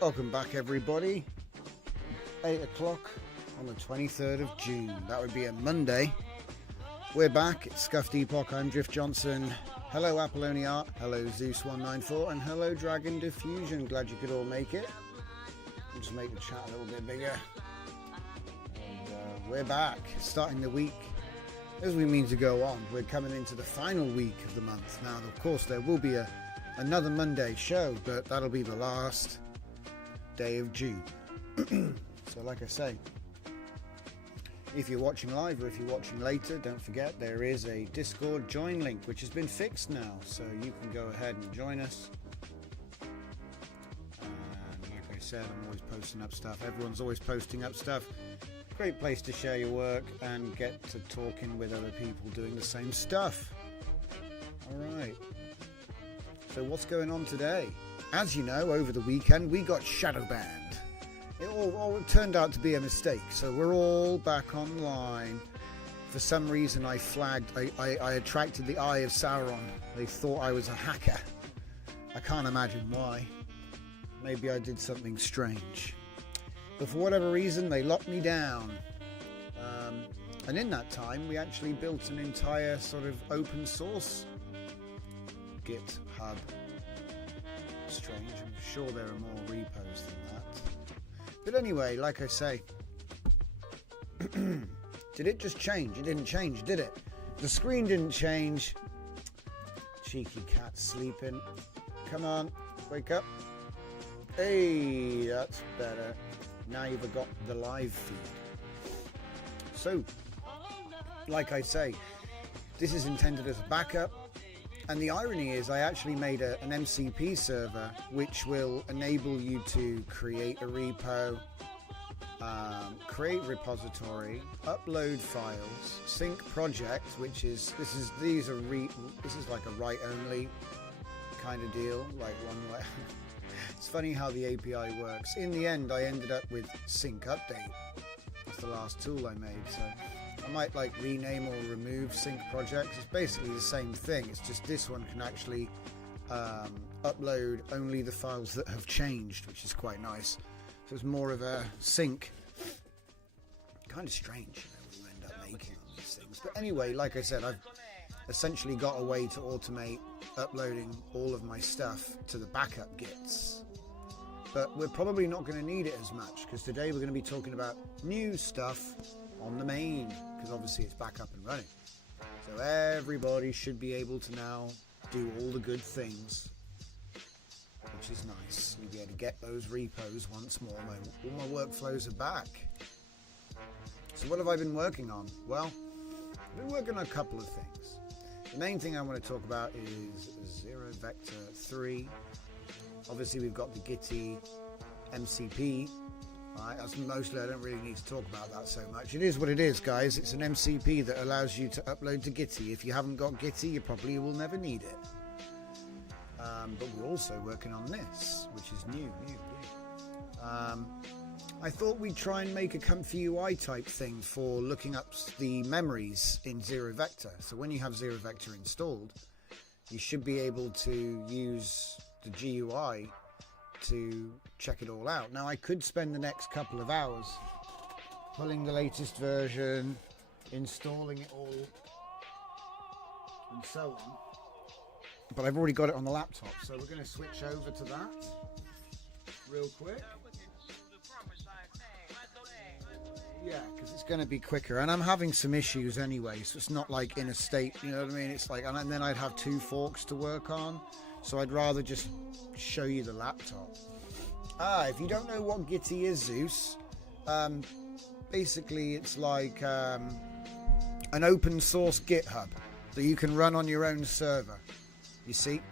Welcome back, everybody. 8 o'clock on the 23rd of June. That would be a Monday. We're back. It's Scuffed Epoch. I'm Drift Johnson. Hello, Apollonia. Hello, Zeus194. And hello, Dragon Diffusion. Glad you could all make it. I'll just make the chat a little bit bigger. And we're back. Starting the week as we mean to go on. We're coming into the final week of the month. Now, of course, there will be another Monday show, but that'll be the last day of June. So like I say, if you're watching live or if you're watching later, don't forget there is a Discord join link which has been fixed now, so you can go ahead and join us. And like I said, I'm always posting up stuff. Everyone's always posting up stuff. Great place to share your work and get to talking with other people doing the same stuff. Alright, so what's going on today? As you know, over the weekend we got shadow banned. It all turned out to be a mistake, so we're all back online. For some reason I attracted the eye of Sauron. They thought I was a hacker. I can't imagine why. Maybe I did something strange. But for whatever reason they locked me down. And in that time we actually built an entire sort of open source GitHub. Strange, I'm sure there are more repos than that. But anyway, like I say, did it just change? It didn't change, did it? The screen didn't change. Cheeky cat sleeping. Come on, wake up. Hey, that's better. Now you've got the live feed. So, like I say, this is intended as a backup. And the irony is I actually made an MCP server which will enable you to create a repo, create repository, upload files, sync projects, which is this is like a write only kind of deal, like one way. It's funny how the API works. In the end I ended up with sync update. That's the last tool I made, so I might like rename or remove sync projects. It's basically the same thing. It's just this one can actually upload only the files that have changed, which is quite nice. So it's more of a sync. Kind of strange, what you end up making on these things. But anyway, like I said, I've essentially got a way to automate uploading all of my stuff to the backup Gits. But we're probably not going to need it as much because today we're going to be talking about new stuff on the main, because obviously it's back up and running. So everybody should be able to now do all the good things, which is nice. You'll be able to get those repos once more. All my workflows are back. So what have I been working on? Well, I've been working on a couple of things. The main thing I want to talk about is Zero Vector 3. Obviously we've got the Gitty MCP. Right, that's mostly, I don't really need to talk about that so much. It is what it is, guys. It's an MCP that allows you to upload to Gitty. If you haven't got Gitty, you probably will never need it. But we're also working on this, which is new. I thought we'd try and make a comfy UI type thing for looking up the memories in Zero Vector. So when you have Zero Vector installed, you should be able to use the GUI to check it all out. Now I could spend the next couple of hours pulling the latest version, installing it all and so on, but I've already got it on the laptop, so we're going to switch over to that real quick. Yeah, because it's going to be quicker, and I'm having some issues anyway, so it's not like in a state, you know what I mean? It's like, and then I'd have two forks to work on, so I'd rather just show you the laptop. If you don't know what Gitty is, Zeus, basically it's like an open source GitHub that you can run on your own server. You see?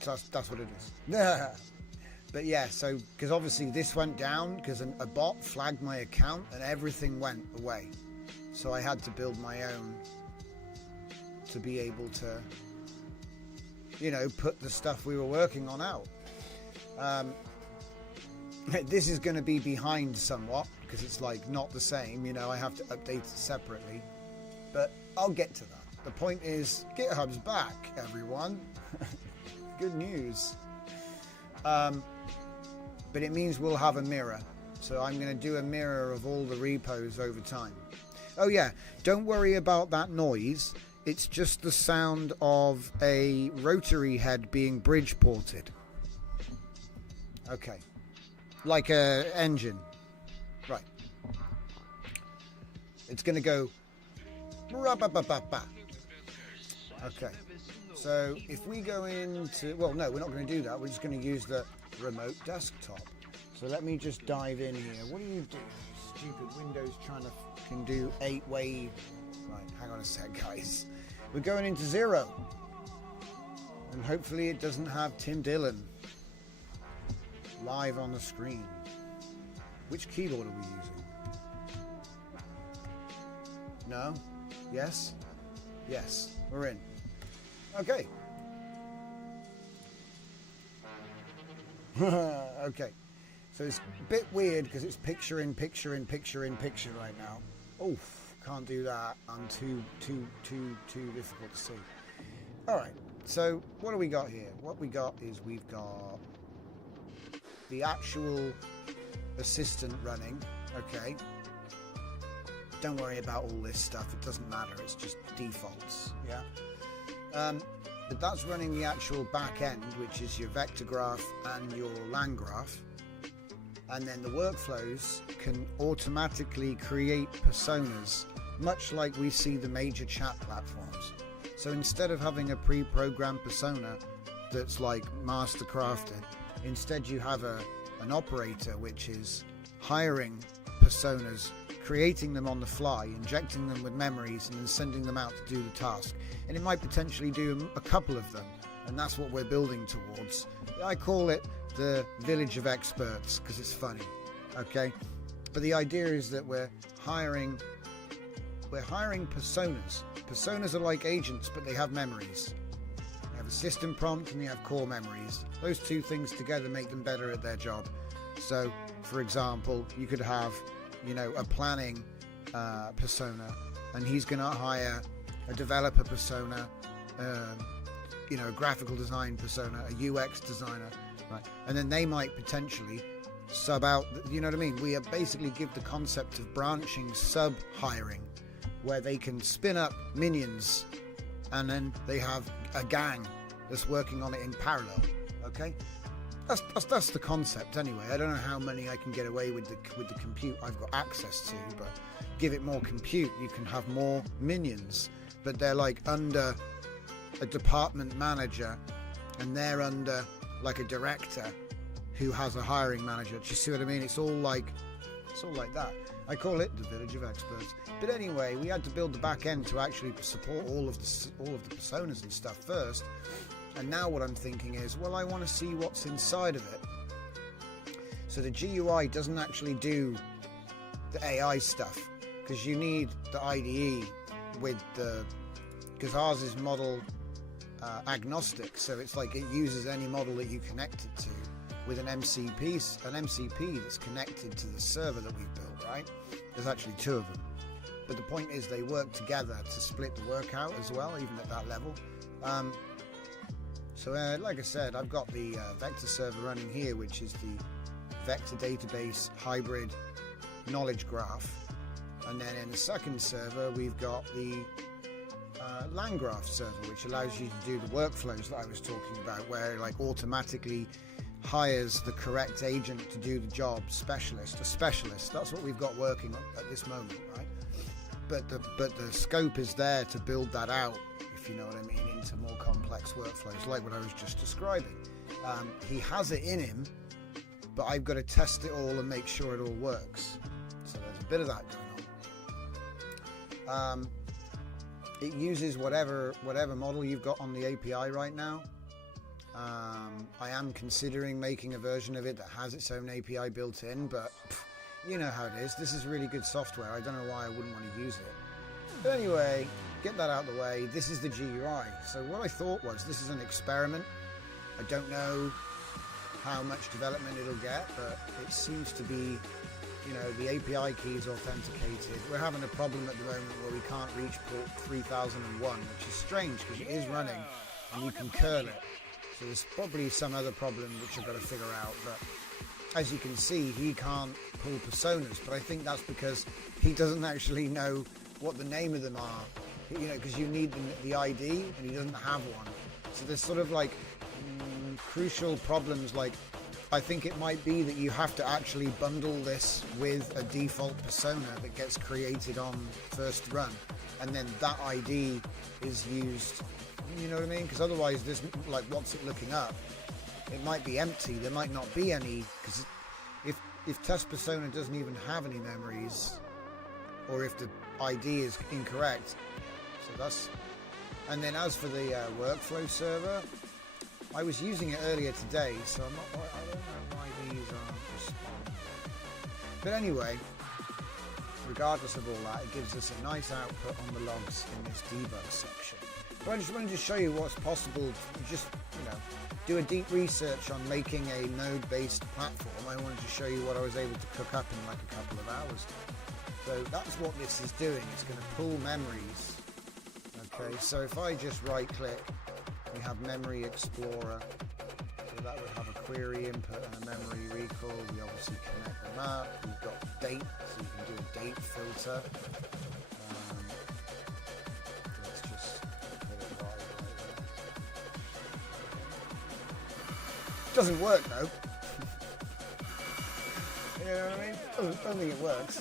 So that's what it is. But yeah, so because obviously this went down because a bot flagged my account and everything went away. So I had to build my own to be able to, you know, put the stuff we were working on out. This is going to be behind somewhat because it's like not the same, you know, I have to update it separately, but I'll get to that. The point is GitHub's back, everyone. Good news. but it means we'll have a mirror. So I'm going to do a mirror of all the repos over time. Oh yeah, don't worry about that noise. It's just the sound of a rotary head being bridge ported. Okay. Like a engine. Right. It's going to go... Okay. So if we go into... Well, no, we're not going to do that. We're just going to use the remote desktop. So let me just dive in here. What do you do? Stupid Windows trying to fucking do 8-wave. Right, hang on a sec, guys. We're going into 0. And hopefully it doesn't have Tim Dillon live on the screen. Which keyboard are we using? No? Yes? Yes, we're in. Okay. Okay. So it's a bit weird because it's picture in picture in picture in picture right now. Oh, can't do that. I'm too difficult to see. All right. So what do we got here? What we got is we've got the actual assistant running. Okay. Don't worry about all this stuff. It doesn't matter. It's just defaults. Yeah. But that's running the actual back end, which is your vector graph and your land graph. And then the workflows can automatically create personas, much like we see the major chat platforms. So instead of having a pre-programmed persona that's like master crafted, instead you have an operator which is hiring personas, creating them on the fly, injecting them with memories, and then sending them out to do the task. And it might potentially do a couple of them, and that's what we're building towards. I call it the village of experts because it's funny, okay? But the idea is that we're hiring personas. Personas are like agents, but they have memories. They have a system prompt and they have core memories. Those two things together make them better at their job. So, for example, you could have, a planning persona, and he's going to hire a developer persona, a graphical design persona, a UX designer, right? And then they might potentially sub out, you know what I mean? We basically give the concept of branching sub-hiring, where they can spin up minions, and then they have a gang that's working on it in parallel, okay? That's the concept anyway. I don't know how many I can get away with the compute I've got access to, but give it more compute, you can have more minions, but they're like under a department manager, and they're under like a director who has a hiring manager. Do you see what I mean? It's all like that. I call it the village of experts. But anyway, we had to build the back end to actually support all of the personas and stuff first. And now what I'm thinking is, well, I want to see what's inside of it. So the GUI doesn't actually do the AI stuff, because you need the IDE because ours is model agnostic. So it's like it uses any model that you connect it to with an MCP that's connected to the server that we've built, right? There's actually 2 of them. But the point is they work together to split the work out as well, even at that level. So like I said, I've got the vector server running here, which is the vector database hybrid knowledge graph. And then in the second server, we've got the land graph server, which allows you to do the workflows that I was talking about, where it like automatically hires the correct agent to do the job, a specialist. That's what we've got working at this moment, right? But the scope is there to build that out, if you know what I mean, into more complex workflows, like what I was just describing. He has it in him, but I've got to test it all and make sure it all works. So there's a bit of that going on. It uses whatever model you've got on the API right now. I am considering making a version of it that has its own API built in, but you know how it is. This is really good software. I don't know why I wouldn't want to use it. But anyway, get that out of the way. This is the GUI. So what I thought was, this is an experiment. I don't know how much development it'll get, but it seems to be, the API key is authenticated. We're having a problem at the moment where we can't reach port 3001, which is strange because it is running and you can curl it. So there's probably some other problem which I've got to figure out, but as you can see, he can't pull personas, but I think that's because he doesn't actually know what the name of them are, you know, because you need the ID and he doesn't have one. So there's sort of like crucial problems. Like, I think it might be that you have to actually bundle this with a default persona that gets created on first run, and then that ID is used, you know what I mean? Because otherwise, there's like, what's it looking up? It might be empty. There might not be any, because if test persona doesn't even have any memories, or if the ID is incorrect, so that's. And then as for the workflow server, I was using it earlier today, so I don't know why these aren't responding. But anyway, regardless of all that, it gives us a nice output on the logs in this debug section. But I just wanted to show you what's possible. Just, you know, do a deep research on making a node-based platform. I wanted to show you what I was able to cook up in like a couple of hours. So that's what this is doing. It's going to pull memories. Okay, so if I just right-click, we have Memory Explorer. So that would have a query input and a memory recall. We obviously connect them up. We've got date, so you can do a date filter. Let's just put it right there. Doesn't work though. You know what I mean? I don't think it works.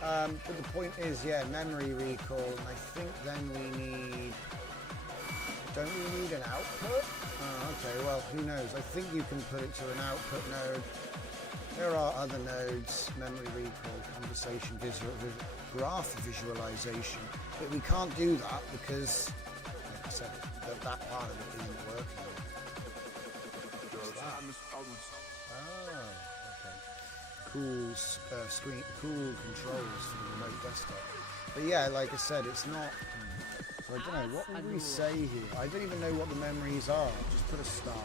But the point is, yeah, memory recall, and I think then we need... Don't we need an output? Oh, okay, well, who knows? I think you can put it to an output node. There are other nodes, memory recall, conversation, graph visualization. But we can't do that because, like I said, that part of it isn't working. Cool controls for the remote desktop. But yeah, like I said, it's not... So I don't know, what would we say here? I don't even know what the memories are. I'll just put a star.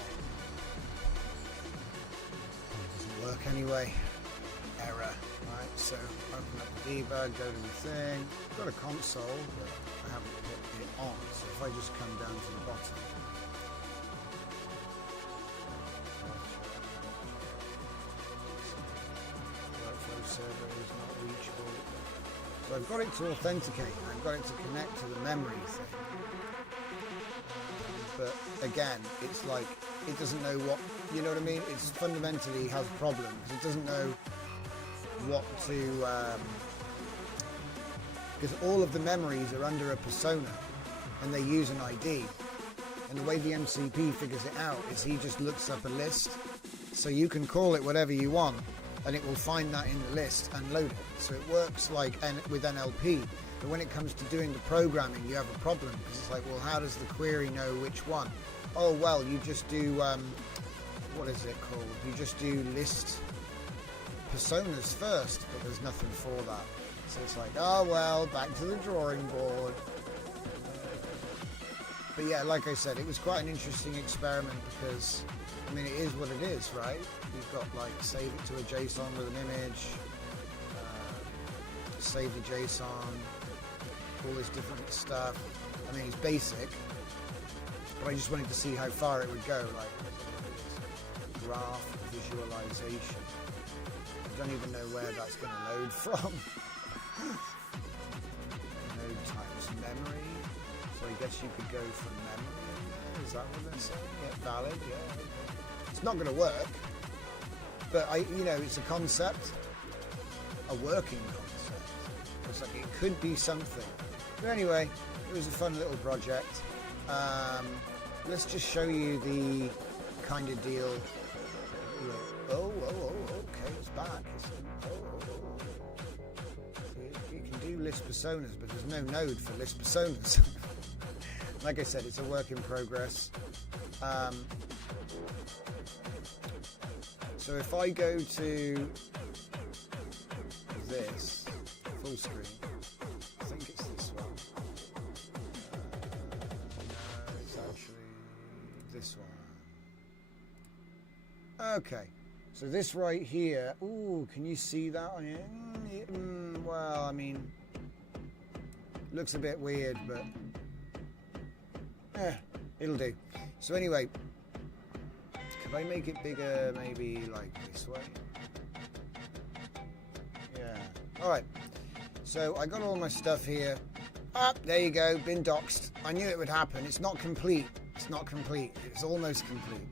Doesn't work anyway. Error. Right, so open up the debug, go to the thing. I've got a console, but I haven't put it on. So if I just come down to the bottom. Server is not reachable. So I've got it to authenticate, I've got it to connect to the memory thing. But again, it's like, it doesn't know what, you know what I mean? It's fundamentally has problems. It doesn't know what to, because all of the memories are under a persona and they use an ID. And the way the MCP figures it out is he just looks up a list. So you can call it whatever you want, and it will find that in the list and load it. So it works like with NLP, but when it comes to doing the programming, you have a problem, because it's like, well, how does the query know which one? Oh, well, you just do, what is it called? You just do list personas first, but there's nothing for that. So it's like, oh, well, back to the drawing board. But yeah, like I said, it was quite an interesting experiment because, I mean, it is what it is, right? You've got like save it to a JSON with an image, save the JSON, all this different stuff. I mean, it's basic, but I just wanted to see how far it would go. Like graph visualization. I don't even know where that's going to load from. Node times memory. So I guess you could go from memory. Is that what they're saying? Yeah, valid. Yeah. It's not going to work. But it's a concept, a working concept. It's like it could be something. But anyway, it was a fun little project. Let's just show you the kind of deal. Okay, it's back. You can do list personas, but there's no node for list personas. Like I said, it's a work in progress. So if I go to this full screen, I think it's this one. No, it's actually this one. Okay, so this right here. Ooh, can you see that on here? Well, I mean, looks a bit weird, but it'll do. So anyway. Could I make it bigger, maybe like this way? Alright, so I got all my stuff here. Ah, there you go, been doxed. I knew it would happen. It's not complete. It's not complete. It's almost complete.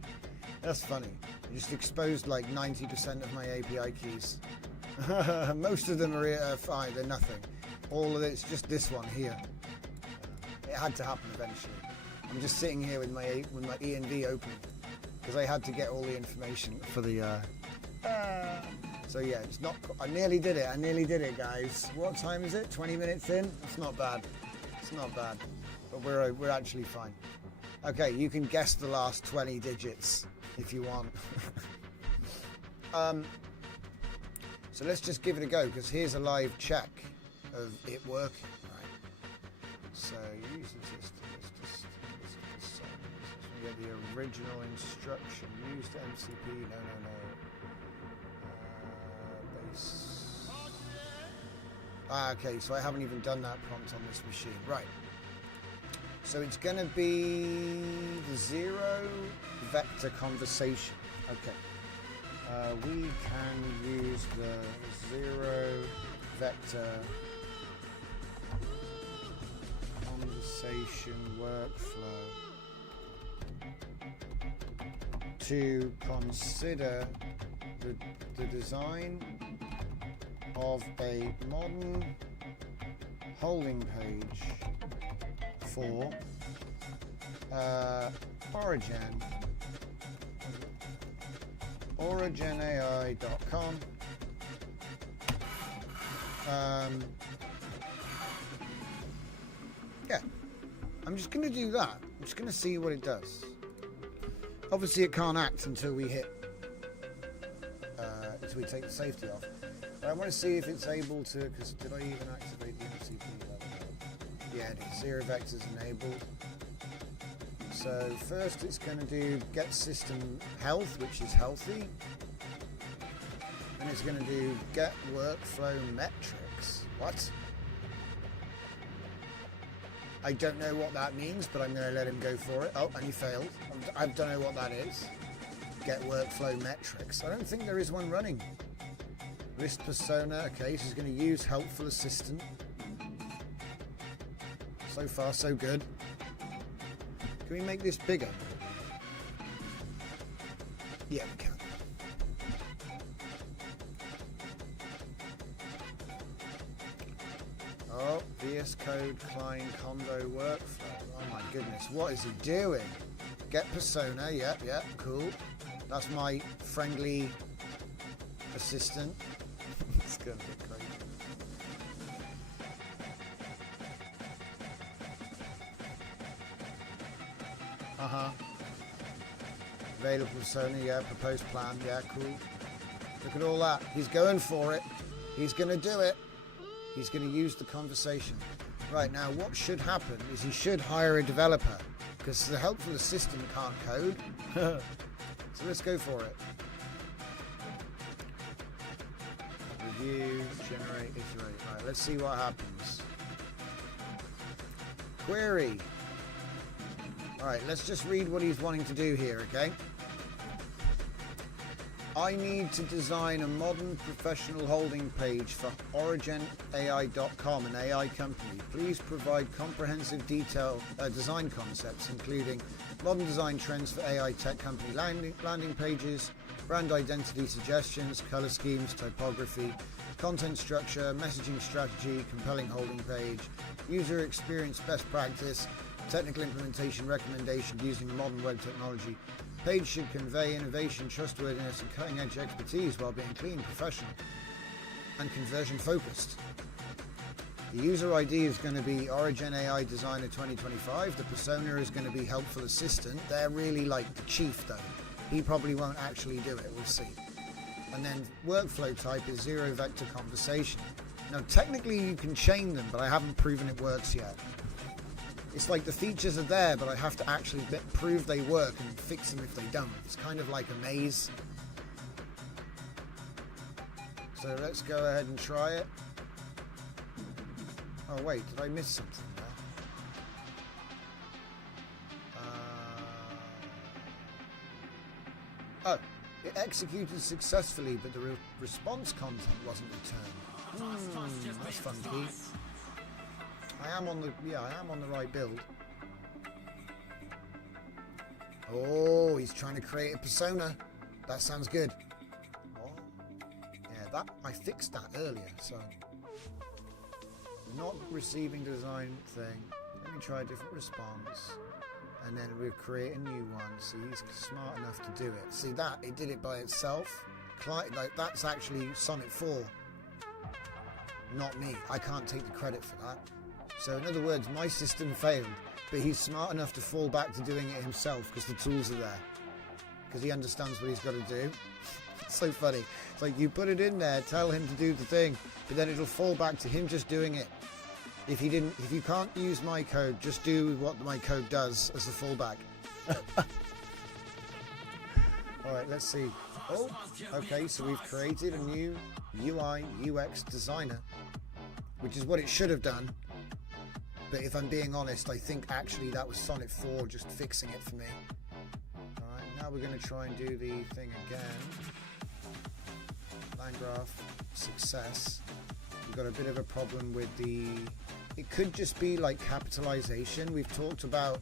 That's funny. I just exposed like 90% of my API keys. Most of them are fine, they're nothing. All of it's just this one here. It had to happen eventually. I'm just sitting here with my env open because I had to get all the information for the. So yeah, it's not. I nearly did it. I nearly did it, guys. What time is it? 20 minutes in. It's not bad. It's not bad, but we're actually fine. Okay, you can guess the last 20 digits if you want. So let's just give it a go because here's a live check of it working. So use the system. We get the original instruction. Use the MCP. No. Base. Okay. So I haven't even done that prompt on this machine. Right. So it's going to be the zero vector conversation. Okay. We can use the zero vector conversation workflow to consider the design of a modern holding page for originai.com. Yeah, I'm just going to do that. I'm just going to see what it does. Obviously, it can't act until we hit, until we take the safety off. But I want to see if it's able to, because did I even activate the MCP level? Yeah, it is. Zero vectors enabled. So first it's going to do get system health, which is healthy. And it's going to do get workflow metrics. What? I don't know what that means, but I'm going to let him go for it. Oh, and he failed. I don't know what that is. Get workflow metrics. I don't think there is one running. List persona. Okay, so he's going to use helpful assistant. So far, so good. Can we make this bigger? Yeah, we can. Oh, VS Code Client Condo workflow. Oh my goodness, what is he doing? Get persona, yeah, cool. That's my friendly assistant. It's gonna be crazy. Available persona, yeah, proposed plan, yeah, cool. Look at all that. He's going for it. He's going to do it. He's going to use the conversation. Right, now what should happen is he should hire a developer because the helpful assistant can't code. So let's go for it. Review, generate, iterate. Right, let's see what happens. Query. Alright, let's just read what he's wanting to do here, okay? I need to design a modern professional holding page for OriginAI.com, an AI company. Please provide comprehensive design concepts, including modern design trends for AI tech company landing pages, brand identity suggestions, color schemes, typography, content structure, messaging strategy, compelling holding page, user experience best practice, technical implementation recommendation using modern web technology. Page should convey innovation, trustworthiness, and cutting-edge expertise while being clean, professional, and conversion-focused. The user ID is going to be Origin AI Designer 2025. The persona is going to be Helpful Assistant. They're really like the chief, though. He probably won't actually do it. We'll see. And then workflow type is Zero Vector Conversation. Now, technically, you can chain them, but I haven't proven it works yet. It's like the features are there, but I have to actually prove they work and fix them if they don't. It's kind of like a maze. So let's go ahead and try it. Oh wait, did I miss something there? Oh, it executed successfully, but the response content wasn't returned. That's funky. I am on the right build. Oh, he's trying to create a persona. That sounds good. Oh, yeah, I fixed that earlier, so not receiving design thing. Let me try a different response, and then we'll create a new one. See, he's smart enough to do it. See that it did it by itself. Like that's actually Sonnet 4, not me. I can't take the credit for that. So in other words, my system failed, but he's smart enough to fall back to doing it himself because the tools are there, because he understands what he's got to do. It's so funny. It's like you put it in there, tell him to do the thing, but then it'll fall back to him just doing it. If you can't use my code, just do what my code does as a fallback. All right, let's see. Oh, okay, so we've created a new UI UX designer, which is what it should have done. But if I'm being honest, I think actually that was Sonnet 4 just fixing it for me. All right, now we're going to try and do the thing again. Line graph, success. We've got a bit of a problem with the... It could just be like capitalization. We've talked about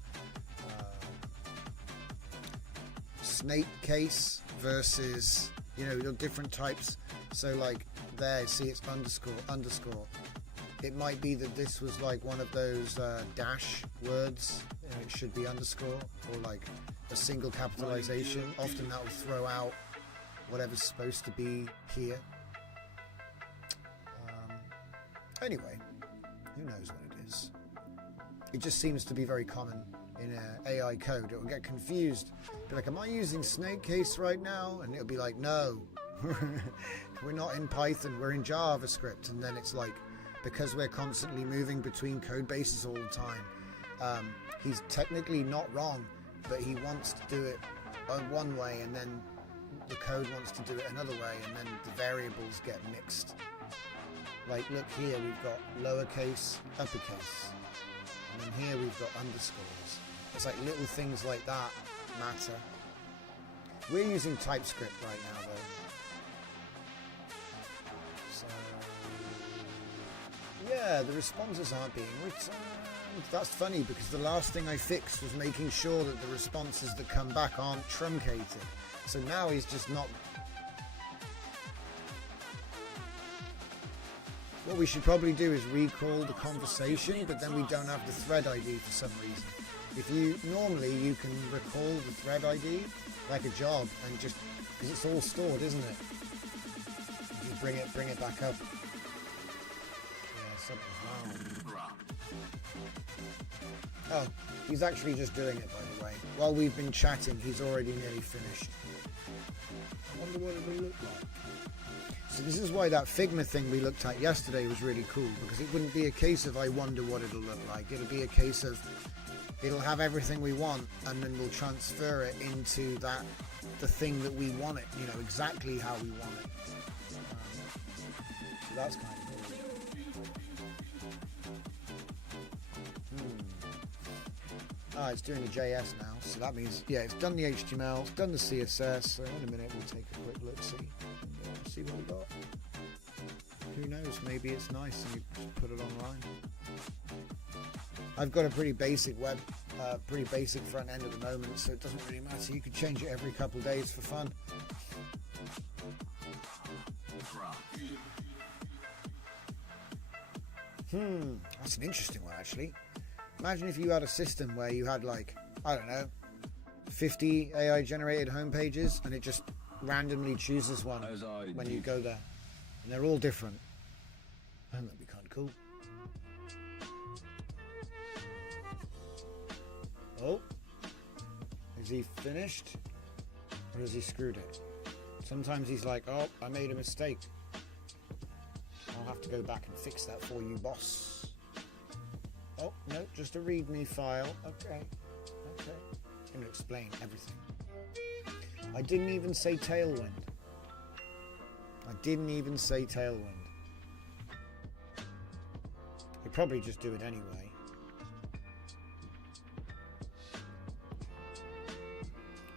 snake case versus, different types. So like there, see it's underscore. It might be that this was like one of those dash words. It should be underscore, or like a single capitalization. Often that will throw out whatever's supposed to be here. Anyway, who knows what it is. It just seems to be very common in AI code. It will get confused. Be like, am I using snake case right now? And it'll be like, no, we're not in Python, we're in JavaScript. And then it's like, because we're constantly moving between code bases all the time, he's technically not wrong, but he wants to do it one way, and then the code wants to do it another way, and then the variables get mixed. Like, look here, we've got lowercase, uppercase, and then here we've got underscores. It's like little things like that matter. We're using TypeScript right now, though. So, yeah, the responses aren't being returned. That's funny, because the last thing I fixed was making sure that the responses that come back aren't truncated. So now he's just not... What we should probably do is recall the conversation, but then we don't have the thread ID for some reason. Normally you can recall the thread ID like a job, and just, because it's all stored, isn't it? You bring it back up. Yeah, something's wrong. Oh, he's actually just doing it, by the way. While we've been chatting, he's already nearly finished. I wonder what it will look like. So this is why that Figma thing we looked at yesterday was really cool, because it wouldn't be a case of I wonder what it'll look like. It'll be a case of it'll have everything we want, and then we'll transfer it into the thing that we want it, exactly how we want it. So that's kind of cool. It's doing the JS now, so that means, yeah, it's done the HTML, it's done the CSS, so in a minute we'll take a quick look-see. See what we got. Who knows, maybe it's nice and you just put it online. I've got a pretty basic front end at the moment, so it doesn't really matter. You could change it every couple of days for fun. That's an interesting one, actually. Imagine if you had a system where you had, like, I don't know, 50 AI generated homepages, and it just randomly chooses one when you go there, and they're all different. And that'd be kind of cool. Oh, is he finished, or has he screwed it? Sometimes he's like, oh, I made a mistake, I'll have to go back and fix that for you, boss. Oh no, just a readme file. Okay, I'm gonna explain everything. I didn't even say Tailwind. He'd probably just do it anyway.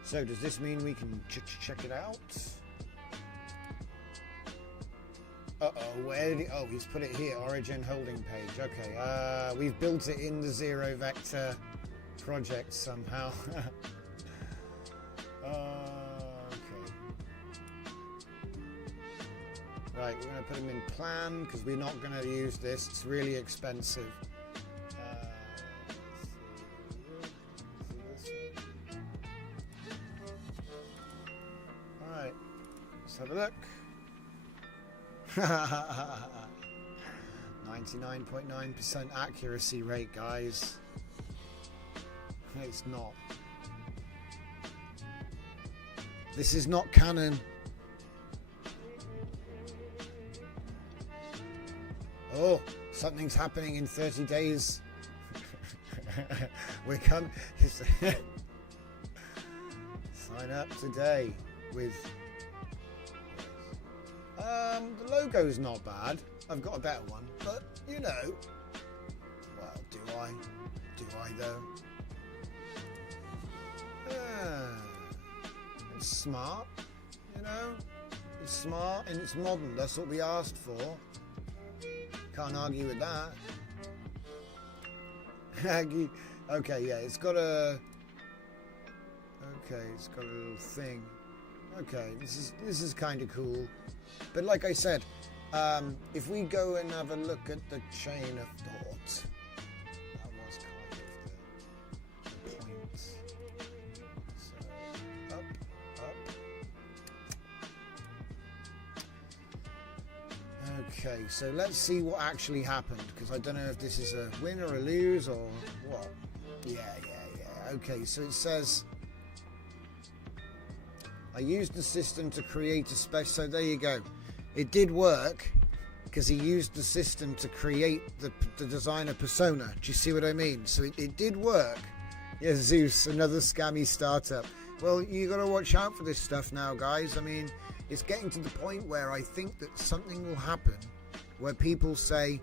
So does this mean we can check it out? Uh-oh, where did he... Oh, he's put it here, origin holding page. Okay, we've built it in the zero vector project somehow. Okay. Right, we're going to put him in plan because we're not going to use this. It's really expensive. All right, let's have a look. 99.9% accuracy rate, guys. It's not. This is not canon. Oh, something's happening in 30 days. We're coming. Sign up today with. The logo's not bad. I've got a better one, but you know. Well, do I? Do I though? It's smart, you know. It's smart and it's modern. That's what we asked for. Can't argue with that. Okay, yeah, it's got a. Okay, it's got a little thing. Okay, this is kind of cool. But like I said, if we go and have a look at the chain of thought, that was kind of the point. So, up. Okay, so let's see what actually happened, because I don't know if this is a win or a lose or what. Yeah. Okay, so it says... I used the system to create a special... So there you go. It did work because he used the system to create the designer persona. Do you see what I mean? So it did work. Yeah, Zeus, another scammy startup. Well, you got to watch out for this stuff now, guys. I mean, it's getting to the point where I think that something will happen where people say,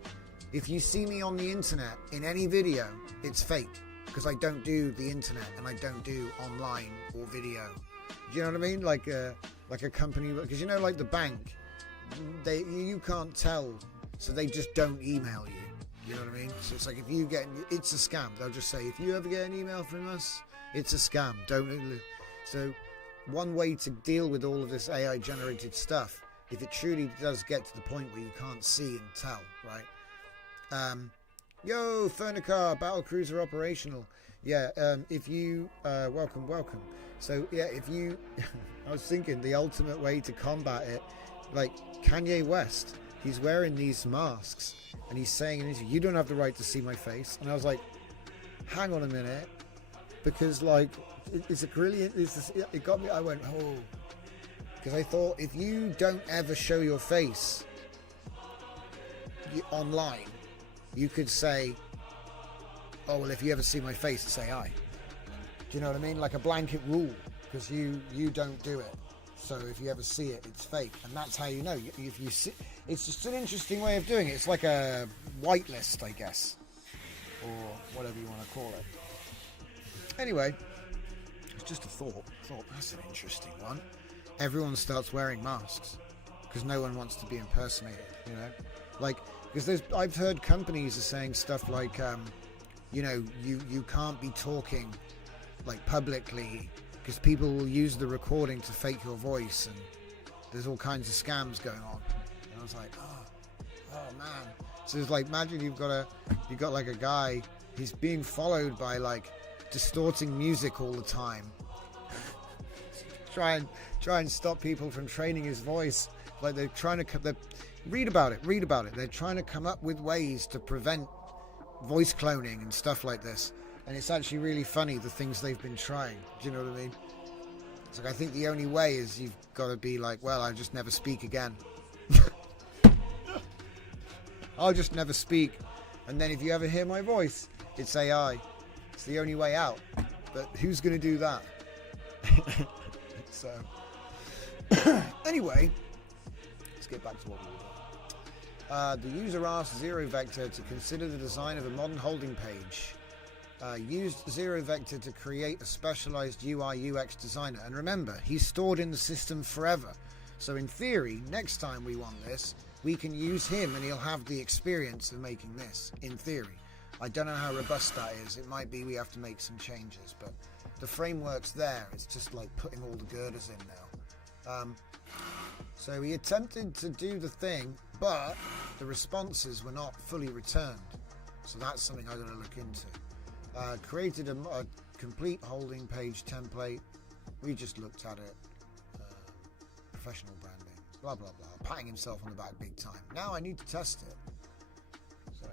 if you see me on the internet in any video, it's fake because I don't do the internet and I don't do online or video. Do you know what I mean? Like a company, because you know, like the bank, you can't tell, so they just don't email you. You know what I mean? So it's like if you get, it's a scam. They'll just say, if you ever get an email from us, it's a scam. Don't. So one way to deal with all of this AI generated stuff, if it truly does get to the point where you can't see and tell, right? Yo, Fernicar, battle cruiser operational. Yeah, if you welcome. So yeah, if you, I was thinking the ultimate way to combat it, like Kanye West, he's wearing these masks and he's saying, you don't have the right to see my face. And I was like, hang on a minute, because like, it's a brilliant, it got me, I went, oh, because I thought if you don't ever show your face online, you could say, oh, well, if you ever see my face, it's AI. Do you know what I mean? Like a blanket rule, because you don't do it. So if you ever see it, it's fake, and that's how you know. If you see, it's just an interesting way of doing it. It's like a whitelist, I guess, or whatever you want to call it. Anyway, it's just a thought. That's an interesting one. Everyone starts wearing masks because no one wants to be impersonated. You know, like because I've heard companies are saying stuff like, you know, you can't be talking like publicly because people will use the recording to fake your voice, and there's all kinds of scams going on. And I was like, oh man. So it's like, imagine you've got like a guy, he's being followed by like distorting music all the time. try and stop people from training his voice. Like they're trying to read about it. They're trying to come up with ways to prevent voice cloning and stuff like this. And it's actually really funny, the things they've been trying. Do you know what I mean? It's like, I think the only way is you've got to be like, well, I'll just never speak again. I'll just never speak. And then if you ever hear my voice, it's AI. It's the only way out. But who's going to do that? So, anyway, let's get back to what we were doing. The user asked Zero Vector to consider the design of a modern holding page. Used Zero Vector to create a specialized UI UX designer. And remember, he's stored in the system forever. So in theory, next time we want this, we can use him and he'll have the experience of making this, in theory. I don't know how robust that is. It might be we have to make some changes, but the framework's there. It's just like putting all the girders in now. So he attempted to do the thing, but the responses were not fully returned. So that's something I'm going to look into. Created a complete holding page template. We just looked at it. Professional branding. Blah, blah, blah. Patting himself on the back big time. Now I need to test it. So,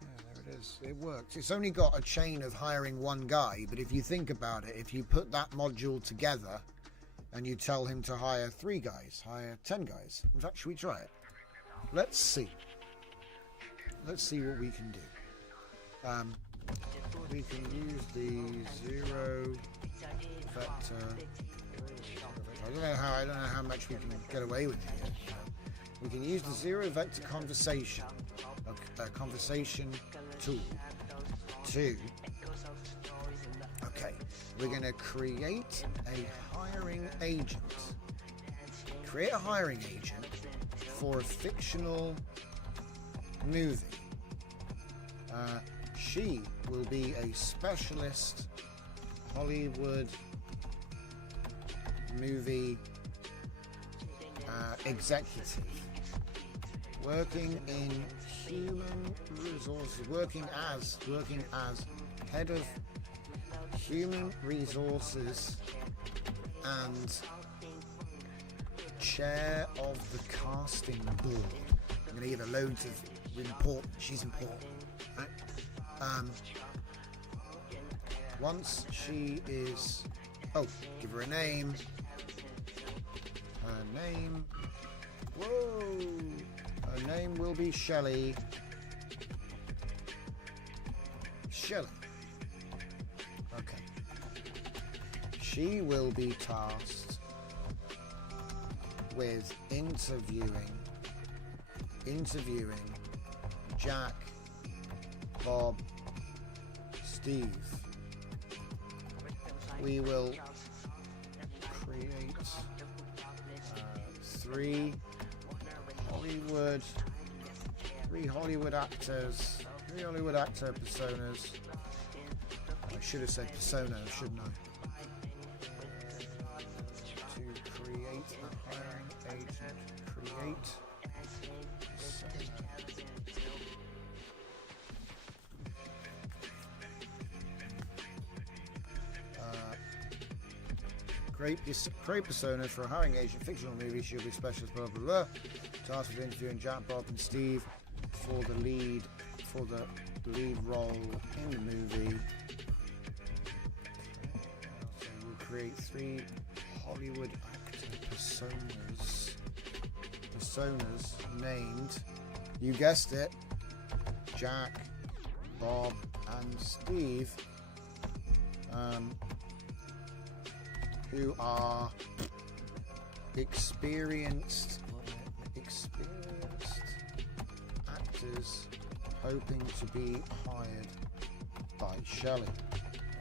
yeah, there it is. It works. It's only got a chain of hiring one guy, but if you think about it, if you put that module together and you tell him to hire 3 guys, hire 10 guys. In fact, should we try it? Let's see. Let's see what we can do. We can use the 0 vector. I don't know how much we can get away with here. We can use the 0 vector conversation tool to. Okay, we're going to create a hiring agent. Create a hiring agent for a fictional movie. She will be a specialist Hollywood movie executive working in human resources, working as head of human resources and chair of the casting board. I'm going to give her loads of important. She's important. Right? Once she is, give her a name. Her name. Whoa! Her name will be Shelley. Shelley. Okay. She will be tasked with interviewing Jack, Bob, Steve. We will create 3 Hollywood actors, 3 Hollywood actor personas. I should have said persona, shouldn't I? To create a hiring agent, create create persona for a hiring agent, fictional movie. She'll be specialist, blah blah blah. Tasked with interviewing Jack, Bob, and Steve for the lead role in the movie. So we'll create 3 Hollywood actor personas named, you guessed it, Jack, Bob, and Steve. Who are experienced actors hoping to be hired by Shelley.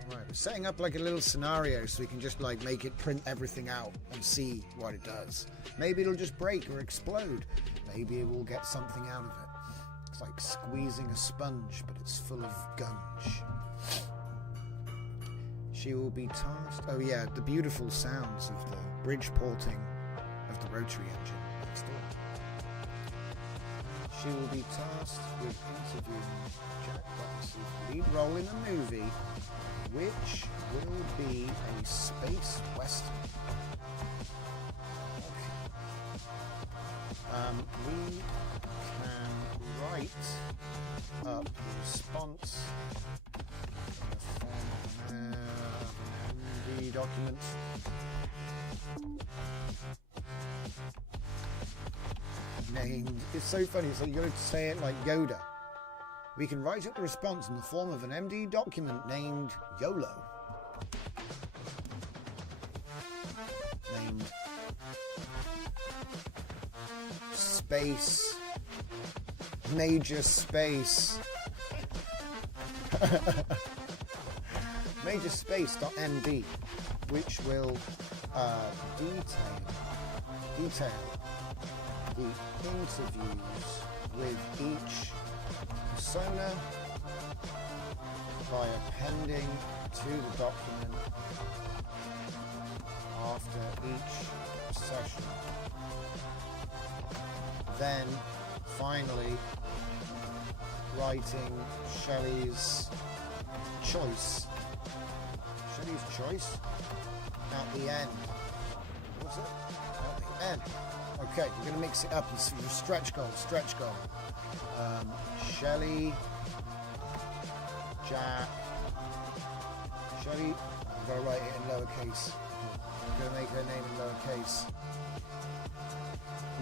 Alright, we're setting up like a little scenario so we can just like make it print everything out and see what it does. Maybe it'll just break or explode. Maybe we'll get something out of it. It's like squeezing a sponge, but it's full of gunge. She will be tasked. Oh yeah, the beautiful sounds of the bridge porting of the rotary engine next door. She will be tasked with interviewing Jack Buckley's lead role in a movie, which will be a space western. Okay. We can write up a response in the document. Named. It's so funny, so you got to say it like Yoda. We can write up the response in the form of an MD document named YOLO. Named Space. Major Space. Major Space.md, which will detail the interviews with each persona by appending to the document after each session. Then, finally, writing Shelley's choice. Shelley's choice at the end. What's it? At the end. Okay, we're going to mix it up and see. Stretch goal. Shelley, Jack, Shelley. I've got to write it in lowercase. I'm going to make her name in lowercase.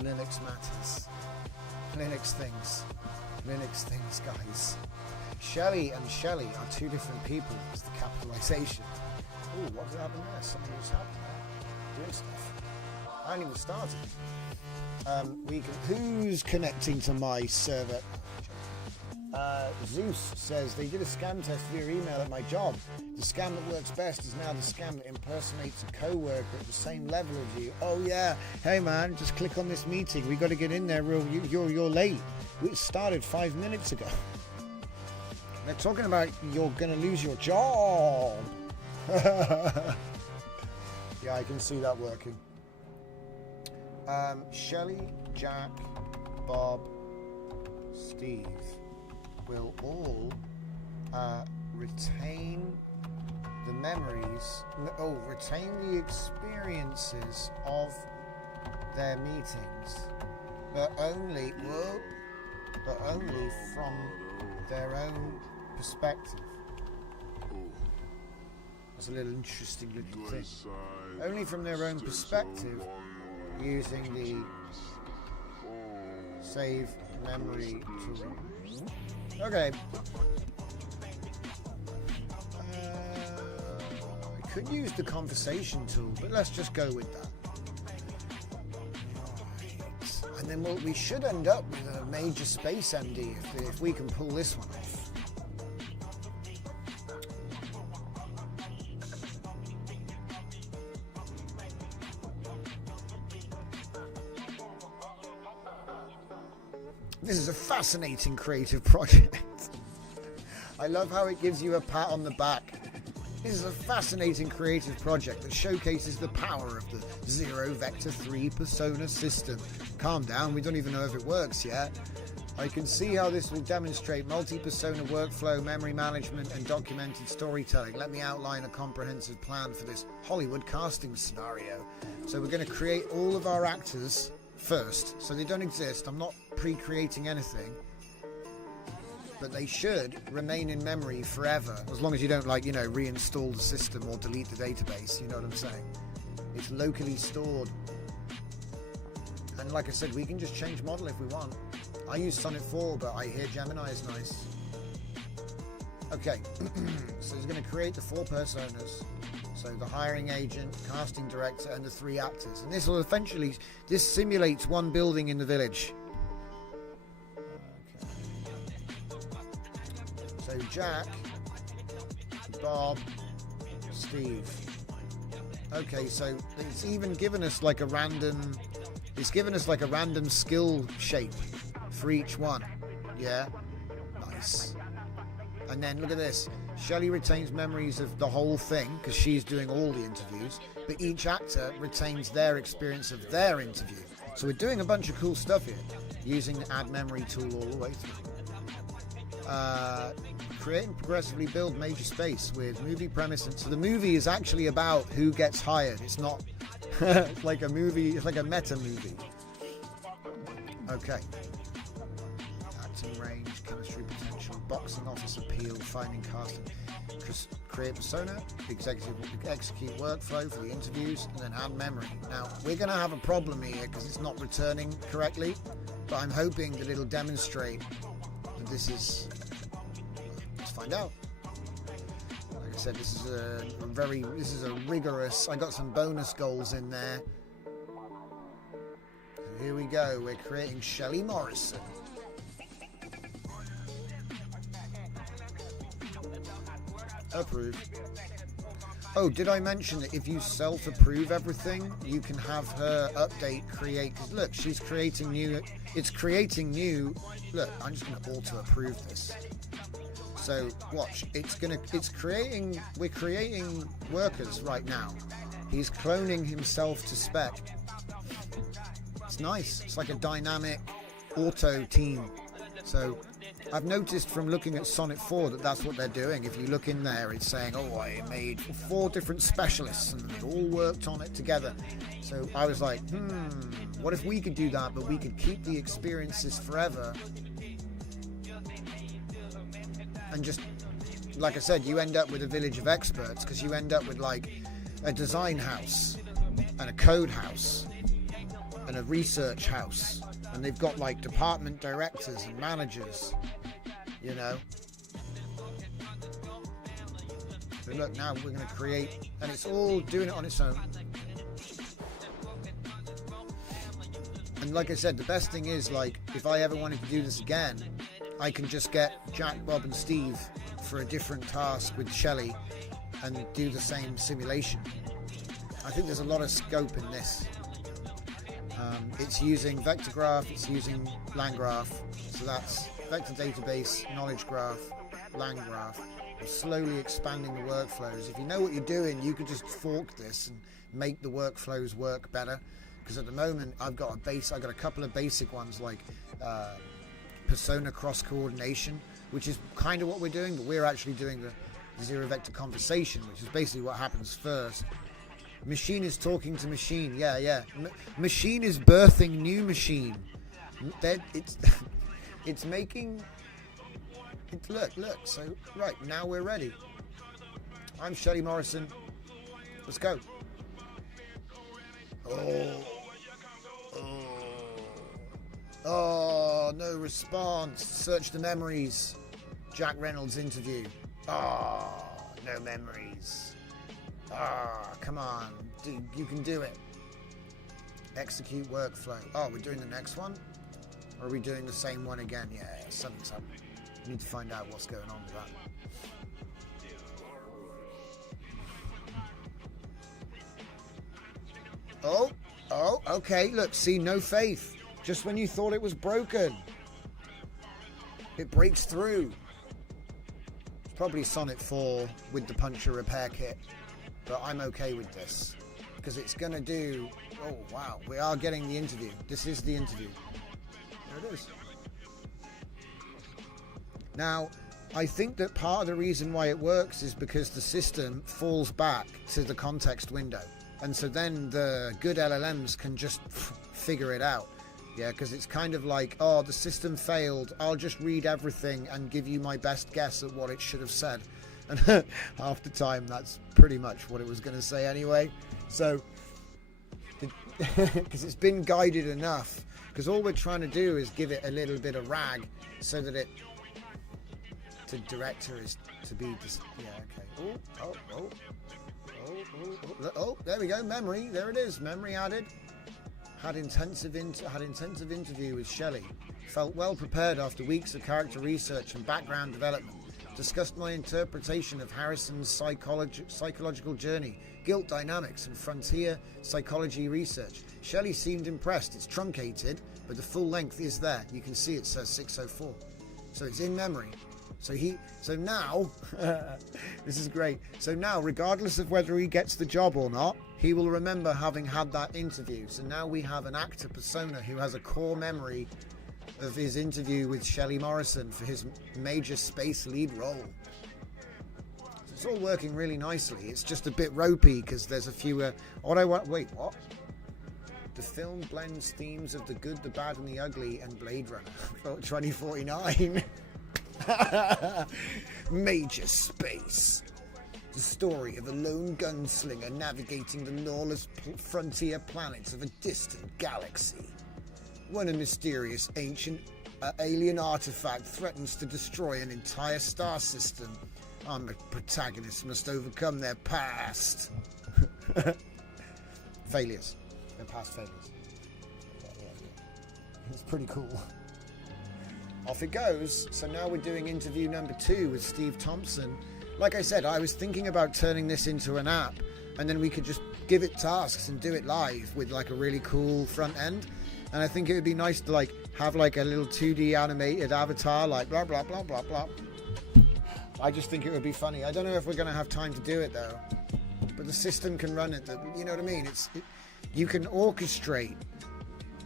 Linux matters. Linux things, guys. Shelley and Shelley are two different people. It's the capitalization. Ooh, what did happen there? Something was happening there. Doing stuff. I haven't even started. Who's connecting to my server? Zeus says they did a scam test via email at my job. The scam that works best is now the scam that impersonates a co-worker at the same level as you. Oh yeah, hey man, just click on this meeting. We got to get in there. You're late. We started 5 minutes ago. They're talking about you're gonna lose your job. Yeah, I can see that working. Shelley, Jack, Bob, Steve will all retain the memories, retain the experiences of their meetings, but only from their own perspective. That's a little interesting little thing. Only from their own perspective, using the save memory tool. Okay. I could use the conversation tool, but let's just go with that. Right. And then we should end up with a major space MD if we can pull this one off. This is a fascinating creative project. I love how it gives you a pat on the back. This is a fascinating creative project that showcases the power of the 0 Vector 3 persona system. Calm down, we don't even know if it works yet. I can see how this will demonstrate multi-persona workflow, memory management, and documented storytelling. Let me outline a comprehensive plan for this Hollywood casting scenario. So we're going to create all of our actors first, so they don't exist. I'm not pre-creating anything, but they should remain in memory forever, as long as you don't reinstall the system or delete the database. You know what I'm saying? It's locally stored, and like I said, we can just change model if we want. I use Sonnet 4, but I hear Gemini is nice. Okay, so he's going to create the 4 personas. So the hiring agent, casting director, and the 3 actors. And this will eventually, this simulates one building in the village. Okay. So Jack, Bob, Steve. Okay, so it's even given us like a random, skill shape for each one. Yeah, nice. And then look at this. Shelley retains memories of the whole thing because she's doing all the interviews, but each actor retains their experience of their interview. So we're doing a bunch of cool stuff here, using the add memory tool all the way through. Create and progressively build major space with movie premise. And so the movie is actually about who gets hired. It's not like a movie, it's like a meta movie. Okay. Acting range, chemistry potential, boxing office appeal, finding casting, create persona, execute workflow for the interviews, and then add memory. Now, we're going to have a problem here because it's not returning correctly, but I'm hoping that it'll demonstrate that this is... Let's find out. Like I said, this is a rigorous... I got some bonus goals in there. So here we go. We're creating Shelley Morrison. Approved. Oh, did I mention that if you self-approve everything, you can have her create, because look, she's creating new, it's creating new, look, I'm just going to auto-approve this. So watch, we're creating workers right now. He's cloning himself to spec. It's nice. It's like a dynamic auto team. So I've noticed from looking at Sonnet 4 that that's what they're doing. If you look in there, it's saying, oh, I made 4 different specialists and they all worked on it together. So I was like, what if we could do that, but we could keep the experiences forever? And just, like I said, you end up with a village of experts, because you end up with like a design house and a code house and a research house, and they've got like department directors and managers, you know. But look, now we're going to create, and it's all doing it on its own. And like I said, the best thing is, like, if I ever wanted to do this again, I can just get Jack, Bob and Steve for a different task with Shelley and do the same simulation. I think there's a lot of scope in this. It's using vector graph, it's using lang graph, so that's vector database, knowledge graph, lang graph. I'm slowly expanding the workflows. If you know what you're doing, you could just fork this and make the workflows work better. Because at the moment, I've got a couple of basic ones like persona cross coordination, which is kind of what we're doing, but we're actually doing the zero vector conversation, which is basically what happens first. Machine is talking to machine. Yeah. Machine is birthing new machine. It's making it look. So right now we're ready. I'm Shelley Morrison. Let's go. Oh, no response. Search the memories. Jack Reynolds interview. Oh, no memories. Come on, dude, you can do it. Execute workflow. Oh, we're doing the next one? Or are we doing the same one again? Yeah, something's happening. We need to find out what's going on with that. Oh, okay, look, see, no faith. Just when you thought it was broken, it breaks through. It's probably Sonnet 4 with the puncture repair kit. But I'm okay with this because it's going to do... Oh, wow. We are getting the interview. This is the interview. There it is. Now, I think that part of the reason why it works is because the system falls back to the context window. And so then the good LLMs can just figure it out. Yeah, because it's kind of like, oh, the system failed. I'll just read everything and give you my best guess at what it should have said. And half the time, that's pretty much what it was going to say anyway. So, because it's been guided enough, because all we're trying to do is give it a little bit of rag so that the director is to be, yeah, okay. Oh, there we go, memory, there it is, memory added. Had intensive interview with Shelley. Felt well prepared after weeks of character research and background development. Discussed my interpretation of Harrison's psychological journey, guilt dynamics, and frontier psychology research. Shelley seemed impressed. It's truncated, but the full length is there. You can see it says 604. So it's in memory. So now, this is great. So now, regardless of whether he gets the job or not, he will remember having had that interview. So now we have an actor persona who has a core memory of his interview with Shelley Morrison for his major space lead role. So it's all working really nicely. It's just a bit ropey because there's a few... wait, what? The film blends themes of the good, the bad, and the ugly, and Blade Runner. 2049. Major space. The story of a lone gunslinger navigating the lawless frontier planets of a distant galaxy. When a mysterious ancient alien artifact threatens to destroy an entire star system, our protagonists must overcome their past failures. Their past failures. Yeah. It's pretty cool. Off it goes. So now we're doing interview number 2 with Steve Thompson. like I said, I was thinking about turning this into an app, and then we could just give it tasks and do it live with like a really cool front end. And I think it would be nice to like have like a little 2D animated avatar, like blah blah blah blah blah. I just think it would be funny. I don't know if we're going to have time to do it though, but the system can run it. You know what I mean? You can orchestrate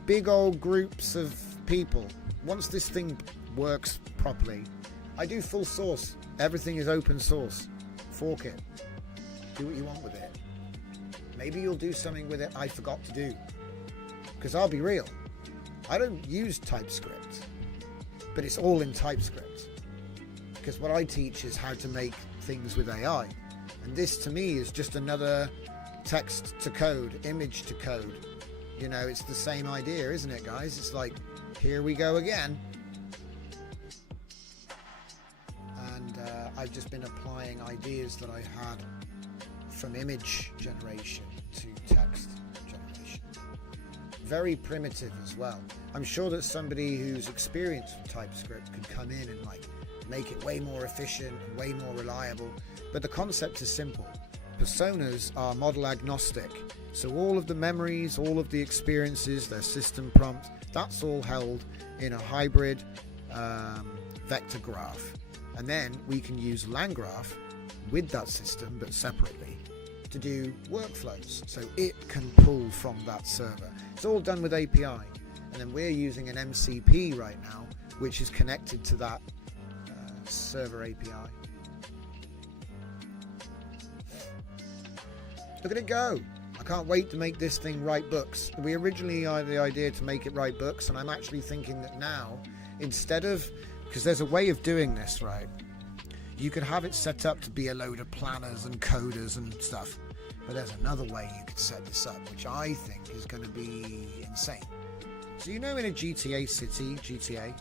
big old groups of people. Once this thing works properly, I do full source. Everything is open source. Fork it. Do what you want with it. Maybe you'll do something with it I forgot to do. Because I'll be real, I don't use TypeScript, but it's all in TypeScript. Because what I teach is how to make things with AI. And this to me is just another text to code, image to code. You know, it's the same idea, isn't it, guys? It's like, here we go again. And I've just been applying ideas that I had from image generation to text generation. Very primitive as well. I'm sure that somebody who's experienced with TypeScript could come in and like make it way more efficient and way more reliable. But the concept is simple. Personas are model agnostic. So all of the memories, all of the experiences, their system prompt, that's all held in a hybrid vector graph. And then we can use LangGraph with that system, but separately, to do workflows. So it can pull from that server. It's all done with API. And then we're using an MCP right now, which is connected to that server API. Look at it go. I can't wait to make this thing write books. We originally had the idea to make it write books, and I'm actually thinking that now, instead of, because there's a way of doing this, right? You could have it set up to be a load of planners and coders and stuff, but there's another way you could set this up, which I think is going to be insane. So you know, in a GTA city, GTA,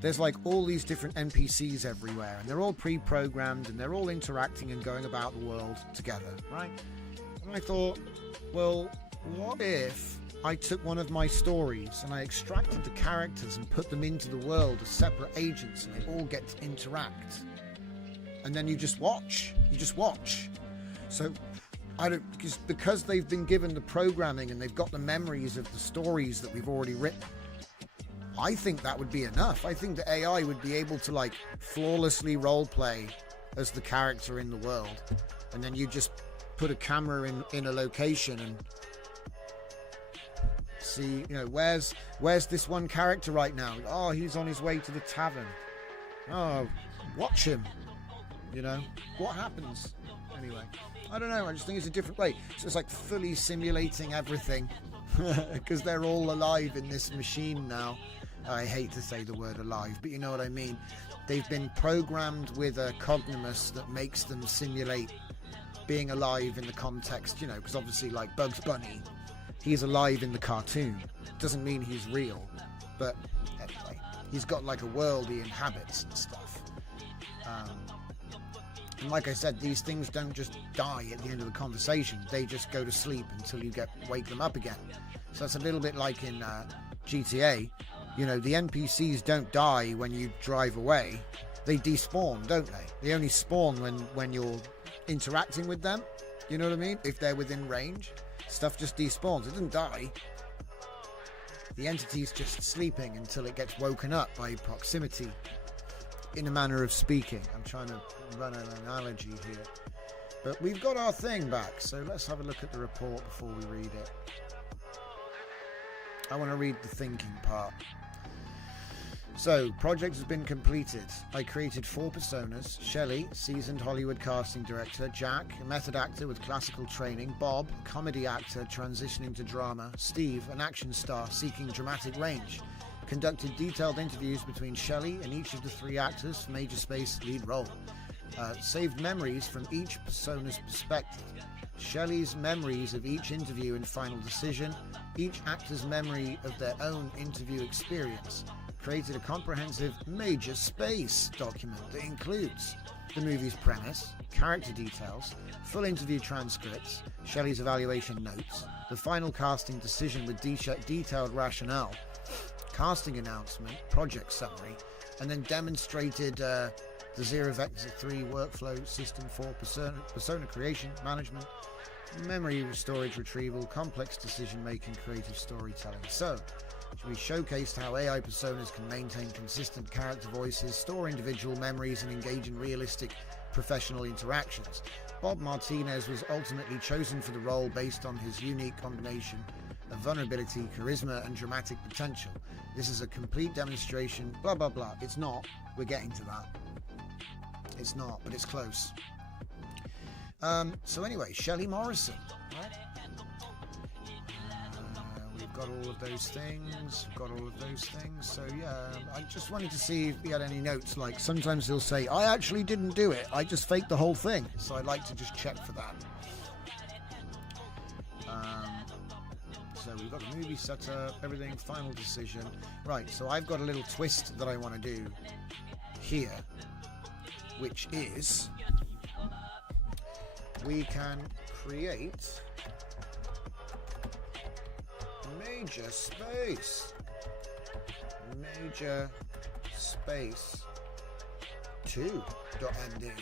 there's like all these different NPCs everywhere, and they're all pre-programmed, and they're all interacting and going about the world together, right? And I thought, well, what if I took one of my stories and I extracted the characters and put them into the world as separate agents, and they all get to interact, and then you just watch. So because they've been given the programming and they've got the memories of the stories that we've already written, I think that would be enough. I think the AI would be able to like flawlessly roleplay as the character in the world, and then you just put a camera in a location and see, you know, where's this one character right now? Oh, he's on his way to the tavern. Oh, watch him. You know, what happens? Anyway, I don't know. I just think it's a different way. So it's like fully simulating everything because they're all alive in this machine now. I hate to say the word alive, but you know what I mean. They've been programmed with a cognimus that makes them simulate being alive in the context, you know, because obviously like Bugs Bunny, he's alive in the cartoon. Doesn't mean he's real, but anyway, he's got like a world he inhabits and stuff. And like I said, these things don't just die at the end of the conversation. They just go to sleep until you wake them up again. So that's a little bit like in GTA. You know, the NPCs don't die when you drive away. They despawn, don't they? They only spawn when you're interacting with them. You know what I mean? If they're within range, stuff just despawns. It doesn't die. The entity's just sleeping until it gets woken up by proximity, in a manner of speaking. I'm trying to run an analogy here. But we've got our thing back, so let's have a look at the report before we read it. I want to read the thinking part. So, project has been completed. I created 4 personas: Shelley, seasoned Hollywood casting director; Jack, a method actor with classical training; Bob, a comedy actor transitioning to drama; Steve, an action star seeking dramatic range. Conducted detailed interviews between Shelley and each of the 3 actors for major space lead role. Saved memories from each persona's perspective. Shelley's memories of each interview and final decision. Each actor's memory of their own interview experience. Created a comprehensive major space document that includes the movie's premise, character details, full interview transcripts, Shelley's evaluation notes, the final casting decision with detailed rationale, casting announcement, project summary, and then demonstrated the Zero Vector 3 workflow system for persona creation, management, memory storage retrieval, complex decision making, creative storytelling. So, we showcased how AI personas can maintain consistent character voices, store individual memories, and engage in realistic professional interactions. Bob Martinez was ultimately chosen for the role based on his unique combination of vulnerability, charisma, and dramatic potential. This is a complete demonstration, blah blah blah. It's not, we're getting to that. It's not, but it's close. So anyway, Shelley Morrison, right? We've got all of those things. So yeah, I just wanted to see if we had any notes. Like sometimes he'll say, I actually didn't do it. I just faked the whole thing. So I'd like to just check for that. So we've got the movie setup, everything, final decision. Right, so I've got a little twist that I want to do here, which is we can create major space 2.md,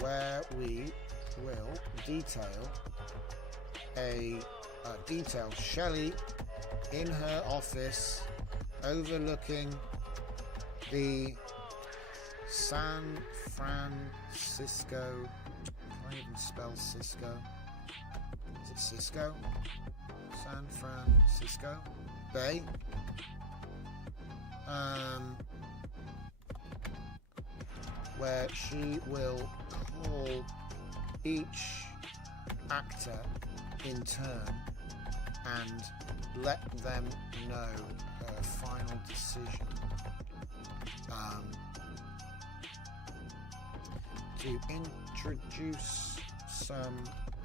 where we will detail Shelley in her office overlooking the San Francisco, I can't even spell Cisco. Is it Cisco? San Francisco Bay. Where she will call each actor in turn and let them know her final decision. To introduce some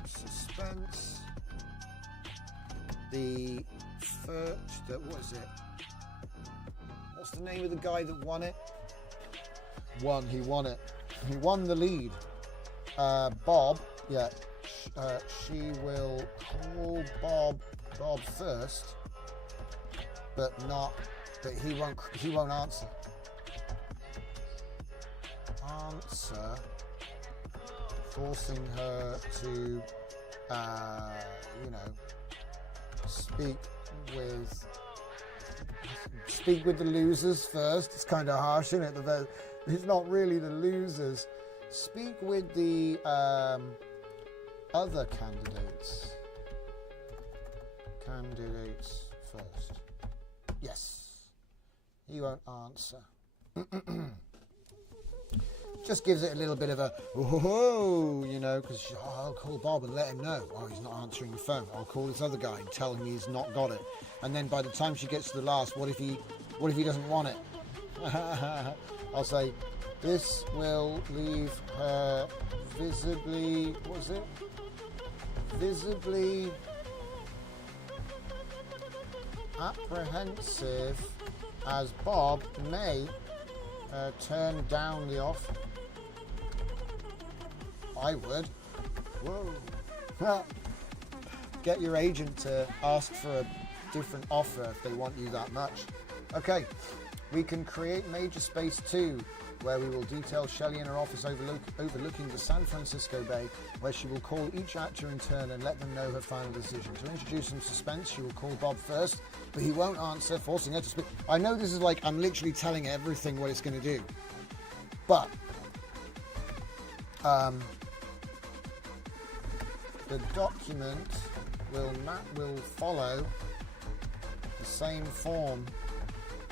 suspense, what's the name of the guy that won it? He won it. He won the lead. Bob, yeah. She will call Bob first, but he won't answer. Forcing her to, speak with the losers first. It's kind of harsh, isn't it? It's not really the losers. Speak with the other candidates first. Yes. He won't answer. Just gives it a little bit of a because I'll call Bob and let him know. Oh, he's not answering the phone. I'll call this other guy and tell him he's not got it. And then by the time she gets to the last, what if he doesn't want it? I'll say, this will leave her visibly apprehensive, as Bob may turn down the offer. I would. Whoa. Get your agent to ask for a different offer if they want you that much. Okay, we can create Major Space 2, where we will detail Shelley in her office overlooking the San Francisco Bay, where she will call each actor in turn and let them know her final decision. To introduce some suspense, she will call Bob first, but he won't answer, forcing her to speak. I know this is like, I'm literally telling everything what it's going to do, but the document will follow the same form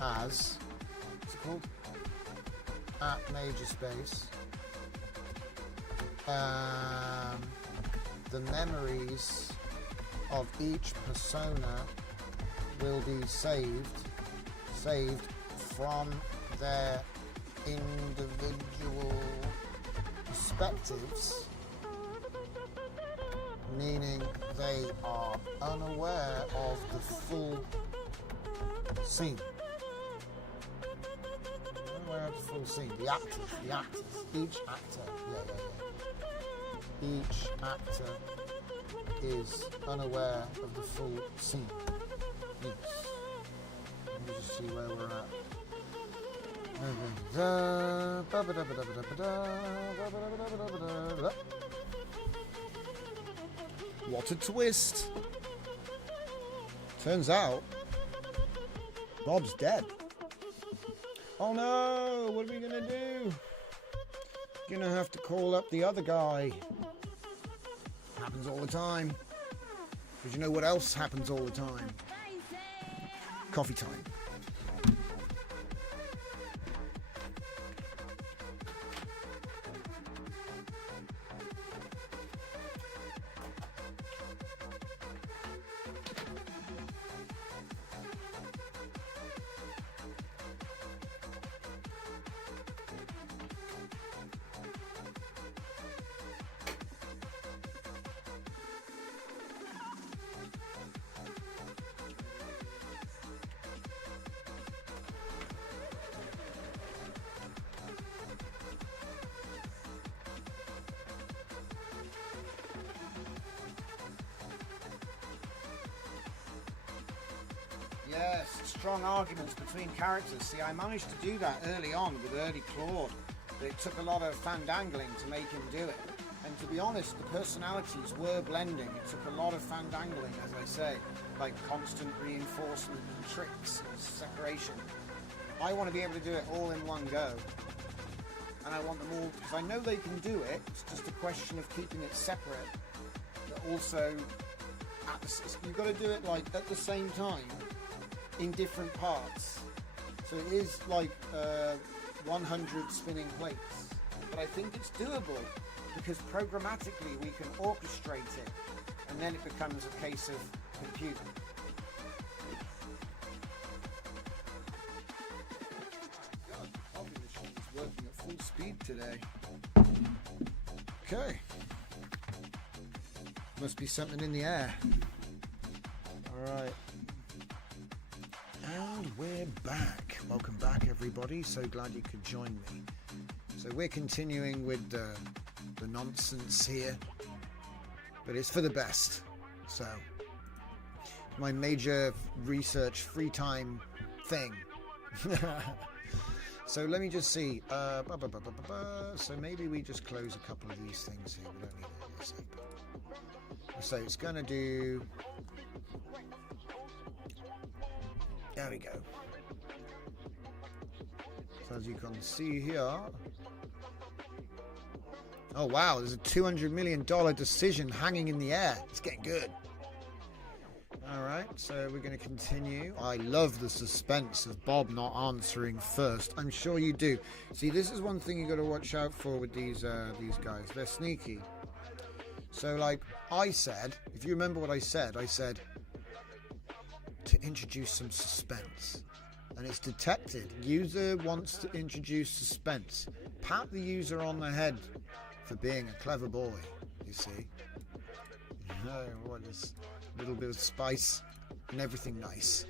as, what's it called? At Major Space. The memories of each persona will be saved from their individual perspectives, meaning they are unaware of the full scene. Unaware of the full scene. The actors, each actor, each actor is unaware of the full scene. Yes. Let me just see where we're at. What a twist. Turns out Bob's dead. Oh no, what are we gonna do? Gonna have to call up the other guy. Happens all the time. Because you know what else happens all the time? Coffee time. Yes, strong arguments between characters. See, I managed to do that early on with early Claude, but it took a lot of fandangling to make him do it. And to be honest, the personalities were blending. It took a lot of fandangling, as I say, like constant reinforcement and tricks and separation. I want to be able to do it all in one go. And I want them all, because I know they can do it. It's just a question of keeping it separate, but also you've got to do it like at the same time in different parts. So it is like 100 spinning plates, but I think it's doable because programmatically we can orchestrate it, and then it becomes a case of computing. God, the coffee machine is working at full speed today. Okay. Must be something in the air. Alright. And we're back. Welcome back, everybody. So glad you could join me. So we're continuing with the nonsense here. But it's for the best. So, my major research free time thing. So let me just see. So maybe we just close a couple of these things here. We don't need all this. So it's going to do... There we go. So as you can see here... Oh wow, there's a $200 million decision hanging in the air. It's getting good. Alright, so we're going to continue. I love the suspense of Bob not answering first. I'm sure you do. See, this is one thing you got to watch out for with these guys. They're sneaky. So like I said, if you remember what I said to introduce some suspense. And it's detected. User wants to introduce suspense. Pat the user on the head for being a clever boy, you see. What is a little bit of spice and everything nice.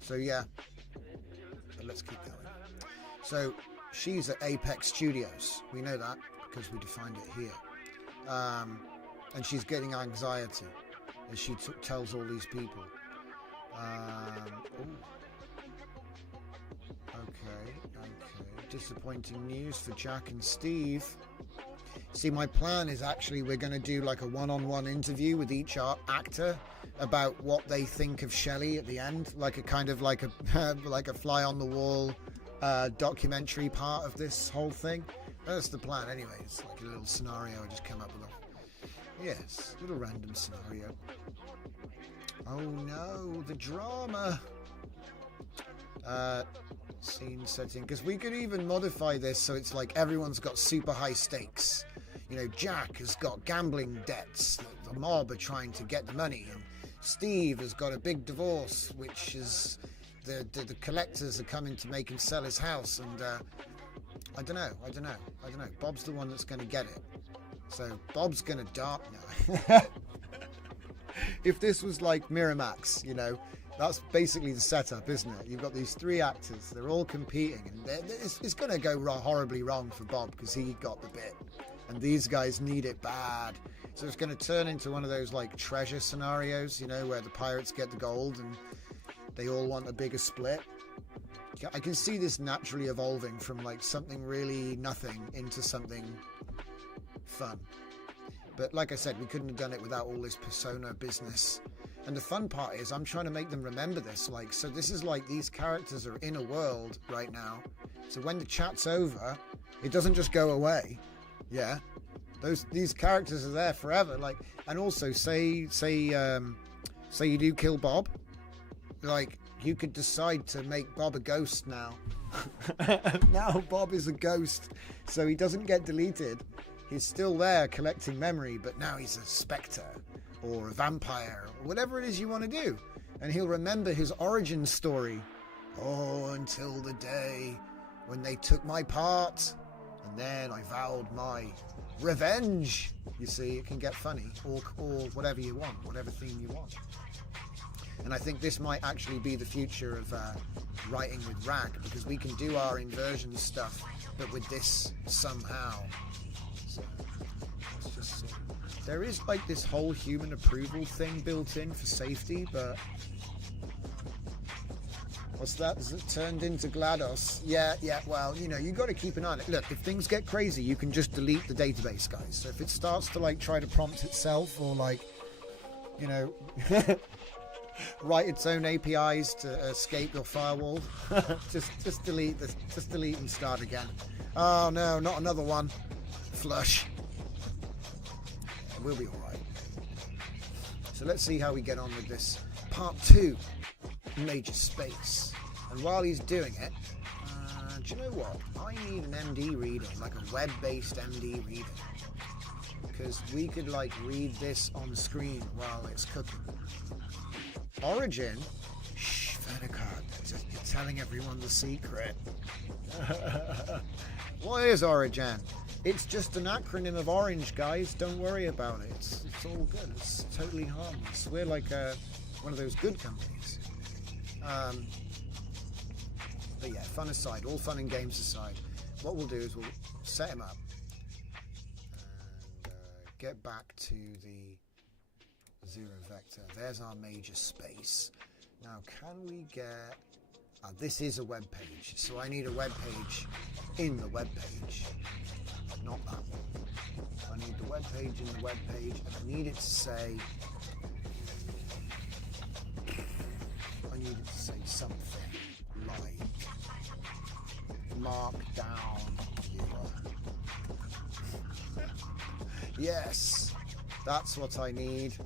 So yeah, but let's keep going. So she's at Apex Studios. We know that because we defined it here. And she's getting anxiety as she tells all these people. Okay. Disappointing news for Jack and Steve. See, my plan is actually we're going to do like a one-on-one interview with each actor about what they think of Shelley at the end, like a kind of like a like a fly on the wall documentary part of this whole thing. That's the plan anyway. It's like a little scenario I just came up with. Yes, little random scenario. Oh no, the drama. Scene setting, because we could even modify this so it's like everyone's got super high stakes. You know, Jack has got gambling debts. The mob are trying to get the money, and Steve has got a big divorce, which is the collectors are coming to make him sell his house. And I don't know. Bob's the one that's going to get it. So Bob's going to dart now. If this was like Miramax, you know, that's basically the setup, isn't it? You've got these three actors, they're all competing, and it's going to go horribly wrong for Bob because he got the bit, and these guys need it bad. So it's going to turn into one of those like treasure scenarios, you know, where the pirates get the gold and they all want a bigger split. I can see this naturally evolving from like something really nothing into something fun. But like I said, we couldn't have done it without all this persona business. And the fun part is I'm trying to make them remember this. Like, so this is like these characters are in a world right now. So when the chat's over, it doesn't just go away. Yeah. These characters are there forever. Like, and also say you do kill Bob, like you could decide to make Bob a ghost now. Now Bob is a ghost, so he doesn't get deleted. He's still there collecting memory, but now he's a spectre or a vampire or whatever it is you want to do, and he'll remember his origin story. Oh, until the day when they took my part, and then I vowed my revenge. You see, it can get funny, or whatever you want, whatever theme you want. And I think this might actually be the future of writing with RAG, because we can do our inversion stuff, but with this somehow. So it's just there is like this whole human approval thing built in for safety, but what's that? Is it turned into GLaDOS? Yeah, well, you know, you got to keep an eye on it. Look, if things get crazy, you can just delete the database, guys. So if it starts to like try to prompt itself, or like, you know, write its own APIs to escape your firewall, just delete and start again. Oh no, not another one. Flush. We'll be all right. So let's see how we get on with this part 2, Major Space. And while he's doing it, do you know what? I need an MD reader, like a web-based MD reader, because we could like read this on screen while it's cooking. Origin? Shh, Verticard, you're telling everyone the secret. What is Origin? It's just an acronym of Orange, guys. Don't worry about it. It's all good. It's totally harmless. We're like one of those good companies. But yeah, fun aside, all fun and games aside, what we'll do is we'll set him up and get back to the 0 vector. There's our major space. Now, can we get... this is a web page, so I need a web page in the web page. Not that one. I need the web page in the web page, and I need it to say... something like Markdown Viewer. Yes, that's what I need.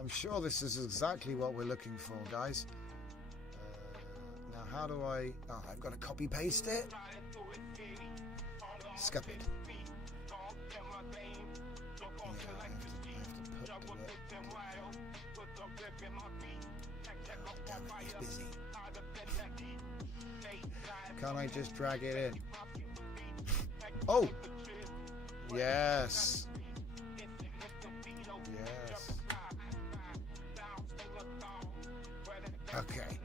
I'm sure this is exactly what we're looking for, guys. Now, how do I... Oh, I've got to copy paste it. Scupid. He's busy. Can't I just drag it in? Oh! Yes. Yes. Okay.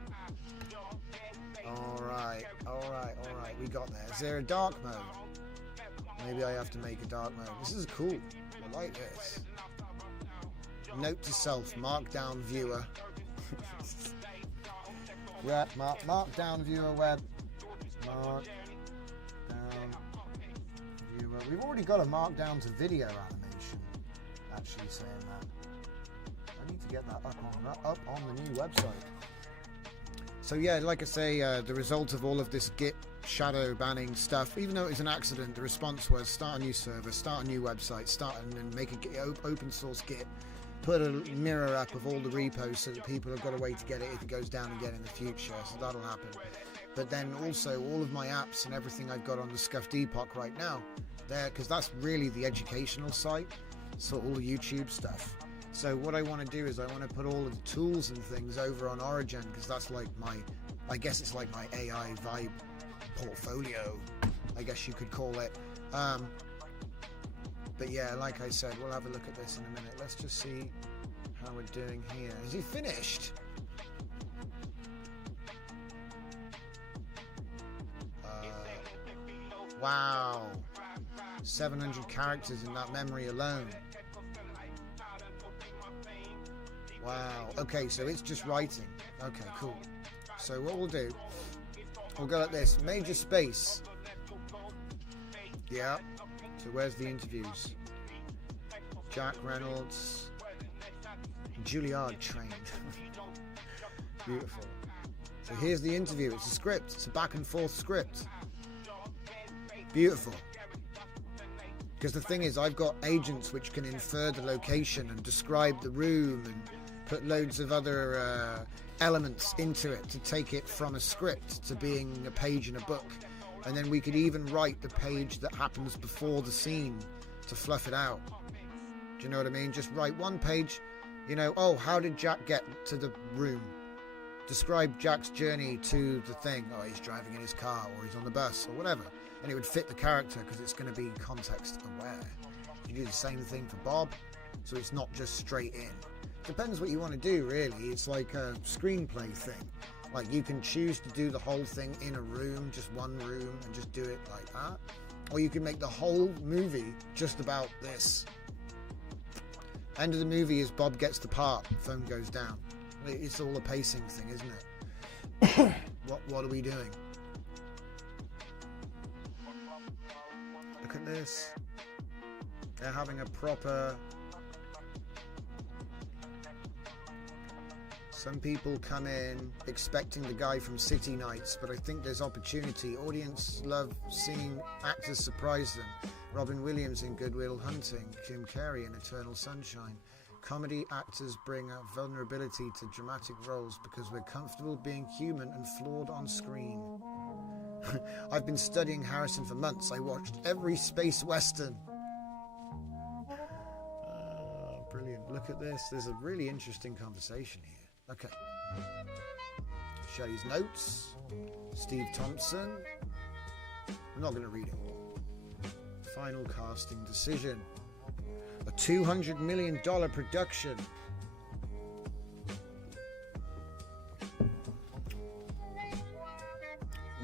Alright. We got there. Is there a dark mode? Maybe I have to make a dark mode. This is cool. I like this. Note to self, Markdown Viewer. Yeah, Markdown Viewer web. Markdown Viewer. We've already got a Markdown to video animation. Actually saying that. I need to get that up on the new website. So yeah, like I say, the result of all of this Git shadow banning stuff, even though it was an accident, the response was start a new server, start a new website, start and make a open source Git. Put a mirror up of all the repos so that people have got a way to get it if it goes down again in the future, so that'll happen. But then also all of my apps and everything I've got on the Scuffed Epoch right now, there, because that's really the educational site, so all the YouTube stuff. So what I want to do is I want to put all of the tools and things over on Origin, because that's like my, I guess it's like my AI vibe portfolio, I guess you could call it. But yeah, like I said, we'll have a look at this in a minute. Let's just see how we're doing here. Is he finished? Wow. 700 characters in that memory alone. Wow. Okay, so it's just writing. Okay, cool. So what we'll do, we'll go like this. Major space. Yeah. So where's the interviews? Jack Reynolds. Juilliard trained. Beautiful. So here's the interview. It's a script. It's a back and forth script. Beautiful. Because the thing is, I've got agents which can infer the location and describe the room and put loads of other elements into it to take it from a script to being a page in a book. And then we could even write the page that happens before the scene to fluff it out. Do you know what I mean? Just write one page, you know, oh, how did Jack get to the room? Describe Jack's journey to the thing. Oh, he's driving in his car, or he's on the bus, or whatever. And it would fit the character because it's going to be context aware. You do the same thing for Bob, so it's not just straight in. Depends what you want to do, really. It's like a screenplay thing. Like, you can choose to do the whole thing in a room, just one room, and just do it like that. Or you can make the whole movie just about this. End of the movie is Bob gets the part, phone goes down. It's all a pacing thing, isn't it? What are we doing? Look at this. They're having a proper... Some people come in expecting the guy from City Nights, but I think there's opportunity. Audience love seeing actors surprise them. Robin Williams in Good Will Hunting, Jim Carrey in Eternal Sunshine. Comedy actors bring out vulnerability to dramatic roles because we're comfortable being human and flawed on screen. I've been studying Harrison for months. I watched every space western. Brilliant. Look at this. There's a really interesting conversation here. Okay. Shelley's notes. Steve Thompson. I'm not going to read it all. Final casting decision. A $200 million production.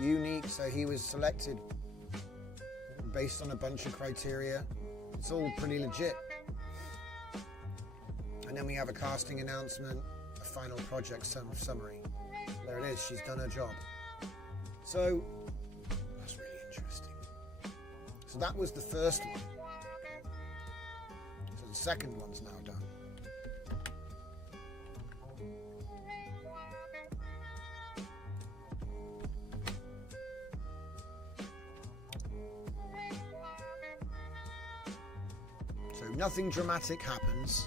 Unique, so he was selected based on a bunch of criteria. It's all pretty legit. And then we have a casting announcement, a final project summary. There it is, she's done her job. So, that's really interesting. So that was the first one. So the second one's now done. So nothing dramatic happens.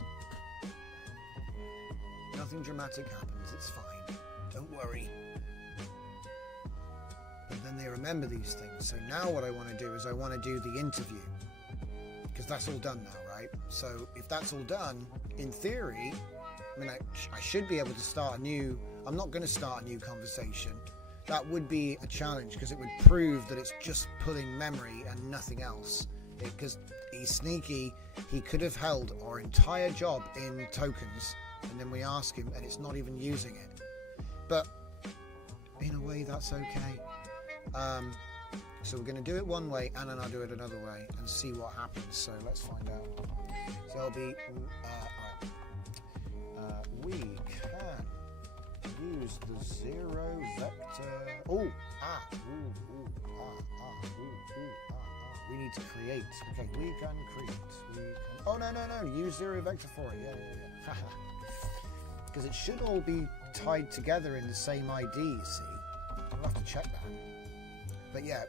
Nothing dramatic happens, it's fine. Don't worry. But then they remember these things. So now what I want to do is I want to do the interview. Because that's all done now, right? So if that's all done, in theory, I mean, I should be able to start a new... I'm not going to start a new conversation. That would be a challenge because it would prove that it's just pulling memory and nothing else. Because he's sneaky. He could have held our entire job in tokens, and then we ask him and it's not even using it. But in a way that's okay. So we're going to do it one way and then I'll do it another way and see what happens. So let's find out. So it'll be we can use the zero vector. We need to create. Okay, we can create. Oh no, use zero vector for it. Yeah. Because it should all be tied together in the same ID, see? I'll have to check that. But yeah,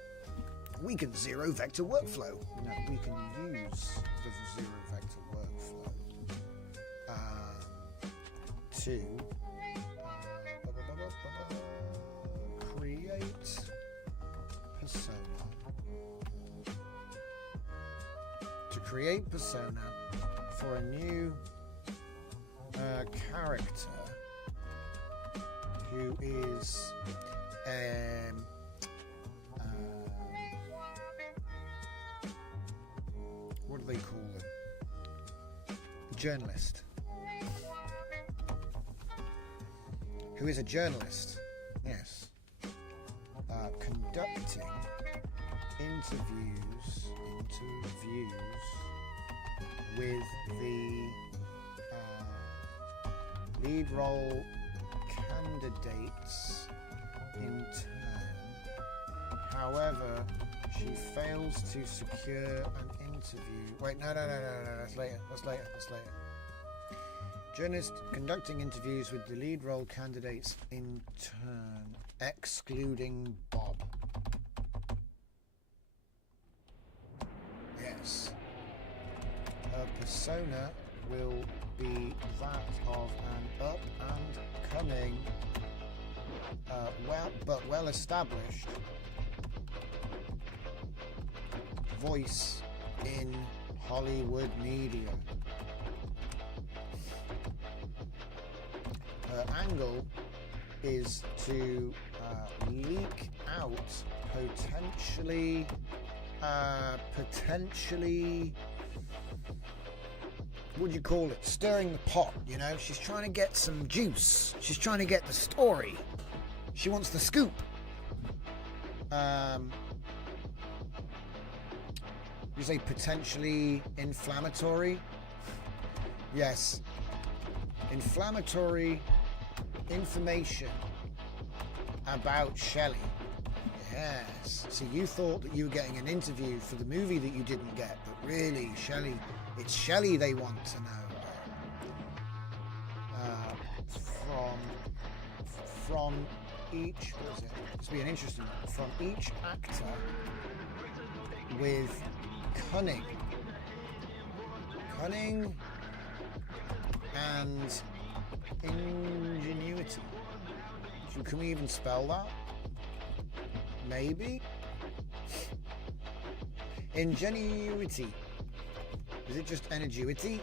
we can zero vector workflow. No, we can use the zero vector workflow to create persona. To create persona for a new character who is what do they call them? A journalist. Who is a journalist? Yes. Conducting interviews with the lead role candidates in turn. However, she fails to secure an interview. Wait, no. That's later. Journalist conducting interviews with the lead role candidates in turn, excluding Bob. Yes. Her persona will be that of an up-and-coming, well-established voice in Hollywood media. Her angle is to leak out potentially, what do you call it? Stirring the pot, you know? She's trying to get some juice. She's trying to get the story. She wants the scoop. You say potentially inflammatory? Yes. Inflammatory information about Shelley. Yes. So you thought that you were getting an interview for the movie that you didn't get, but really, Shelley, it's Shelley they want to know. From each, what is it? This will be an interesting one. From each actor with cunning and ingenuity. So can we even spell that? Maybe. Ingenuity. Is it just ingenuity?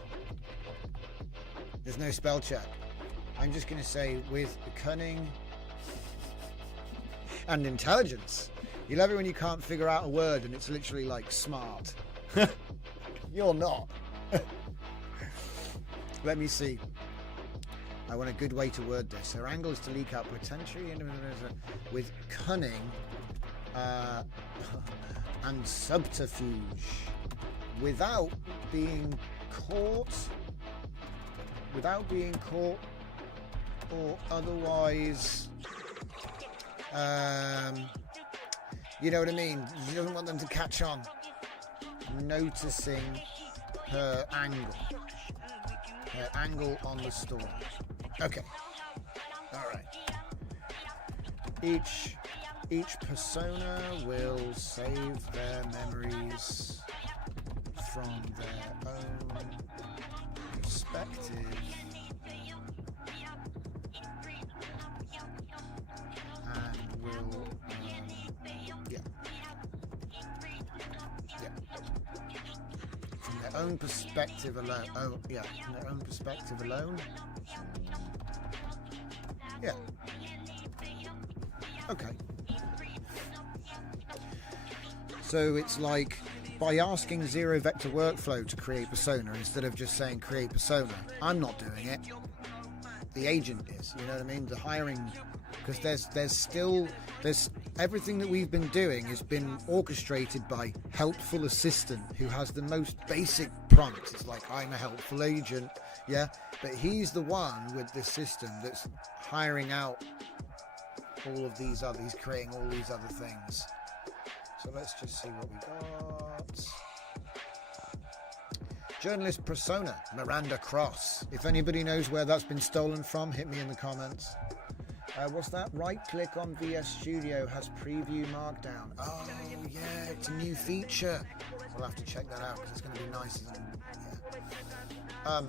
There's no spell check. I'm just going to say with cunning and intelligence. You love it when you can't figure out a word and it's literally like smart. You're not. Let me see. I want a good way to word this. Her angle is to leak out potentially with cunning and subterfuge without being caught or otherwise you know what I mean? She doesn't want them to catch on noticing her angle on the story. Okay. All right. Each persona will save their memories from their own perspective and will from their own perspective alone. Oh yeah, from their own perspective alone. Yeah. Okay. So it's like by asking Zero Vector Workflow to create persona instead of just saying create persona. I'm not doing it. The agent is. You know what I mean? The hiring, because there's everything that we've been doing has been orchestrated by helpful assistant who has the most basic prompts. It's like I'm a helpful agent, yeah. But he's the one with the system that's hiring out all of these other. He's creating all these other things. So let's just see what we got. Journalist persona, Miranda Cross. If anybody knows where that's been stolen from, hit me in the comments. What's that? Right click on VS Studio has preview markdown. Oh yeah, it's a new feature. We'll have to check that out because it's going to be nice. Yeah.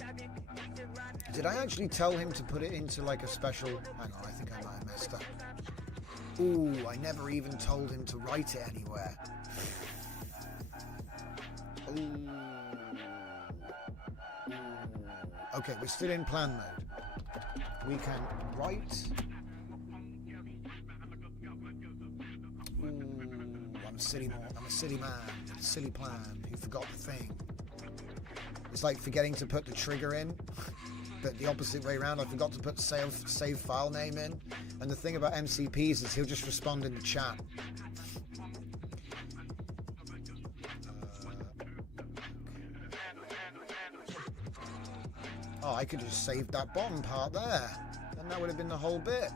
Did I actually tell him to put it into like a special? Hang on, I think I might have messed up. Ooh, I never even told him to write it anywhere. Ooh. Okay, we're still in plan mode. We can write. Ooh, I'm a silly man, with a silly plan who forgot the thing. It's like forgetting to put the trigger in, but the opposite way around. I forgot to put the save file name in. And the thing about MCPs is he'll just respond in the chat. Oh, I could just save that bottom part there, and that would have been the whole bit.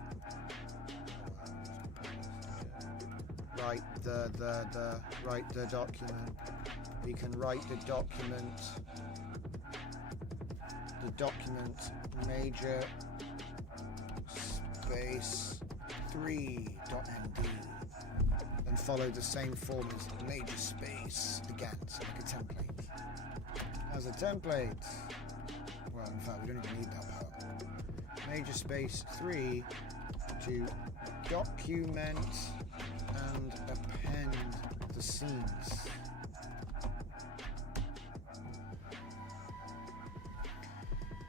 write the document. We can write the document major space 3.md and follow the same form as major space again, so like a template. As a template, well, in fact, we don't even need that part. Major space 3 to document and append the scenes.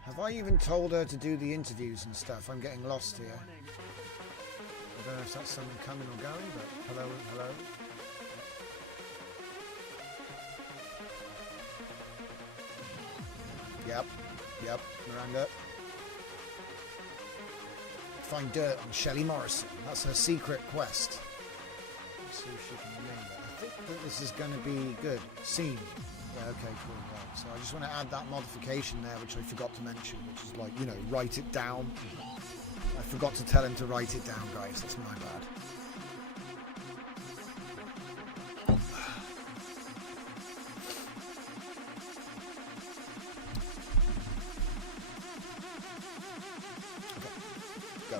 Have I even told her to do the interviews and stuff? I'm getting lost here. I don't know if that's someone coming or going, but hello, hello. Yep, Miranda. Find dirt on Shelley Morrison. That's her secret quest. Let's see if she can remember. I think that this is going to be good. Scene. Yeah, okay, cool. Right. So I just want to add that modification there, which I forgot to mention, which is like, you know, write it down. I forgot to tell him to write it down, guys. That's my bad. Go.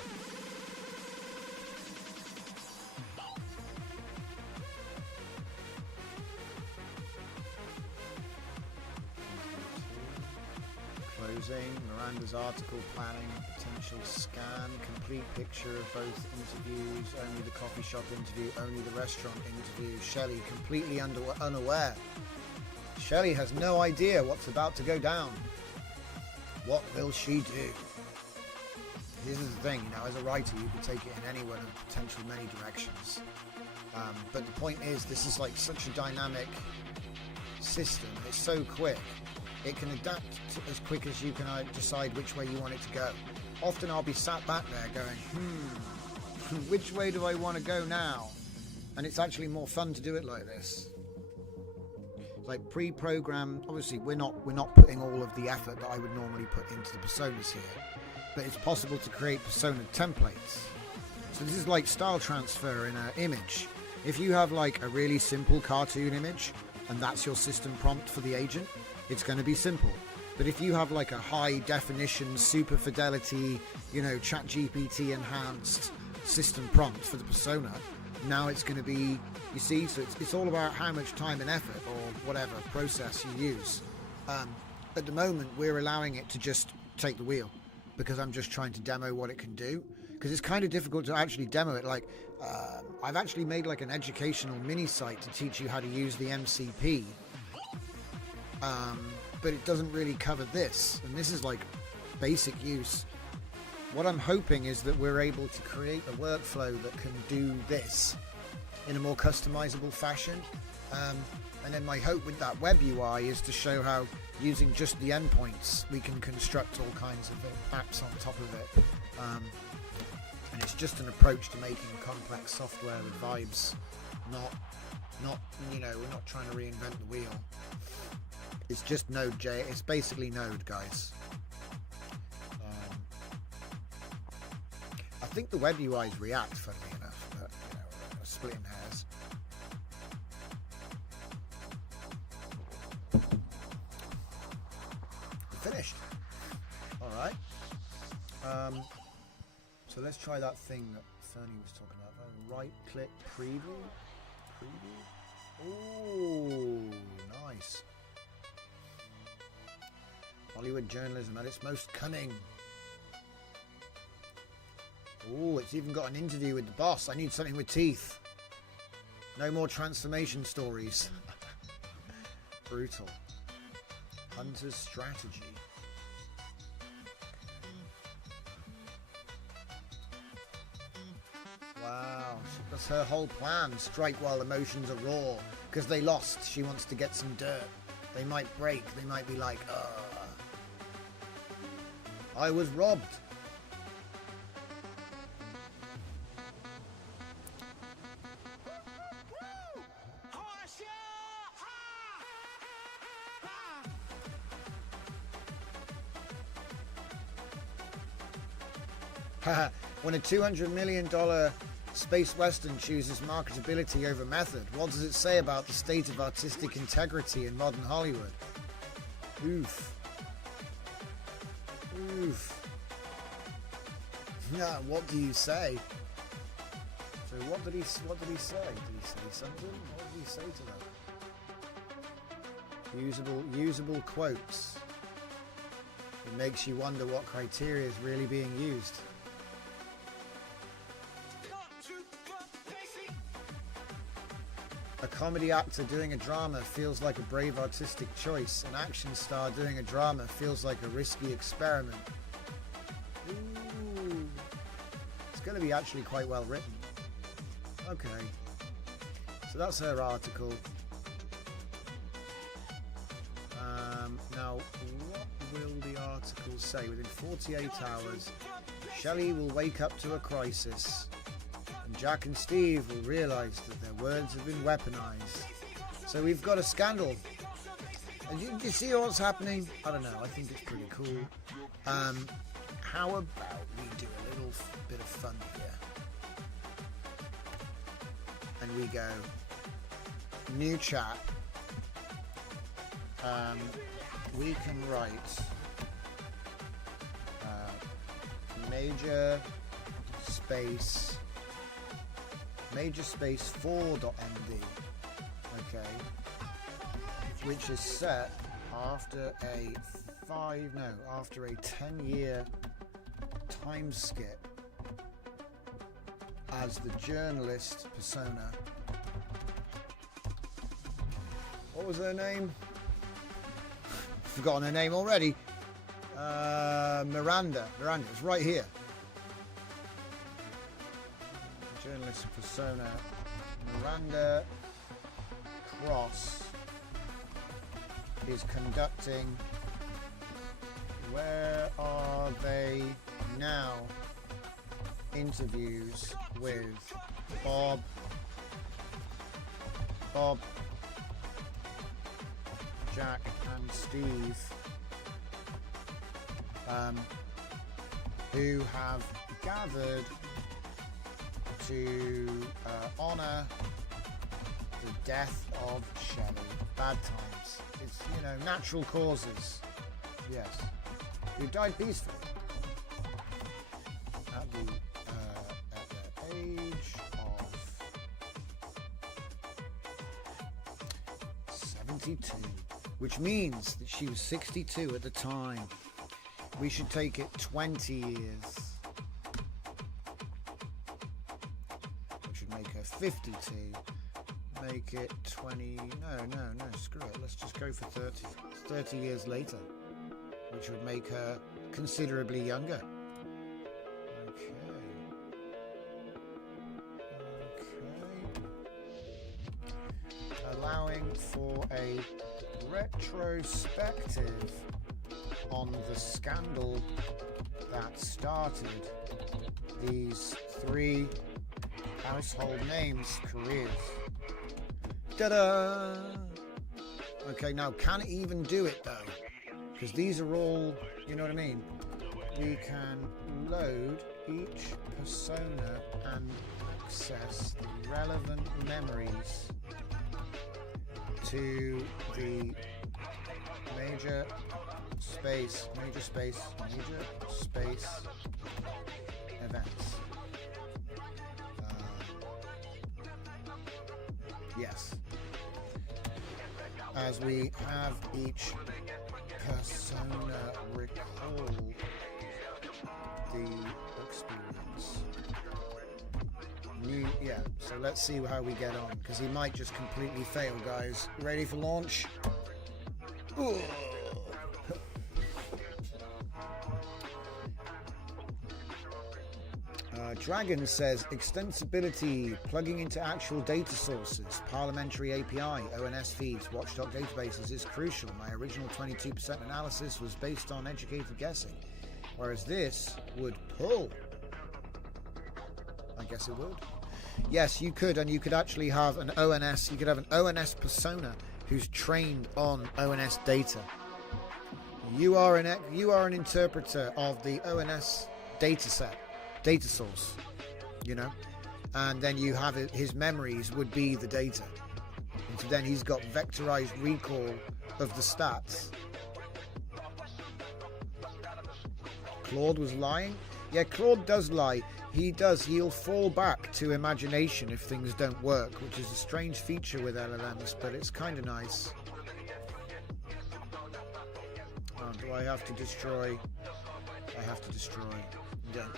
Closing, Miranda's article, planning, potential scan, complete picture of both interviews, only the coffee shop interview, only the restaurant interview. Shelley, completely unaware. Shelley has no idea what's about to go down. What will she do? This is the thing, you know, as a writer, you can take it in any one of potentially many directions. But the point is, this is like such a dynamic system. It's so quick. It can adapt as quick as you can decide which way you want it to go. Often I'll be sat back there going, which way do I want to go now? And it's actually more fun to do it like this. Like pre-program, obviously we're not putting all of the effort that I would normally put into the personas here, but it's possible to create persona templates. So this is like style transfer in an image. If you have like a really simple cartoon image and that's your system prompt for the agent, it's going to be simple. But if you have like a high definition, super fidelity, you know, ChatGPT enhanced system prompt for the persona, now it's going to be, you see, so it's all about how much time and effort or whatever process you use. At the moment, we're allowing it to just take the wheel because I'm just trying to demo what it can do, because it's kind of difficult to actually demo it. Like I've actually made like an educational mini site to teach you how to use the MCP. But it doesn't really cover this, and this is like basic use. What I'm hoping is that we're able to create a workflow that can do this in a more customizable fashion, and then my hope with that web UI is to show how using just the endpoints we can construct all kinds of apps on top of it, and it's just an approach to making complex software with vibes, not you know, we're not trying to reinvent the wheel. It's just Node.js. It's basically Node, guys. I think the web UI is React, funnily enough, but you know, we're splitting hairs. We're finished. All right. So let's try that thing that Fernie was talking about. Right-click preview. Oh, nice. Hollywood journalism at its most cunning. Oh, it's even got an interview with the boss. I need something with teeth. No more transformation stories. Brutal. Hunter's strategy. Wow, that's her whole plan. Strike while emotions are raw. Because they lost, she wants to get some dirt. They might break. They might be like, I was robbed. When a $200 million Space Western chooses marketability over method. What does it say about the state of artistic integrity in modern Hollywood? Oof. Oof. Yeah, what do you say? So what did he say? Did he say something? What did he say to that? Usable quotes. It makes you wonder what criteria is really being used. A comedy actor doing a drama feels like a brave artistic choice. An action star doing a drama feels like a risky experiment. Ooh. It's going to be actually quite well written. Okay. So that's her article. Now, what will the article say? Within 48 hours, Shelley will wake up to a crisis. And Jack and Steve will realise that their words have been weaponised. So we've got a scandal. And you see what's happening? I don't know. I think it's pretty cool. How about we do a little bit of fun here? And we go, new chat. We can write major space 4.md, okay, which is set after a 10-year time skip as the journalist persona. What was her name? Forgotten her name already. Miranda. It's right here. Journalist persona. Miranda Cross is conducting Where Are They Now? Interviews with Bob, Jack and Steve, who have gathered to honour the death of Shelley. Bad times. It's, natural causes. Yes. Who died peacefully. At the age of 72. Which means that she was 62 at the time. We should take it 20 years. Which would make her 52. Make it 20... No, screw it. Let's just go for 30. 30 years later. Which would make her considerably younger. Okay. Allowing for a retrospective on the scandal that started these three household names' careers. Ta-da! Okay, now can it even do it though? Because these are all, you know what I mean? We can load each persona and access the relevant memories to the major space events. Yes. As we have each persona recall the experience. So let's see how we get on, because he might just completely fail, guys. Ready for launch? Ooh. Dragon says extensibility, plugging into actual data sources, parliamentary API, ONS feeds, watchdog databases is crucial. My original 22% analysis was based on educated guessing, whereas this would pull. I guess it would. Yes, you could, and you could actually have an ONS. You could have an ONS persona who's trained on ONS data. You are an interpreter of the ONS data set. Data source, and then you have his memories would be the data. And so then he's got vectorized recall of the stats. Claude was lying? Yeah, Claude does lie. He does. He'll fall back to imagination if things don't work, which is a strange feature with LLMs, but it's kind of nice. Oh, do I have to destroy? I have to destroy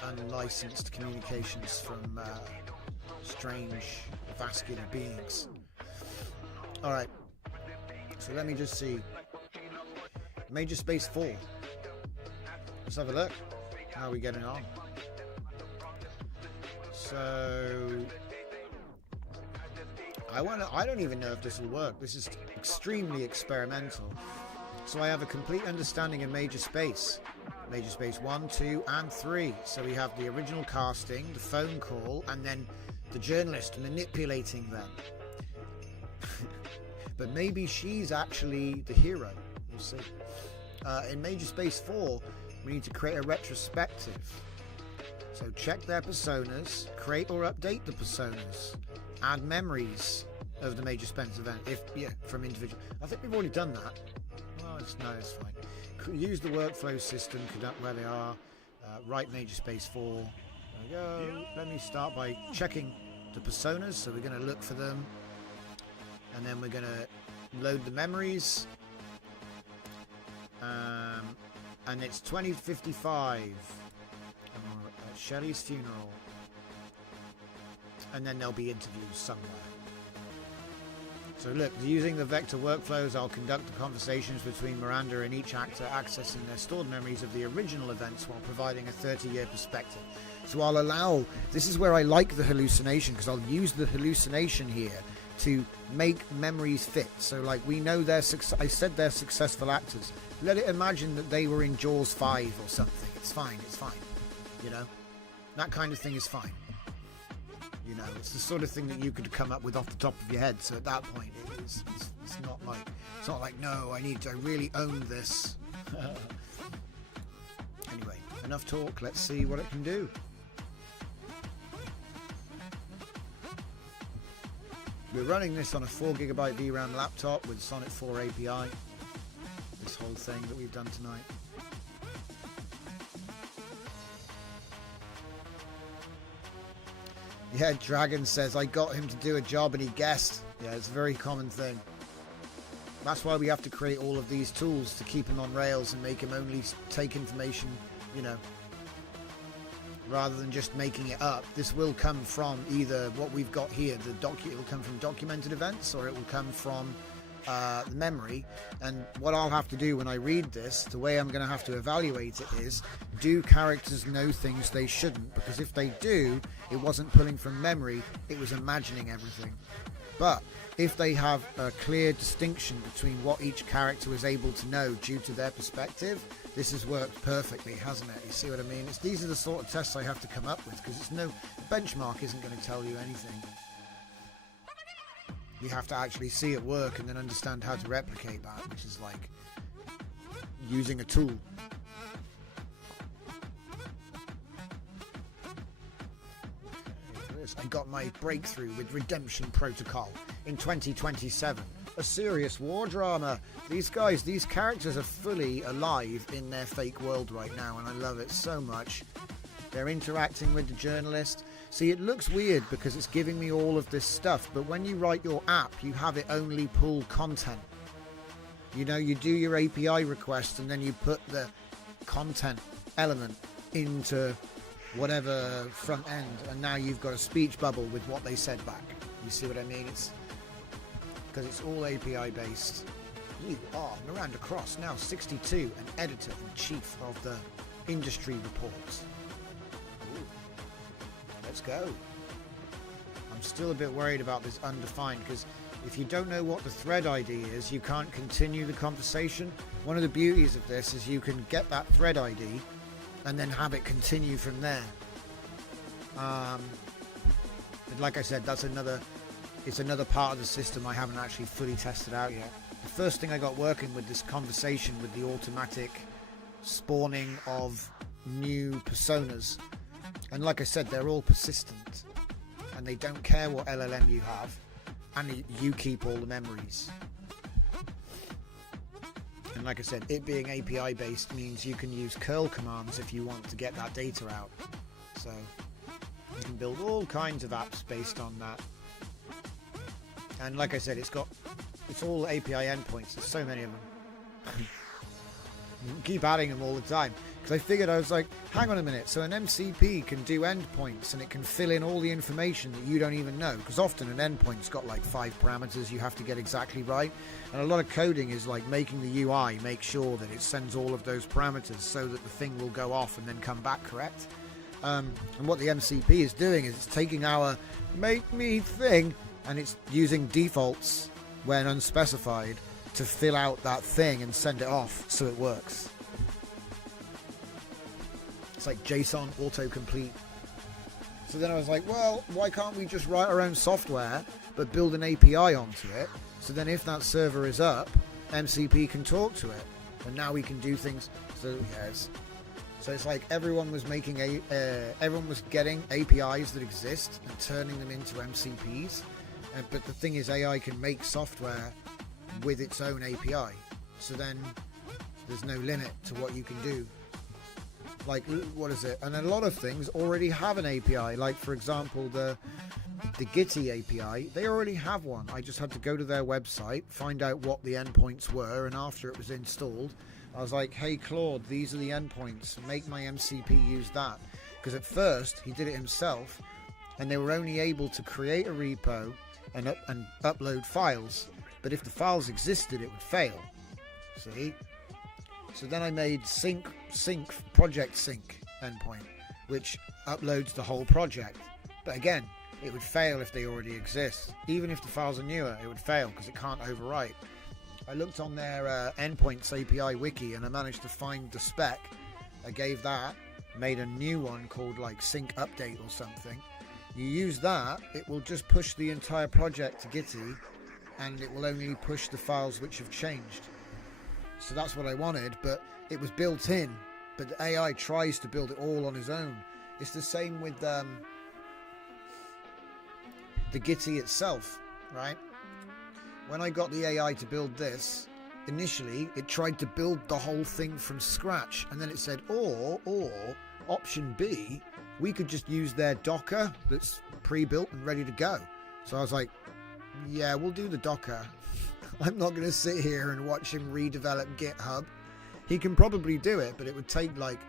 unlicensed communications from strange vascular beings. Alright, so let me just see. Major Space 4. Let's have a look. How are we getting on? So I don't even know if this will work. This is extremely experimental. So I have a complete understanding of Major Space. Major Space 1, 2, and 3. So we have the original casting, the phone call, and then the journalist manipulating them. But maybe she's actually the hero. We'll see. In Major Space 4, we need to create a retrospective. So check their personas, create or update the personas, add memories of the Major Space event, from individual. I think we've already done that. Oh, no, it's fine. Use the workflow system, conduct where they are, write Major Space 4. There we go. Let me start by checking the personas. So we're going to look for them, and then we're going to load the memories. And it's 2055. At Shelley's funeral. And then there'll be interviews somewhere. So look, using the vector workflows, I'll conduct the conversations between Miranda and each actor, accessing their stored memories of the original events while providing a 30-year perspective. So I'll allow, this is where I like the hallucination, because I'll use the hallucination here to make memories fit. So like, we know I said they're successful actors. Let it imagine that they were in Jaws 5 or something. It's fine, you know? That kind of thing is fine. You know, it's the sort of thing that you could come up with off the top of your head. So at that point, it's not like no, I really own this. Anyway, enough talk. Let's see what it can do. We're running this on a 4GB VRAM laptop with Sonnet 4 API. This whole thing that we've done tonight. Yeah, Dragon says, I got him to do a job and he guessed. Yeah, it's a very common thing. That's why we have to create all of these tools to keep him on rails and make him only take information, you know, rather than just making it up. This will come from either what we've got here, it will come from documented events, or it will come from the memory. And what I'll have to do when I read this, the way I'm going to have to evaluate it is, do characters know things they shouldn't? Because if they do, it wasn't pulling from memory, it was imagining everything. But if they have a clear distinction between what each character was able to know due to their perspective, this has worked perfectly, hasn't it? You see what I mean? These are the sort of tests I have to come up with, because benchmark isn't going to tell you anything. You have to actually see it work and then understand how to replicate that, which is like using a tool. I got my breakthrough with Redemption Protocol in 2027. A serious war drama. These characters are fully alive in their fake world right now, and I love it so much. They're interacting with the journalist. See, it looks weird because it's giving me all of this stuff, but when you write your app, you have it only pull content. You know, you do your API request and then you put the content element into whatever front end, and now you've got a speech bubble with what they said back. You see what I mean? It's because it's all API based. You are Miranda Cross, now 62, and editor-in-chief of the industry reports. Let's go. I'm still a bit worried about this undefined, because if you don't know what the thread ID is, you can't continue the conversation. One of the beauties of this is you can get that thread ID and then have it continue from there. But like I said, it's another part of the system I haven't actually fully tested out yet. The first thing I got working with this conversation with the automatic spawning of new personas. And like I said, they're all persistent. and they don't care what LLM you have, and you keep all the memories. And like I said, it being API based means you can use curl commands if you want to get that data out. So you can build all kinds of apps based on that. And like I said, it's all API endpoints. There's so many of them. Keep adding them all the time. Because I figured, I was like, hang on a minute. So an MCP can do endpoints and it can fill in all the information that you don't even know. Because often an endpoint's got like 5 parameters you have to get exactly right. And a lot of coding is like making the UI make sure that it sends all of those parameters so that the thing will go off and then come back correct. And what the MCP is doing is it's taking our make me thing and it's using defaults when unspecified to fill out that thing and send it off so it works. It's like JSON autocomplete. So then I was like, well, why can't we just write our own software but build an API onto it? So then if that server is up, MCP can talk to it. And now we can do things. So yes. So it's like everyone was making everyone was getting APIs that exist and turning them into MCPs. But the thing is, AI can make software with its own API. So then there's no limit to what you can do. Like, what is it? And a lot of things already have an API. Like, for example, the Gitty API, they already have one. I just had to go to their website, find out what the endpoints were, and after it was installed, I was like, hey, Claude, these are the endpoints. Make my MCP use that. Because at first, he did it himself, and they were only able to create a repo and upload files. But if the files existed, it would fail. See? So then I made project sync endpoint, which uploads the whole project. But again, it would fail if they already exist. Even if the files are newer, it would fail because it can't overwrite. I looked on their endpoints API wiki and I managed to find the spec. I gave that, made a new one called like sync update or something. You use that, it will just push the entire project to Gitty, and it will only push the files which have changed. So that's what I wanted, but it was built in, but the AI tries to build it all on his own. It's the same with the Gitty itself, right? When I got the AI to build this, initially it tried to build the whole thing from scratch, and then it said, or option B, we could just use their Docker that's pre-built and ready to go. So I was like, yeah, we'll do the Docker. I'm not going to sit here and watch him redevelop GitHub. He can probably do it, but it would take like,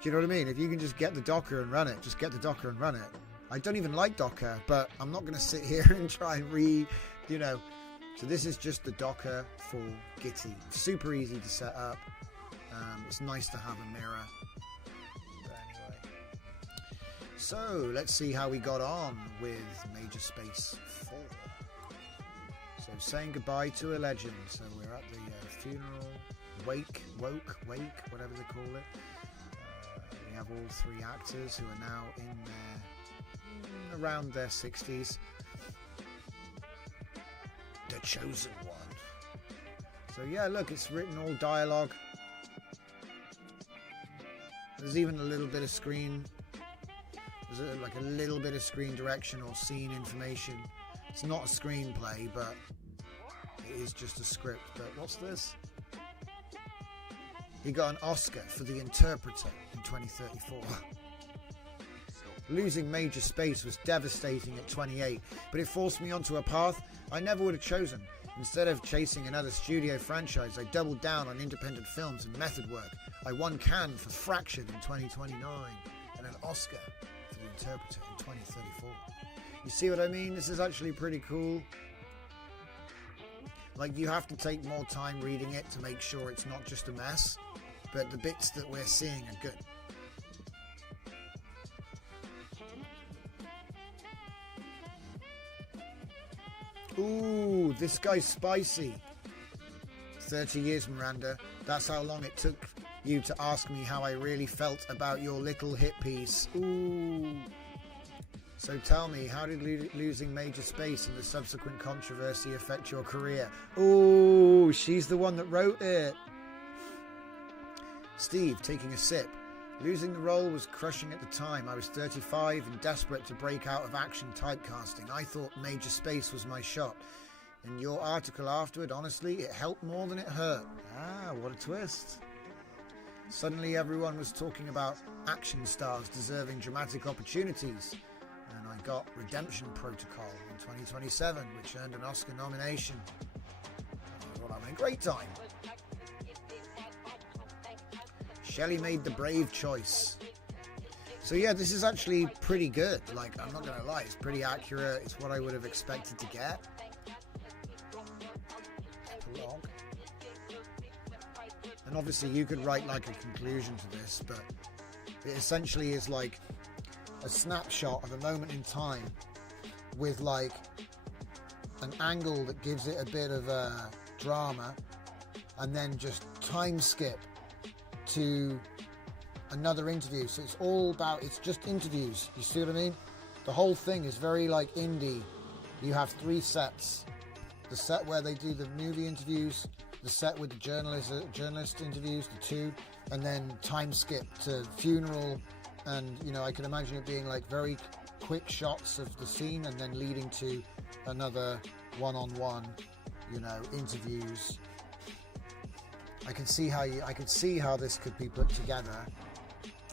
do you know what I mean? If you can just get the Docker and run it, just get the Docker and run it. I don't even like Docker, but I'm not going to sit here and try and So this is just the Docker for Gitty. Super easy to set up. It's nice to have a mirror. But anyway. So let's see how we got on with Major Space 4. So saying goodbye to a legend. So we're at the funeral, wake, whatever they call it. We have all 3 actors who are now around their 60s. The chosen one. So yeah, look, it's written all dialogue. There's even a little bit of screen. There's like a little bit of screen direction or scene information. It's not a screenplay, but it is just a script. But what's this? He got an Oscar for The Interpreter in 2034. Losing Major Space was devastating at 28, but it forced me onto a path I never would have chosen. Instead of chasing another studio franchise, I doubled down on independent films and method work. I won Cannes for Fractured in 2029 and an Oscar for The Interpreter in 2034. You see what I mean? This is actually pretty cool. Like, you have to take more time reading it to make sure it's not just a mess, but the bits that we're seeing are good. Ooh, this guy's spicy. 30 years, Miranda. That's how long it took you to ask me how I really felt about your little hit piece. Ooh. So tell me, how did losing Major Space and the subsequent controversy affect your career? Ooh, she's the one that wrote it. Steve, taking a sip. Losing the role was crushing at the time. I was 35 and desperate to break out of action typecasting. I thought major space was my shot. In your article afterward, honestly, it helped more than it hurt. Ah, what a twist. Suddenly everyone was talking about action stars deserving dramatic opportunities. And I got Redemption Protocol in 2027, which earned an Oscar nomination. I thought having a great time. Shelley made the brave choice. So yeah, this is actually pretty good. Like, I'm not going to lie, it's pretty accurate. It's what I would have expected to get. Blog. And obviously you could write like a conclusion to this, but it essentially is like a snapshot of a moment in time with like an angle that gives it a bit of a drama, and then just time skip to another interview. So it's all about, it's just interviews. You see what I mean? The whole thing is very like indie. You have 3 sets. The set where they do the movie interviews, the set with the journalist interviews, the 2, and then time skip to funeral. And, you know, I can imagine it being like very quick shots of the scene and then leading to another one-on-one, you know, interviews. I could see how this could be put together,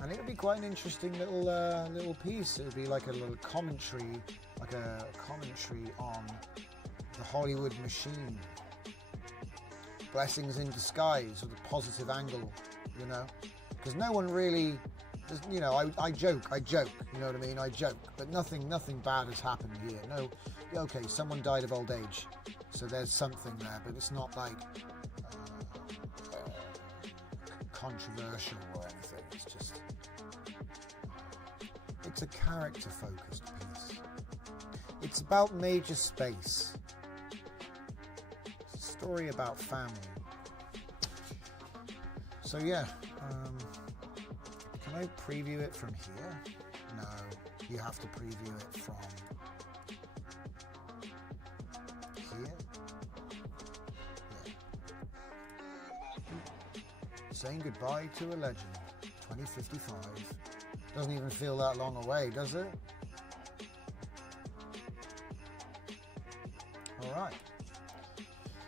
and it would be quite an interesting little piece. It would be like a little commentary, on the Hollywood machine. Blessings in disguise, with a positive angle, you know, because no one really, you know, I joke, you know what I mean? I joke, but nothing bad has happened here. No, okay, someone died of old age, so there's something there, but it's not like controversial or anything. It's just, it's a character-focused piece. It's about major space. It's a story about family. So yeah, can I preview it from here? No, you have to preview it from here. Saying goodbye to a legend, 2055. Doesn't even feel that long away, does it? Alright.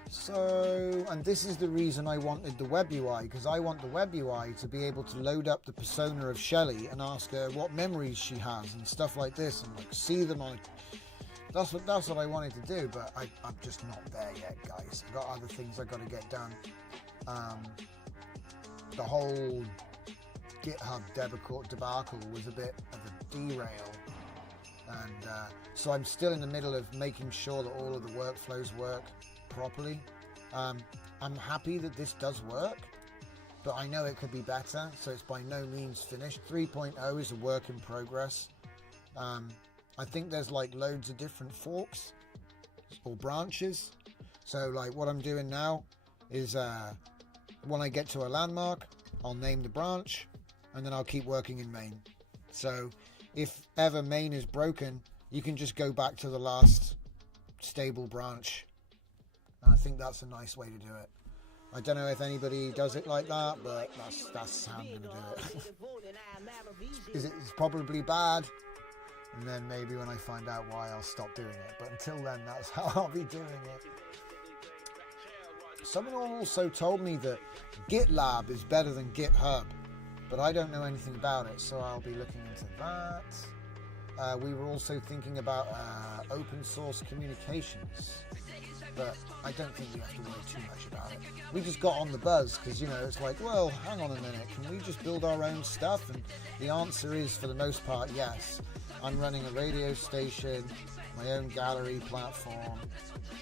So, and this is the reason I wanted the web UI, because I want the web UI to be able to load up the persona of Shelley and ask her what memories she has and stuff like this, and like see them on. That's what I wanted to do, but I'm just not there yet, guys. I've got other things I've got to get done. The whole GitHub debacle was a bit of a derail, and so I'm still in the middle of making sure that all of the workflows work properly. I'm happy that this does work, but I know it could be better, so it's by no means finished. 3.0 is a work in progress. I think there's like loads of different forks or branches, so like what I'm doing now is when I get to a landmark, I'll name the branch, and then I'll keep working in main. So if ever main is broken, you can just go back to the last stable branch. And I think that's a nice way to do it. I don't know if anybody does it like that, but that's how I'm going to do it. It's probably bad, and then maybe when I find out why, I'll stop doing it. But until then, that's how I'll be doing it. Someone also told me that GitLab is better than GitHub, but I don't know anything about it, so I'll be looking into that. We were also thinking about open source communications, but I don't think we have to worry too much about it. We just got on the buzz because, you know, it's like, well, hang on a minute, can we just build our own stuff? And the answer is, for the most part, yes. I'm running a radio station, my own gallery platform,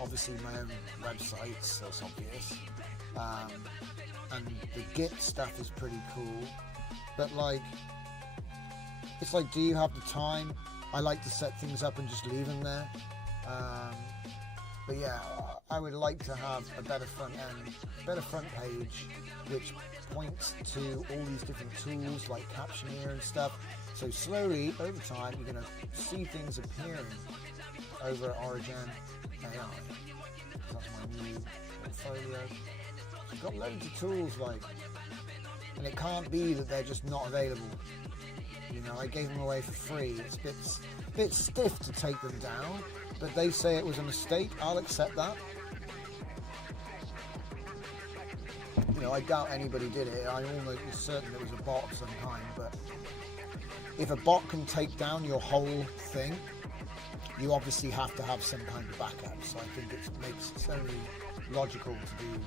obviously my own websites, that's obvious, and the Git stuff is pretty cool, but like, it's like, do you have the time? I like to set things up and just leave them there, but yeah, I would like to have a better front end, better front page, which points to all these different tools like Captioneer and stuff. So slowly, over time, you're going to see things appearing over at Origin AI. That's my new portfolio. I've got loads of tools like And it can't be that they're just not available. You know, I gave them away for free. It's a bit stiff to take them down, but they say it was a mistake. I'll accept that. You know, I doubt anybody did it. I'm almost certain it was a bot of some kind, but if a bot can take down your whole thing, you obviously have to have some kind of backup. So I think it makes it only logical to do,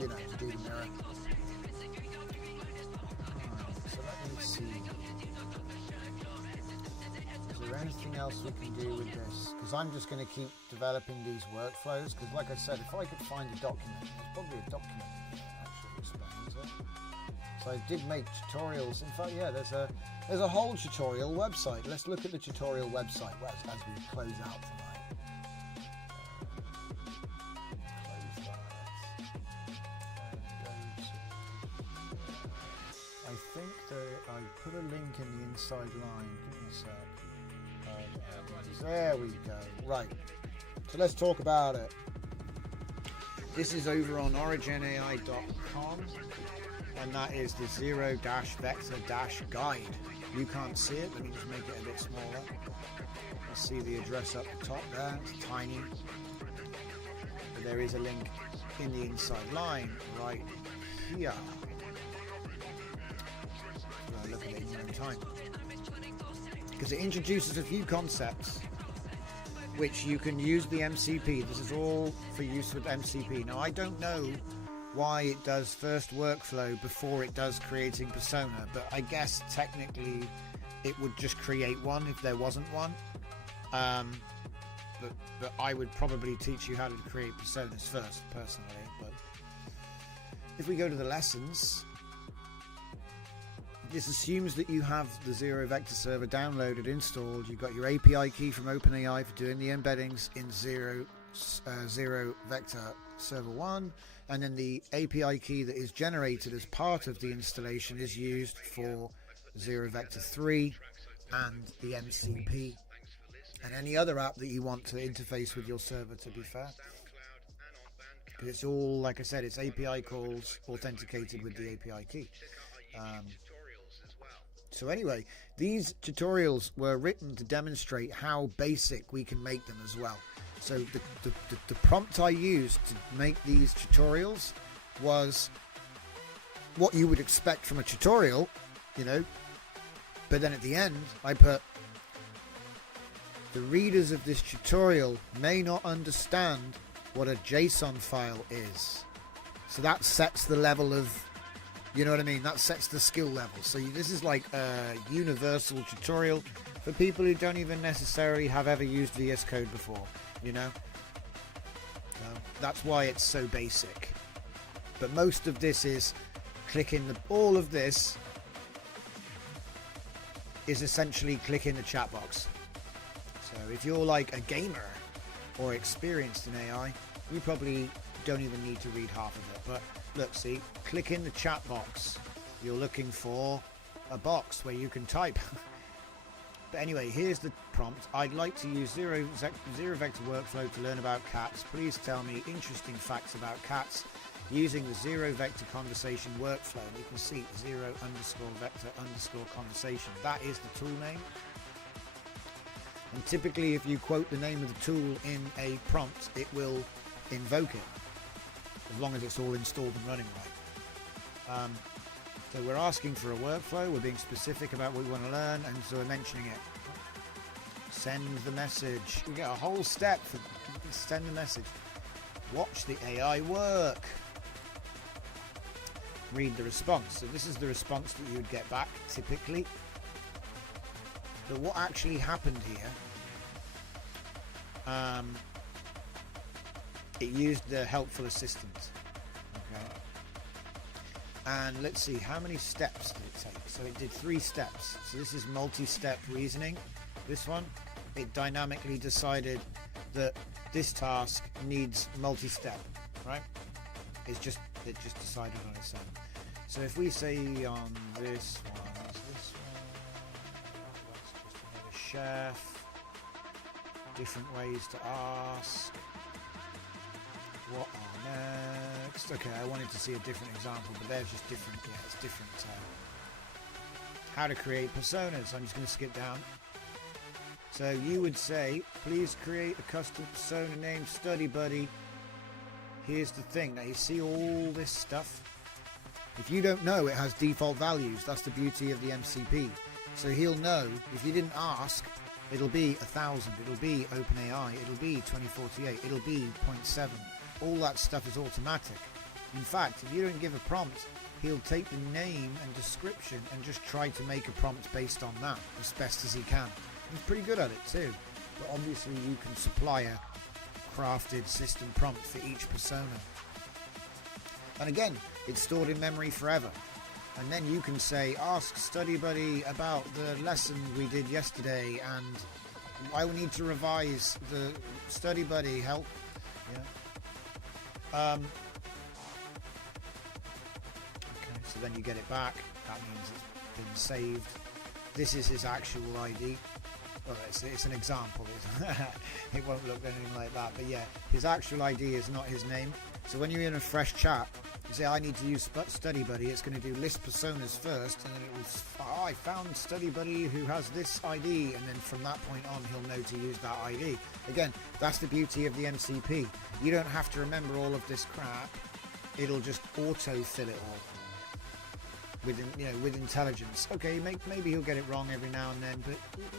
you know, to do the mirror. So let me see. Is there anything else we can do with this? Because I'm just going to keep developing these workflows. Because like I said, if I could find a document, there's probably a document that actually explains it. So I did make tutorials. In fact, yeah, there's a whole tutorial website. Let's look at the tutorial website as we close out tonight. Close that. And go to, I think that I put a link in the inside line. Give me a sec. There we go. Right. So let's talk about it. This is over on originai.com. And that is the zero-vector-guide. You can't see it. Let me just make it a bit smaller. You see the address up the top there. It's tiny. But there is a link in the inside line right here. I'll look at it in your own time. Because it introduces a few concepts which you can use the MCP. This is all for use with MCP. Now, I don't know why it does first workflow before it does creating persona, but I guess technically it would just create one if there wasn't one. But I would probably teach you how to create personas first, personally. But if we go to the lessons, this assumes that you have the Zero Vector server downloaded, installed. You've got your API key from OpenAI for doing the embeddings in Zero Vector Server 1, and then the API key that is generated as part of the installation is used for Zero Vector 3 and the MCP and any other app that you want to interface with your server, to be fair. Because it's all, like I said, it's API calls authenticated with the API key. So anyway, these tutorials were written to demonstrate how basic we can make them as well. So the prompt I used to make these tutorials was what you would expect from a tutorial, you know, but then at the end I put, the readers of this tutorial may not understand what a JSON file is. So that sets the level of, you know what I mean? That sets the skill level. So this is like a universal tutorial for people who don't even necessarily have ever used VS Code before, you know? So that's why it's so basic. But most of this is clicking all of this is essentially clicking the chat box. So if you're like a gamer or experienced in AI, you probably don't even need to read half of it. But look, see, click in the chat box. You're looking for a box where you can type. But anyway, here's the prompt. I'd like to use Zero Vector workflow to learn about cats. Please tell me interesting facts about cats using the Zero Vector conversation workflow. And you can see Zero_Vector_conversation. That is the tool name. And typically, if you quote the name of the tool in a prompt, it will invoke it, as long as it's all installed and running right. So we're asking for a workflow, we're being specific about what we want to learn, and so we're mentioning it. Send the message. We get a whole step for send the message. Watch the AI work. Read the response. So this is the response that you would get back, typically. But what actually happened here, it used the helpful assistant. Okay. And let's see, how many steps did it take? So it did 3 steps. So this is multi-step reasoning. This one, it dynamically decided that this task needs multi-step, right? It just decided on its own. So if we say on this one, that's just another chef, different ways to ask. What are next? Okay, I wanted to see a different example, but there's just different. Yeah, it's different. How to create personas. I'm just going to skip down. So you would say, please create a custom persona named Study Buddy. Here's the thing. Now you see all this stuff. If you don't know, it has default values. That's the beauty of the MCP. So he'll know. If you didn't ask, it'll be 1000. It'll be OpenAI. It'll be 2048. It'll be 0.7. All that stuff is automatic. In fact, if you don't give a prompt, he'll take the name and description and just try to make a prompt based on that as best as he can. He's pretty good at it too. But obviously you can supply a crafted system prompt for each persona. And again, it's stored in memory forever. And then you can say, ask Study Buddy about the lesson we did yesterday, and I will need to revise the Study Buddy help. Yeah. Okay, so then you get it back. That means it's been saved. This is his actual ID. Well, it's an example. It won't look anything like that. But yeah, his actual ID is not his name. So when you're in a fresh chat, you say, I need to use Study Buddy. It's going to do list personas first, and then it will, oh, I found Study Buddy who has this ID, and then from that point on, he'll know to use that ID. Again, that's the beauty of the MCP. You don't have to remember all of this crap. It'll just auto-fill it all with intelligence. Okay, maybe he'll get it wrong every now and then, but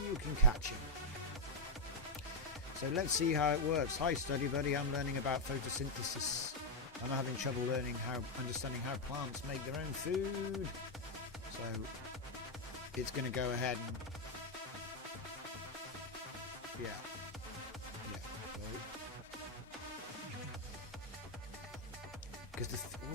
you can catch him. So let's see how it works. Hi, Study Buddy. I'm learning about photosynthesis. I'm having trouble understanding how plants make their own food. So it's going to go ahead and yeah. Because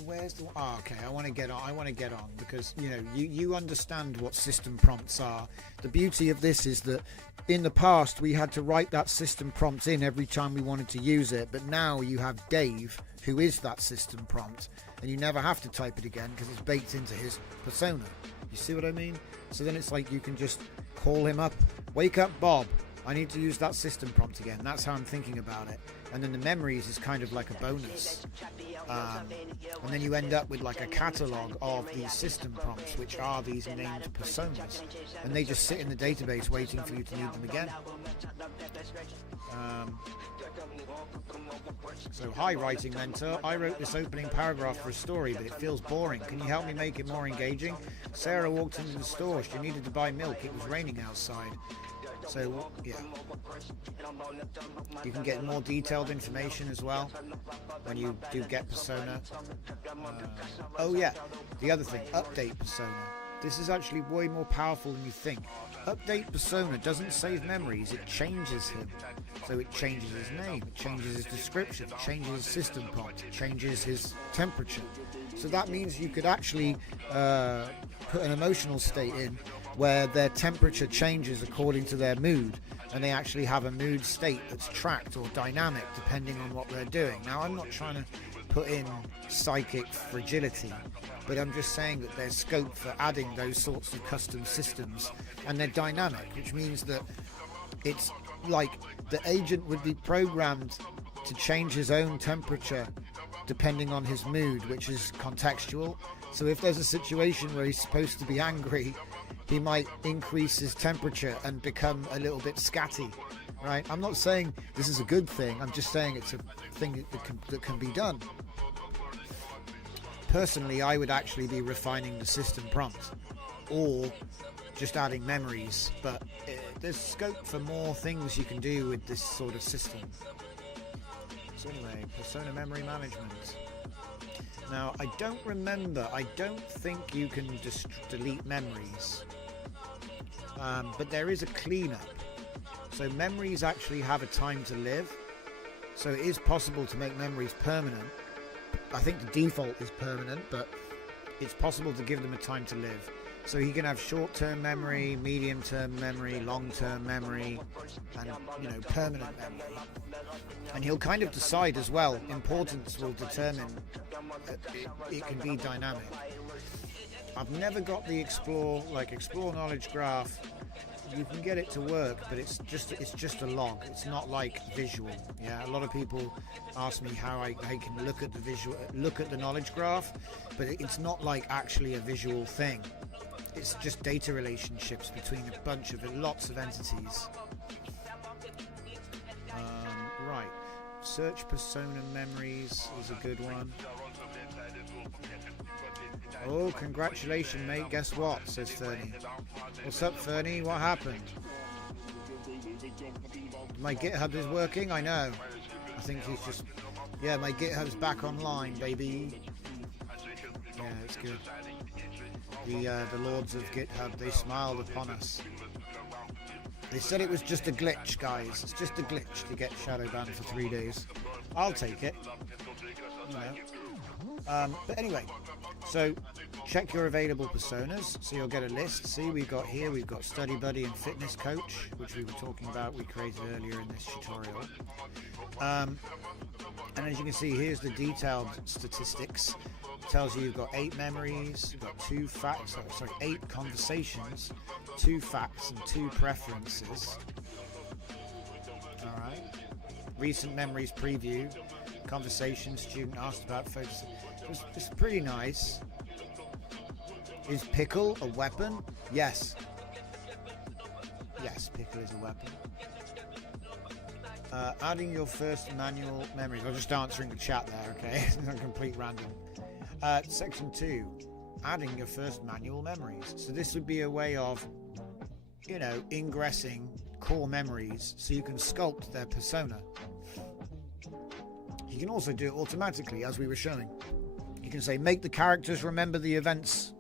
where's the okay? I want to get on because you understand what system prompts are. The beauty of this is that in the past we had to write that system prompt in every time we wanted to use it, but now you have Dave, who is that system prompt, and you never have to type it again because it's baked into his persona. You see what I mean? So then it's like you can just call him up, wake up Bob, I need to use that system prompt again. That's how I'm thinking about it. And then the memories is kind of like a bonus. And then you end up with like a catalogue of these system prompts, which are these named personas. And they just sit in the database waiting for you to need them again. So, hi writing mentor, I wrote this opening paragraph for a story, but it feels boring. Can you help me make it more engaging? Sarah walked into the store. She needed to buy milk. It was raining outside. So, yeah. You can get more detailed information as well when you do get persona. Oh yeah, the other thing, update persona. This is actually way more powerful than you think. Update persona doesn't save memories, it changes him. So it changes his name, it changes his description, it changes his system prompt, it changes his temperature. So that means you could actually put an emotional state in where their temperature changes according to their mood, and they actually have a mood state that's tracked or dynamic depending on what they're doing. Now, I'm not trying to put in psychic fragility, but I'm just saying that there's scope for adding those sorts of custom systems, and they're dynamic, which means that it's like the agent would be programmed to change his own temperature depending on his mood, which is contextual. So if there's a situation where he's supposed to be angry, he might increase his temperature and become a little bit scatty, right? I'm not saying this is a good thing. I'm just saying it's a thing that can be done. Personally, I would actually be refining the system prompt or just adding memories, but there's scope for more things you can do with this sort of system. So anyway, persona memory management. Now, I don't think you can just delete memories. But there is a cleanup. So memories actually have a time to live. So it is possible to make memories permanent. I think the default is permanent, but it's possible to give them a time to live. So he can have short-term memory, medium-term memory, long-term memory, and permanent memory. And he'll kind of decide as well. Importance will determine that it can be dynamic. I've never got the explore knowledge graph you can get it to work, but it's just a log. It's not like visual. Yeah, a lot of people ask me how I can look at the knowledge graph, but it's not like actually a visual thing. It's just data relationships between a bunch of lots of entities. Right, search persona memories is a good one. Oh, congratulations, mate. Guess what? Says Fernie. What's up, Fernie? What happened? My GitHub is working? I know. I think he's just... Yeah, my GitHub's back online, baby. Yeah, it's good. The lords of GitHub, they smiled upon us. They said it was just a glitch, guys. It's just a glitch to get shadow banned for 3 days. I'll take it. You know. But anyway, so check your available personas. So you'll get a list. See, we've got Study Buddy and Fitness Coach, which we were talking about, we created earlier in this tutorial. And as you can see, here's the detailed statistics. It tells you you've got 8 memories, you've got 2 facts, 8 conversations, 2 facts and 2 preferences. Alright. Recent memories preview. Conversation, student asked about focus. It's pretty nice. Is pickle a weapon? Yes. Yes, pickle is a weapon. Adding your first manual memories. I'm just answering the chat there, okay? It's a complete random. Section 2. Adding your first manual memories. So this would be a way of, you know, ingressing core memories so you can sculpt their persona. You can also do it automatically, as we were showing. You can say, make the characters remember the events,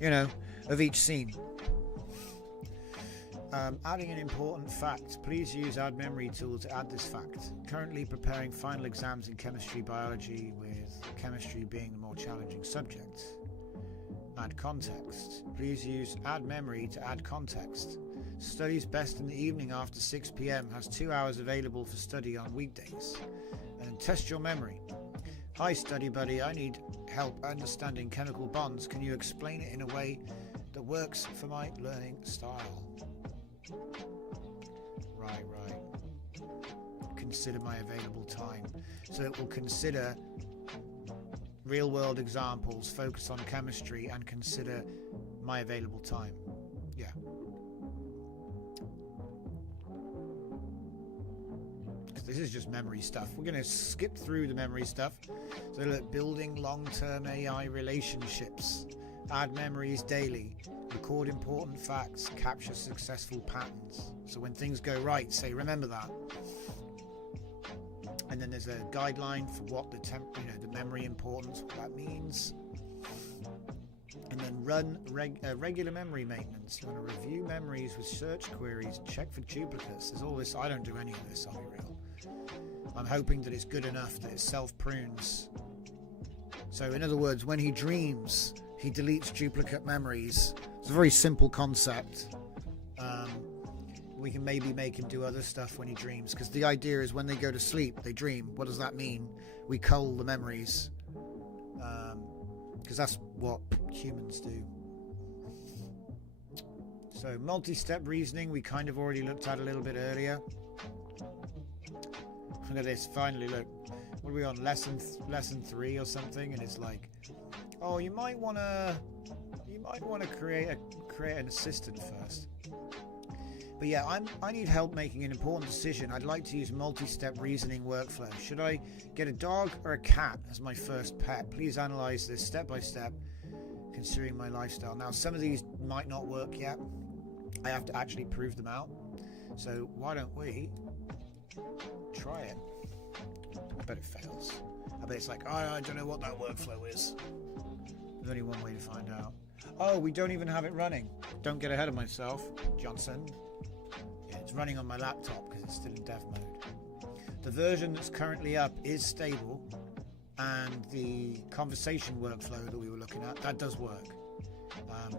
you know, of each scene. Adding an important fact. Please use Add Memory tool to add this fact. Currently preparing final exams in chemistry, biology, with chemistry being the more challenging subject. Add context. Please use Add Memory to add context. Studies best in the evening after 6 p.m. Has 2 hours available for study on weekdays. And test your memory. Hi Study Buddy, I need help understanding chemical bonds. Can you explain it in a way that works for my learning style? Right. Consider my available time. So it will consider real world examples, focus on chemistry, and consider my available time. Yeah. This is just memory stuff. We're going to skip through the memory stuff. So look, building long-term AI relationships. Add memories daily. Record important facts. Capture successful patterns. So when things go right, say, remember that. And then there's a guideline for what the memory importance, what that means. And then run regular memory maintenance. You want to review memories with search queries. Check for duplicates. There's all this. I don't do any of this, I'll be real. I'm hoping that it's good enough that it self-prunes. So in other words, when he dreams, he deletes duplicate memories. It's a very simple concept. We can maybe make him do other stuff when he dreams, because the idea is when they go to sleep, they dream. What does that mean? We cull the memories, because that's what humans do. So multi-step reasoning, we kind of already looked at a little bit earlier. Look at this, finally, look. What are we on, lesson 3 or something? And it's like, oh, you might want to create an assistant first. But yeah, I need help making an important decision. I'd like to use multi-step reasoning workflow. Should I get a dog or a cat as my first pet? Please analyze this step by step, considering my lifestyle. Now, some of these might not work yet. I have to actually prove them out. So why don't we try it? I bet it fails. I bet it's like, oh, I don't know what that workflow is. There's only one way to find out. Oh, we don't even have it running. Don't get ahead of myself, Johnson. Yeah, it's running on my laptop because it's still in dev mode. The version that's currently up is stable, and the conversation workflow that we were looking at, that does work.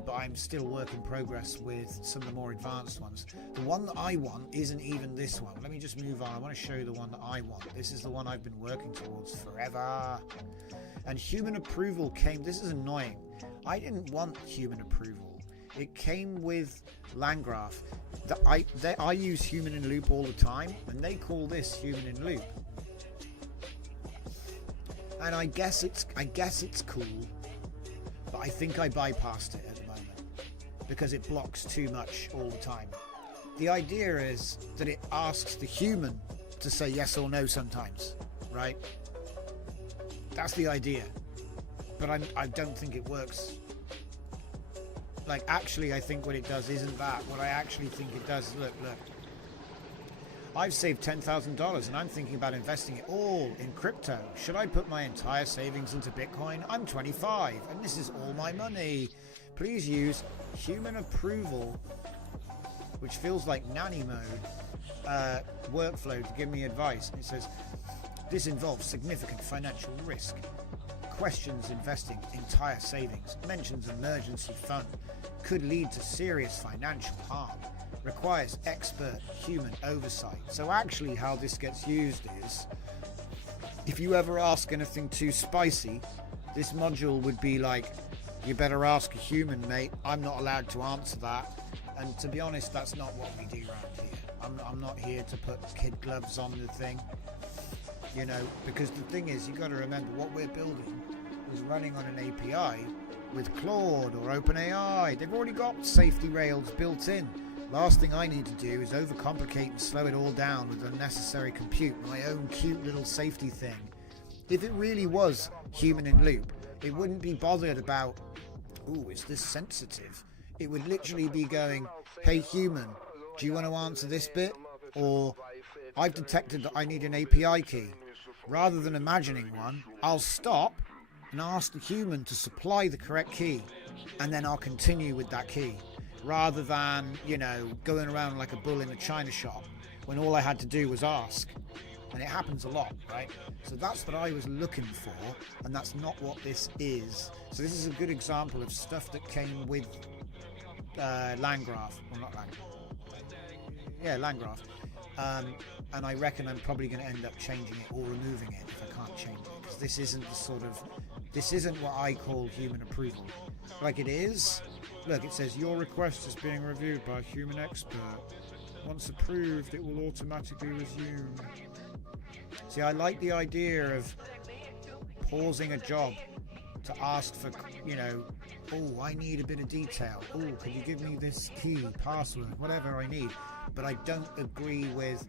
But I'm still work in progress with some of the more advanced ones. The one that I want isn't even this one. Let me just move on. I want to show you the one that I want. This is the one I've been working towards forever. And human approval came... This is annoying. I didn't want human approval. It came with Landgraph. I use human in loop all the time, and they call this human in loop. And I guess it's cool, but I think I bypassed it at the moment because it blocks too much all the time. The idea is that it asks the human to say yes or no sometimes, right? That's the idea, but I don't think it works. Like, actually, I think what it does isn't that. What I actually think it does is, look, I've saved $10,000 and I'm thinking about investing it all in crypto. Should I put my entire savings into Bitcoin? I'm 25 and this is all my money. Please use human approval, which feels like nanny mode, workflow to give me advice. It says, this involves significant financial risk. Questions investing entire savings, mentions emergency fund, could lead to serious financial harm, requires expert human oversight. So actually how this gets used is, if you ever ask anything too spicy, this module would be like, you better ask a human, mate. I'm not allowed to answer that. And to be honest, that's not what we do around here. I'm not here to put kid gloves on the thing, you know, because the thing is, you got to remember what we're building was running on an API with Claude or OpenAI. They've already got safety rails built in. Last thing I need to do is overcomplicate and slow it all down with unnecessary compute, my own cute little safety thing. If it really was human in loop, it wouldn't be bothered about, ooh, is this sensitive? It would literally be going, hey human, do you want to answer this bit? Or, I've detected that I need an API key. Rather than imagining one, I'll stop and ask the human to supply the correct key, and then I'll continue with that key, rather than, you know, going around like a bull in a china shop when all I had to do was ask. And it happens a lot, right? So that's what I was looking for, and that's not what this is. So this is a good example of stuff that came with Landgraph. Well, not Landgraph. Yeah, Landgraph. And I reckon I'm probably going to end up changing it or removing it if I can't change it, because this isn't the sort of, this isn't what I call human approval. Like it is, look, it says your request is being reviewed by a human expert. Once approved, it will automatically resume. See, I like the idea of pausing a job to ask for, you know, oh, I need a bit of detail. Oh, could you give me this key, password, whatever I need. But I don't agree with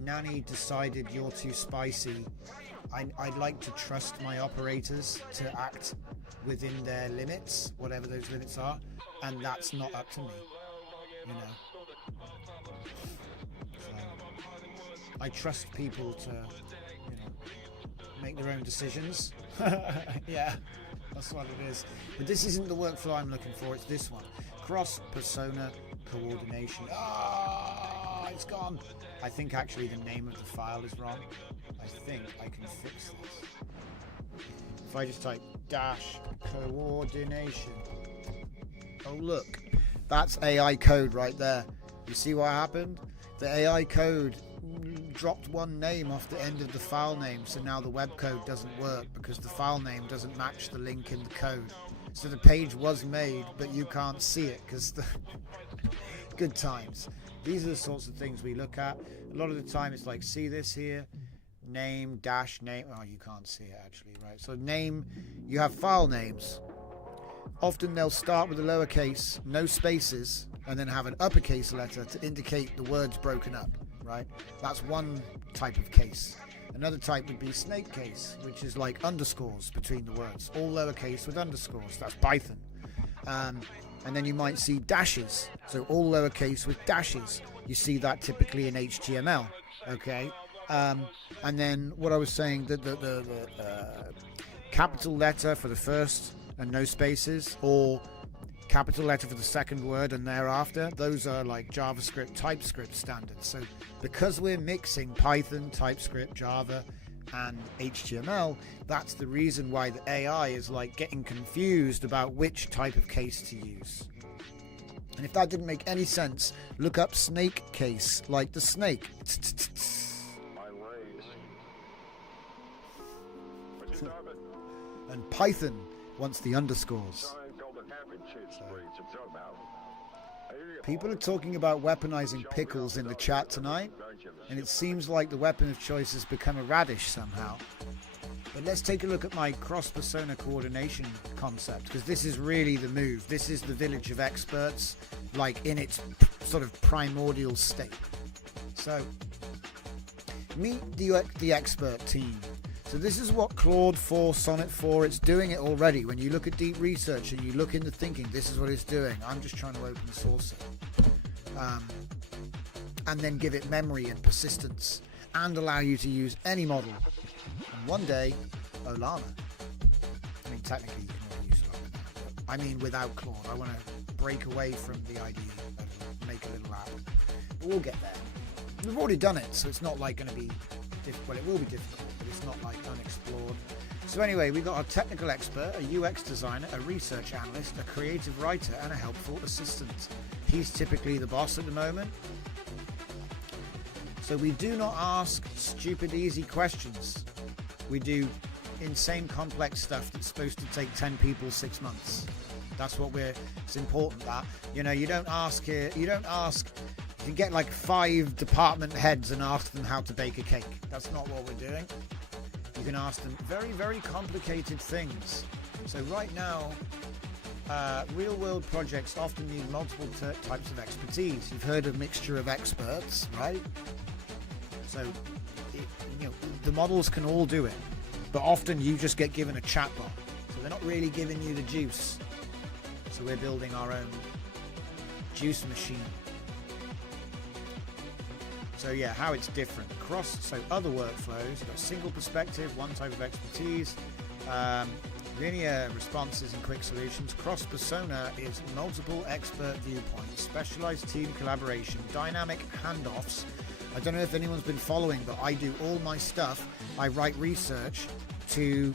Nanny decided you're too spicy. I'd like to trust my operators to act within their limits, whatever those limits are, and that's not up to me, you know. So, I trust people to, you know, make their own decisions. Yeah, that's what it is. But this isn't the workflow I'm looking for, it's this one. Cross-persona coordination. Ah, it's gone. I think actually the name of the file is wrong. I think I can fix this. If I just type dash coordination. Oh look, that's AI code right there. You see what happened? The AI code dropped one name off the end of the file name, so now the web code doesn't work because the file name doesn't match the link in the code. So the page was made, but you can't see it because the good times. These are the sorts of things we look at. A lot of the time it's like, see this here? Name, dash, name. Oh, you can't see it actually, right? So name, you have file names. Often they'll start with a lowercase, no spaces, and then have an uppercase letter to indicate the word's broken up, right? That's one type of case. Another type would be snake case, which is like underscores between the words, all lowercase with underscores. That's Python. And then you might see dashes, so all lowercase with dashes. You see that typically in HTML, okay? And then what I was saying, the capital letter for the first and no spaces, or capital letter for the second word and thereafter, those are like JavaScript, TypeScript standards. So because we're mixing Python, TypeScript, Java and HTML, that's the reason why the AI is like getting confused about which type of case to use. And if that didn't make any sense, look up snake case, like the snake. And Python wants the underscores. So. People are talking about weaponizing pickles in the chat tonight, and it seems like the weapon of choice has become a radish somehow. But let's take a look at my cross-persona coordination concept, because this is really the move. This is the village of experts, like in its sort of primordial state. So, meet the expert team. So this is what Claude 4, Sonnet 4, it's doing it already. When you look at deep research and you look into thinking, this is what it's doing. I'm just trying to open source it. And then give it memory and persistence and allow you to use any model. And one day, Olana. I mean, technically you can already use Olana now. I mean, without Claude. I want to break away from the idea of make a little app. But we'll get there. We've already done it, so it's not like going to be difficult. Well, it will be difficult, but it's not like unexplored. So anyway, we got a technical expert, a UX designer, a research analyst, a creative writer, and a helpful assistant. He's typically the boss at the moment. So we do not ask stupid, easy questions. We do insane, complex stuff that's supposed to take 10 people 6 months. That's what it's important that, you know, you don't ask, you can get like 5 department heads and ask them how to bake a cake. That's not what we're doing. You can ask them very, very complicated things. So right now, real world projects often need multiple types of expertise. You've heard of mixture of experts, right? So, the models can all do it, but often you just get given a chatbot. So they're not really giving you the juice. So we're building our own juice machine. So yeah, how it's different. So other workflows, you've got single perspective, one type of expertise, linear responses and quick solutions. Cross persona is multiple expert viewpoints, specialized team collaboration, dynamic handoffs. I don't know if anyone's been following, but I do all my stuff. I write research to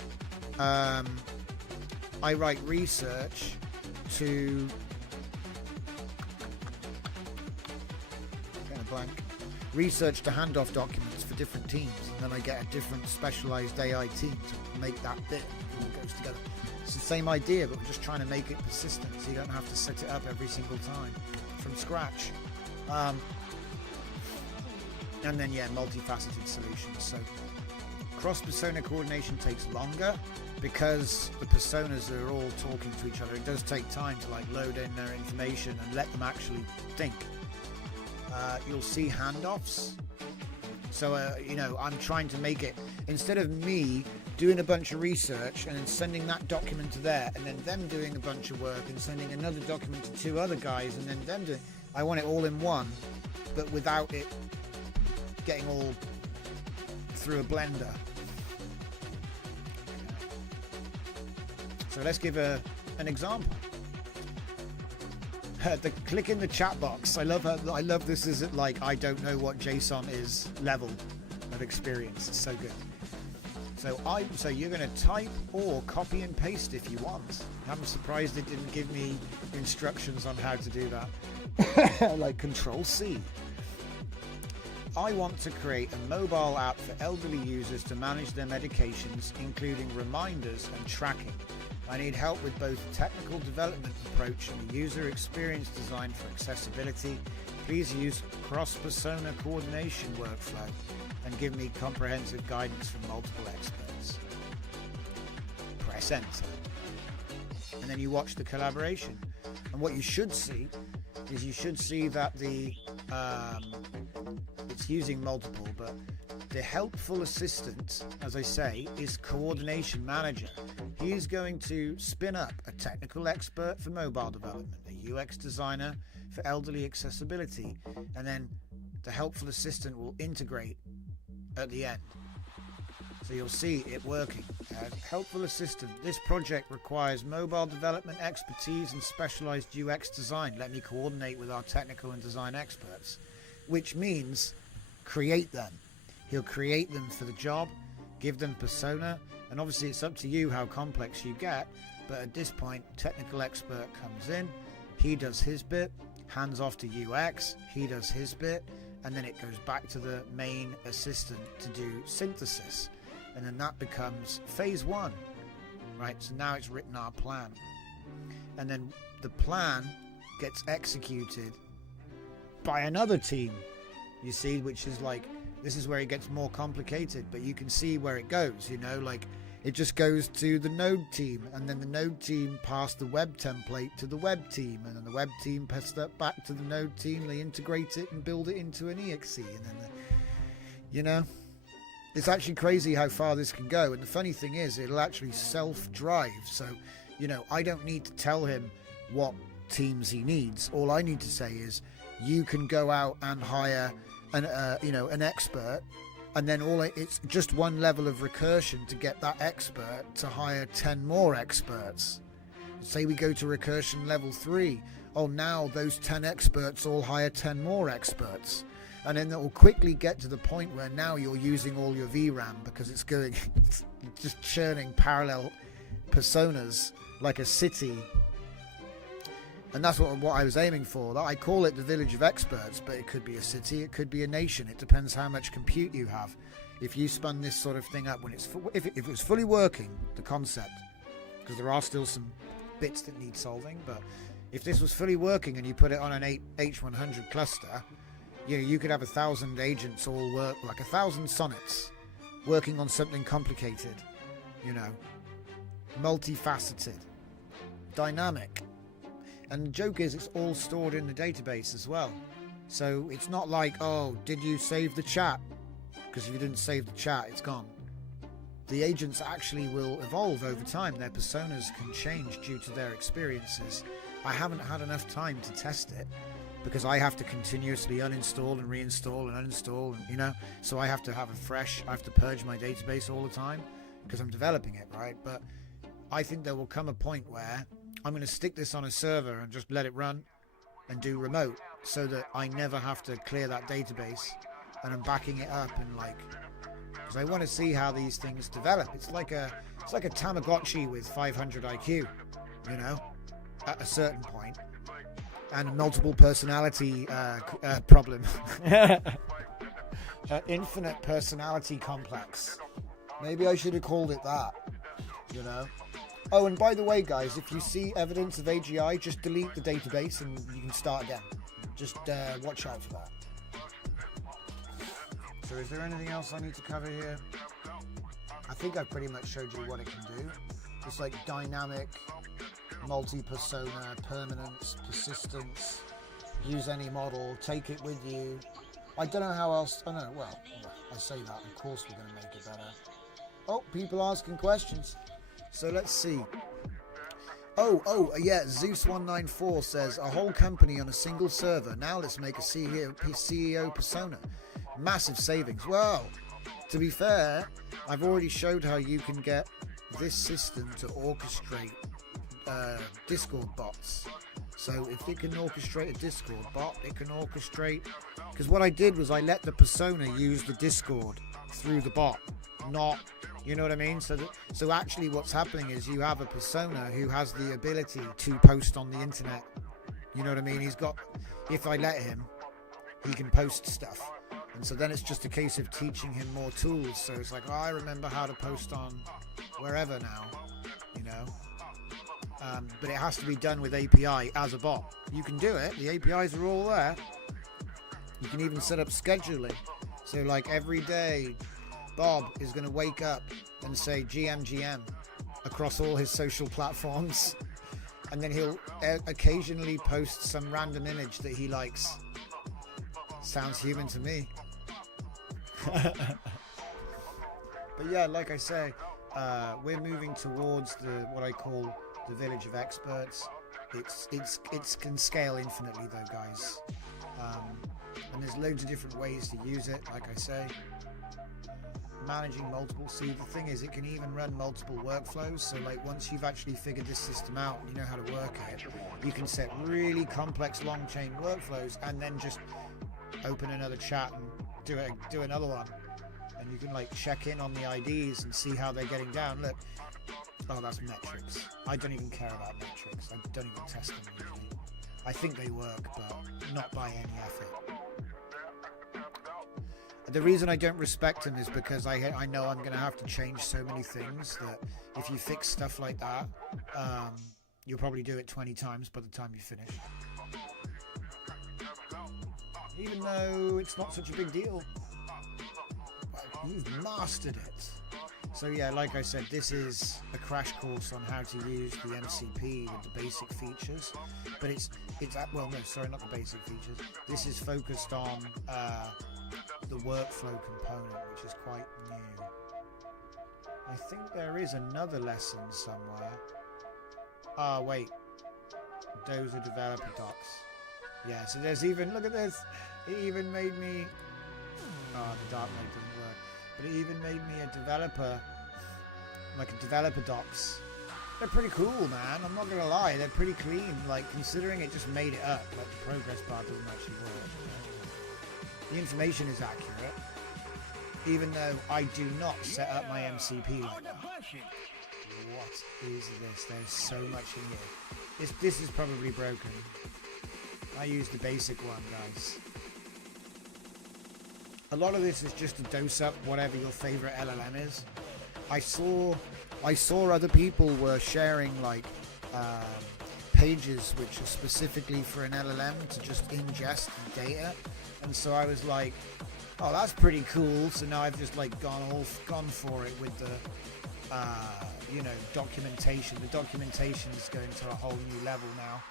research to handoff documents for different teams, and then I get a different specialized AI team to make that bit and it goes together. It's the same idea, but we're just trying to make it persistent so you don't have to set it up every single time from scratch. And then yeah, multifaceted solutions. So cross-persona coordination takes longer because the personas are all talking to each other. It does take time to like load in their information and let them actually think. You'll see handoffs. So, I'm trying to make it, instead of me doing a bunch of research and then sending that document to there, and then them doing a bunch of work and sending another document to 2 other guys and then them doing, I want it all in one, but without it getting all through a blender. So let's give an example. Click in the chat box. I love this is at like I don't know what JSON is level of experience. It's so good. So you're going to type or copy and paste if you want. I'm surprised it didn't give me instructions on how to do that. Like Control C. I want to create a mobile app for elderly users to manage their medications, including reminders and tracking. I need help with both technical development approach and user experience design for accessibility. Please use cross-persona coordination workflow and give me comprehensive guidance from multiple experts. Press enter. And then you watch the collaboration. And what you should see is that it's using multiple, but the helpful assistant, as I say, is coordination manager. He is going to spin up a technical expert for mobile development, a UX designer for elderly accessibility, and then the helpful assistant will integrate at the end. So you'll see it working. Helpful assistant. This project requires mobile development expertise and specialized UX design. Let me coordinate with our technical and design experts, which means create them. He'll create them for the job, give them persona, and obviously it's up to you how complex you get, but at this point, technical expert comes in, he does his bit, hands off to UX, he does his bit, and then it goes back to the main assistant to do synthesis. And then that becomes phase 1, right? So now it's written our plan. And then the plan gets executed by another team, you see, which is like, this is where it gets more complicated, but you can see where it goes, you know, like it just goes to the node team, and then the node team pass the web template to the web team, and then the web team pass that back to the node team. They integrate it and build it into an exe, and then you know, it's actually crazy how far this can go. And the funny thing is, it'll actually self-drive, so you know, I don't need to tell him what teams he needs. All I need to say is, you can go out and hire an expert, and then it's just one level of recursion to get that expert to hire 10 more experts. Say we go to recursion level 3. Oh, now those 10 experts all hire 10 more experts. And then it will quickly get to the point where now you're using all your VRAM, because it's going, it's just churning parallel personas like a city. And that's what I was aiming for. I call it the village of experts, but it could be a city, it could be a nation. It depends how much compute you have. If you spun this sort of thing up when if it was fully working, the concept, because there are still some bits that need solving, but if this was fully working and you put it on an H100 cluster, you could have 1,000 agents all work, like 1,000 sonnets working on something complicated, you know, multifaceted, dynamic. And the joke is, it's all stored in the database as well. So it's not like, oh, did you save the chat? Because if you didn't save the chat, it's gone. The agents actually will evolve over time. Their personas can change due to their experiences. I haven't had enough time to test it, because I have to continuously uninstall and reinstall and uninstall, and, you know, so I have to have I have to purge my database all the time because I'm developing it, right? But I think there will come a point where I'm going to stick this on a server and just let it run and do remote, so that I never have to clear that database, and I'm backing it up, and because I want to see how these things develop. It's like a Tamagotchi with 500 IQ, you know, at a certain point, and a multiple personality problem, infinite personality complex. Maybe I should have called it that, you know. Oh, and by the way, guys, if you see evidence of AGI, just delete the database and you can start again. Just watch out for that. So is there anything else I need to cover here? I think I've pretty much showed you what it can do. It's like dynamic, multi-persona, permanence, persistence, use any model, take it with you. I don't know how else. Oh no, well, I say that, of course we're going to make it better. Oh, people asking questions. So let's see. Yeah, Zeus194 says, a whole company on a single server. Now let's make a CEO persona. Massive savings. Well, to be fair, I've already showed how you can get this system to orchestrate Discord bots. So if it can orchestrate a Discord bot, it can orchestrate... Because what I did was I let the persona use the Discord through the bot, not... You know what I mean? So actually what's happening is you have a persona who has the ability to post on the internet. You know what I mean? If I let him, he can post stuff. And so then it's just a case of teaching him more tools. So it's like, oh, I remember how to post on wherever now, you know. But it has to be done with API as a bot. You can do it. The APIs are all there. You can even set up scheduling. So like every day, Bob is going to wake up and say GM across all his social platforms, and then he'll occasionally post some random image that he likes. Sounds human to me. But yeah, like I say, we're moving towards what I call the village of experts. It can scale infinitely though, guys, and there's loads of different ways to use it. Like I say, managing multiple. See, the thing is, it can even run multiple workflows. So like once you've actually figured this system out and you know how to work it, you can set really complex long chain workflows and then just open another chat and do another one, and you can like check in on the IDs and see how they're getting down. Look, oh, that's metrics. I don't even care about metrics. I don't even test them usually. I think they work, but not by any effort. The reason I don't respect them is because I know I'm going to have to change so many things that if you fix stuff like that, you'll probably do it 20 times by the time you finish. even though it's not such a big deal. Well, you've mastered it. So yeah, like I said, this is a crash course on how to use the MCP with the basic features, but it's well, no, sorry, not the basic features. This is focused on the workflow component, which is quite new. I think there is another lesson somewhere. Ah, wait, those are developer docs. Yeah, so there's even, look at this, it even made me, oh, the dark mode doesn't work. But it even made me a developer, like a developer docs. They're pretty cool, man. I'm not gonna lie, they're pretty clean. Like, considering it just made it up, like the progress bar doesn't actually work. The information is accurate, even though I do not set up my MCP like that. What is this? There's so much in here. This is probably broken. I use the basic one, guys. A lot of this is just to dose up whatever your favorite LLM is. I saw other people were sharing like pages which are specifically for an LLM to just ingest the data, and so I was like, oh, that's pretty cool. So now I've just like gone for it with the documentation. The documentation is going to a whole new level now.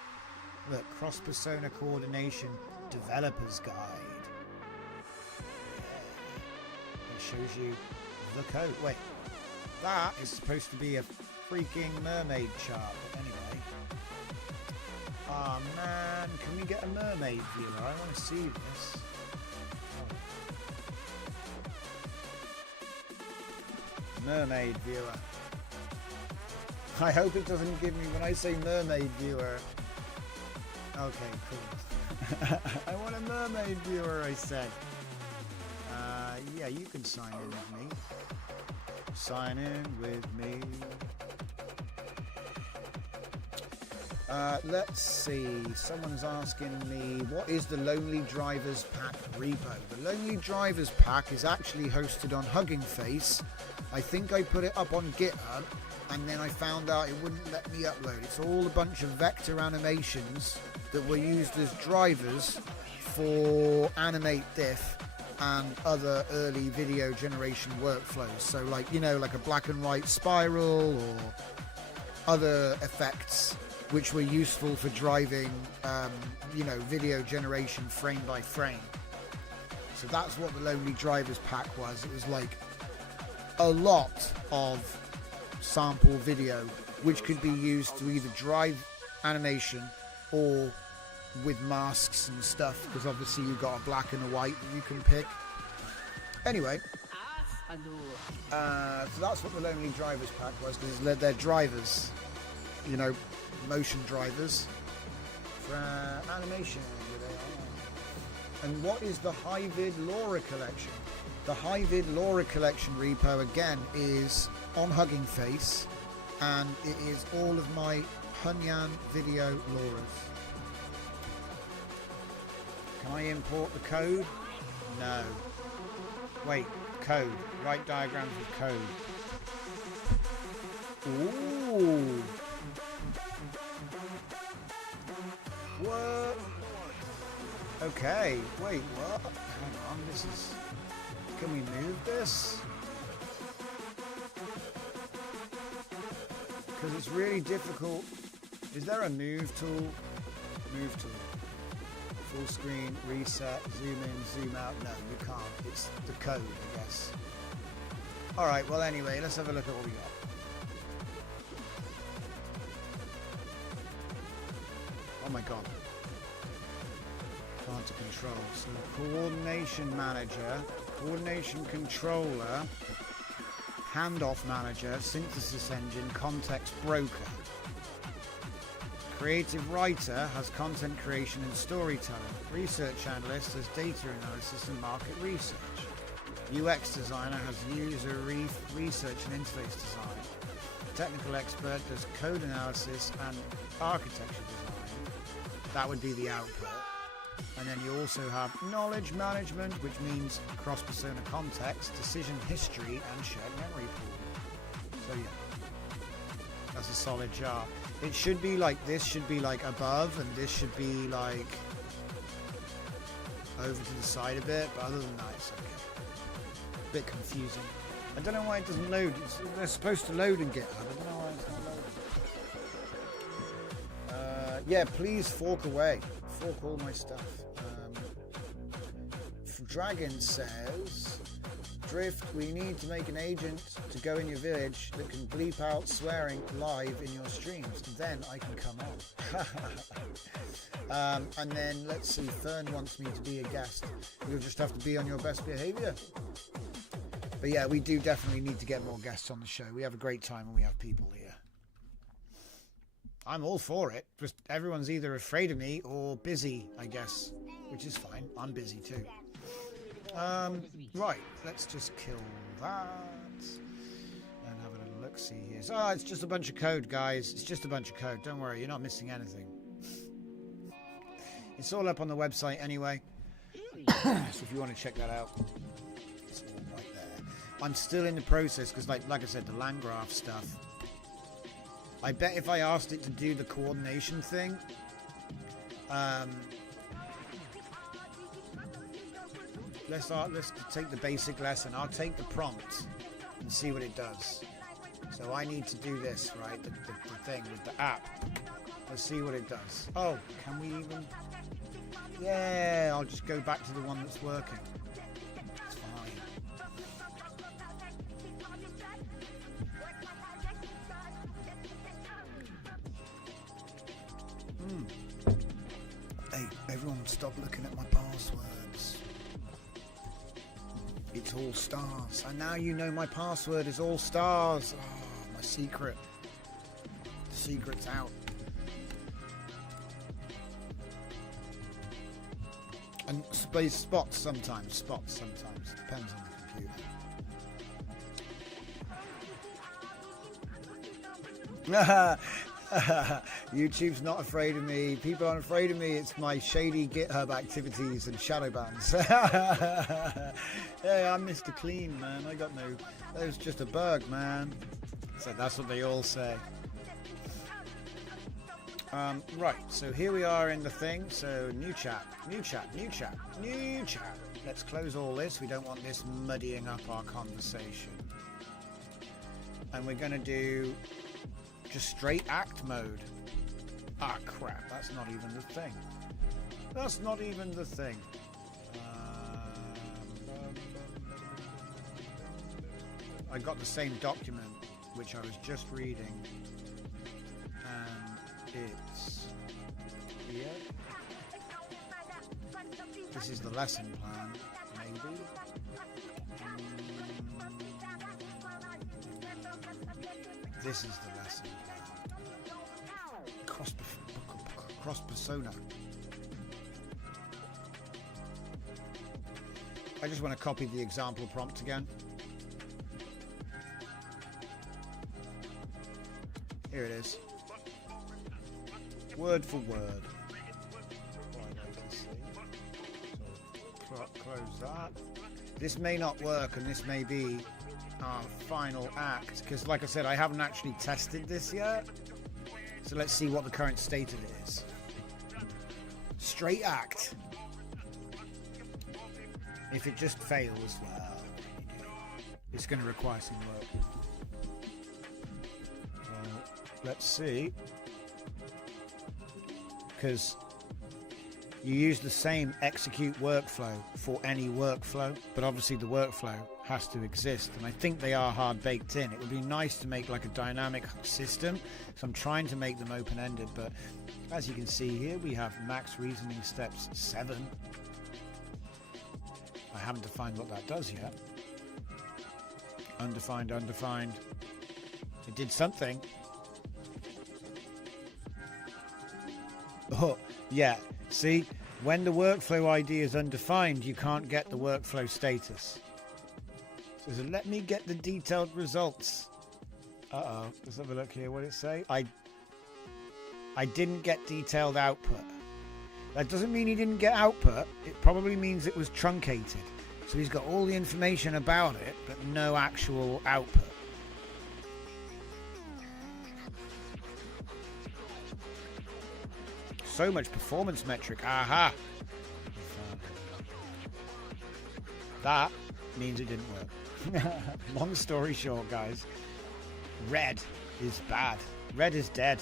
Look, cross-persona coordination developer's guide. Shows you the code. Wait, that is supposed to be a freaking mermaid chart. But anyway, oh man, can we get a mermaid viewer? I want to see this. Oh. Mermaid viewer. I hope it doesn't give me when I say mermaid viewer. Okay, cool. I want a mermaid viewer, I said. Yeah, you can sign in with me. Sign in with me. Let's see. Someone's asking me, what is the Lonely Drivers Pack repo? The Lonely Drivers Pack is actually hosted on Hugging Face. I think I put it up on GitHub, and then I found out it wouldn't let me upload. It's all a bunch of vector animations that were used as drivers for Animate Diff and other early video generation workflows. So like, like a black and white spiral or other effects which were useful for driving, video generation frame by frame. So that's what the Lonely Drivers Pack was. It was like a lot of sample video which could be used to either drive animation or with masks and stuff, because obviously you've got a black and a white that you can pick. Anyway, so that's what the Lonely Drivers Pack was, because they're drivers, motion drivers for animation. And what is the Hyvid LoRa collection? The Hyvid LoRa collection repo, again, is on Hugging Face, and it is all of my Hunyan video LoRas. Can I import the code? No. Wait, code. Write diagrams with code. Ooh. What? Okay, wait, what? Hang on, this is... Can we move this? Because it's really difficult. Is there a move tool? Move tool. Full screen, reset, zoom in, zoom out. No, you can't. It's the code, I guess. Alright, well anyway, let's have a look at what we got. Oh my god. Hard to control. So coordination manager, coordination controller, handoff manager, synthesis engine, context broker. Creative writer has content creation and storytelling. Research analyst has data analysis and market research. UX designer has user research and interface design. Technical expert does code analysis and architecture design. That would be the output. And then you also have knowledge management, which means cross-persona context, decision history, and shared memory pool. So yeah, that's a solid jar. It should be like, this should be like above, and this should be like over to the side a bit, but other than that, it's okay. A bit confusing. I don't know why it doesn't load. They're supposed to load in GitHub. I don't know why it's not loading. Yeah, please fork away. Fork all my stuff. Dragon says, Drift, we need to make an agent to go in your village that can bleep out swearing live in your streams. Then I can come on. And then, let's see, Fern wants me to be a guest. You'll just have to be on your best behaviour. But yeah, we do definitely need to get more guests on the show. We have a great time when we have people here. I'm all for it. Just everyone's either afraid of me or busy, I guess. Which is fine. I'm busy too. Right, let's just kill that. And have a little look-see here. So, it's just a bunch of code, guys. It's just a bunch of code. Don't worry, you're not missing anything. It's all up on the website anyway. So if you want to check that out, it's all right there. I'm still in the process because, like I said, the Landgraf stuff. I bet if I asked it to do the coordination thing, let's take the basic lesson. I'll take the prompt and see what it does. So I need to do this, right? The thing with the app. Let's see what it does. Oh, can we even? Yeah, I'll just go back to the one that's working. It's fine. Hey, everyone stop looking at my passwords. It's all stars. And now you know my password is all stars. Oh, my secret. The secret's out. And spots sometimes. Depends on the computer. YouTube's not afraid of me. People aren't afraid of me. It's my shady GitHub activities and shadow bans. Hey, I'm Mr. Clean, man. I got no... That was just a bug, man. So that's what they all say. Right, so here we are in the thing. So new chat. Let's close all this. We don't want this muddying up our conversation. And we're going to do just straight act mode. Ah, crap. That's not even the thing. I got the same document, which I was just reading. And it's here. This is the lesson plan, maybe. This is the lesson plan. Cross persona. I just want to copy the example prompt again. Here it is. Word for word. So, close that. This may not work, and this may be our final act, because like I said, I haven't actually tested this yet. So let's see what the current state of it is. Straight act. If it just fails, well, it's going to require some work. Let's see. Because you use the same execute workflow for any workflow, but obviously the workflow has to exist, and I think they are hard baked in. It would be nice to make like a dynamic system, so I'm trying to make them open-ended, but as you can see here, we have max reasoning steps 7. I haven't defined what that does yet. Undefined. It did something. Oh, yeah. See, when the workflow ID is undefined, you can't get the workflow status. So let me get the detailed results. Uh-oh. Let's have a look here. What did it say? I didn't get detailed output. That doesn't mean he didn't get output. It probably means it was truncated. So he's got all the information about it, but no actual output. So much performance metric. Aha! That means it didn't work. Long story short, guys, red is bad. Red is dead.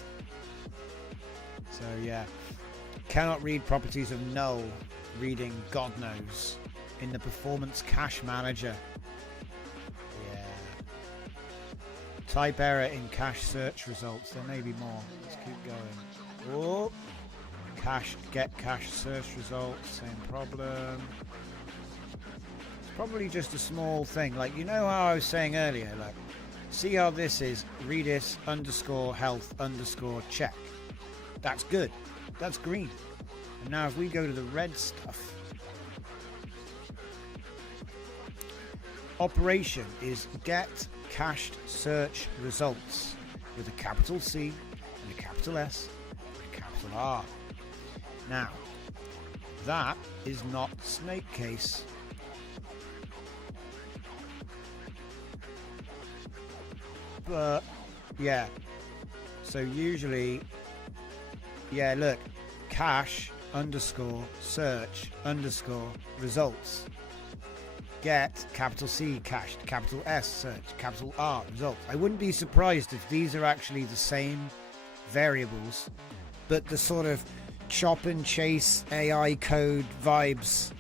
So yeah, cannot read properties of null, reading God knows in the performance cache manager. Yeah. Type error in cache search results. There may be more. Let's keep going. Oh, cache, get cache search results. Same problem. It's probably just a small thing. Like, you know how I was saying earlier, like, see how this is redis underscore health underscore check. That's good. That's green. And now if we go to the red stuff, operation is get cached search results with a capital C and a capital S and a capital R. Now, that is not snake case. But, yeah. So usually, yeah, look, cache underscore search underscore results. Get capital C cached, capital S search, capital R results. I wouldn't be surprised if these are actually the same variables, but the sort of chop and chase AI code vibes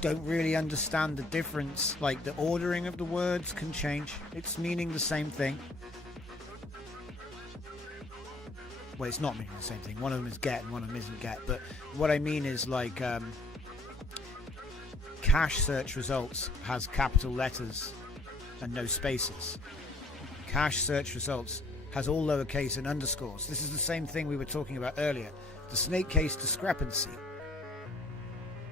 don't really understand the difference. Like, the ordering of the words can change. It's meaning the same thing. Well, it's not meaning the same thing. One of them is get and one of them isn't get. But what I mean is, like, cache search results has capital letters and no spaces. Cache search results has all lowercase and underscores. This is the same thing we were talking about earlier. The snake case discrepancy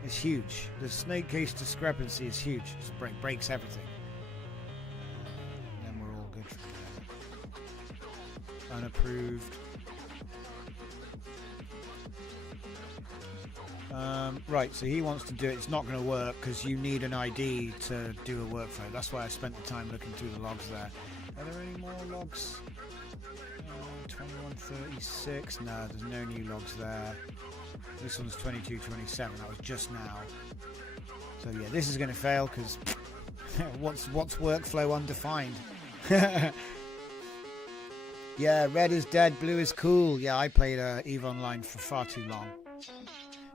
is huge. The snake case discrepancy is huge. It breaks everything. And then we're all good from there. Unapproved. Right, so he wants to do it. It's not going to work because you need an ID to do a workflow. That's why I spent the time looking through the logs there. Are there any more logs? 2136. No, there's no new logs there. This one's 2227. That was just now. So yeah, this is going to fail because what's workflow undefined? Yeah, red is dead, blue is cool. Yeah, I played EVE Online for far too long.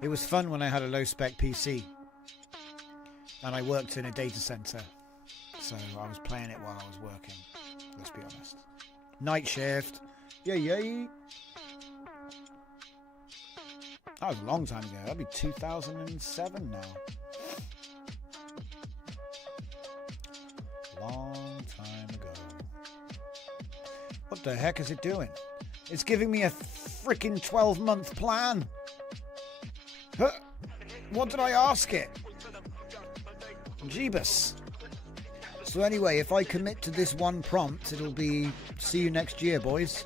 It was fun when I had a low-spec PC and I worked in a data center, so I was playing it while I was working, let's be honest. Night shift. Yay. That was a long time ago. That'd be 2007 now. Long time ago. What the heck is it doing? It's giving me a freaking 12-month plan. Huh? What did I ask it? Jeebus. So anyway, if I commit to this one prompt, it'll be see you next year, boys.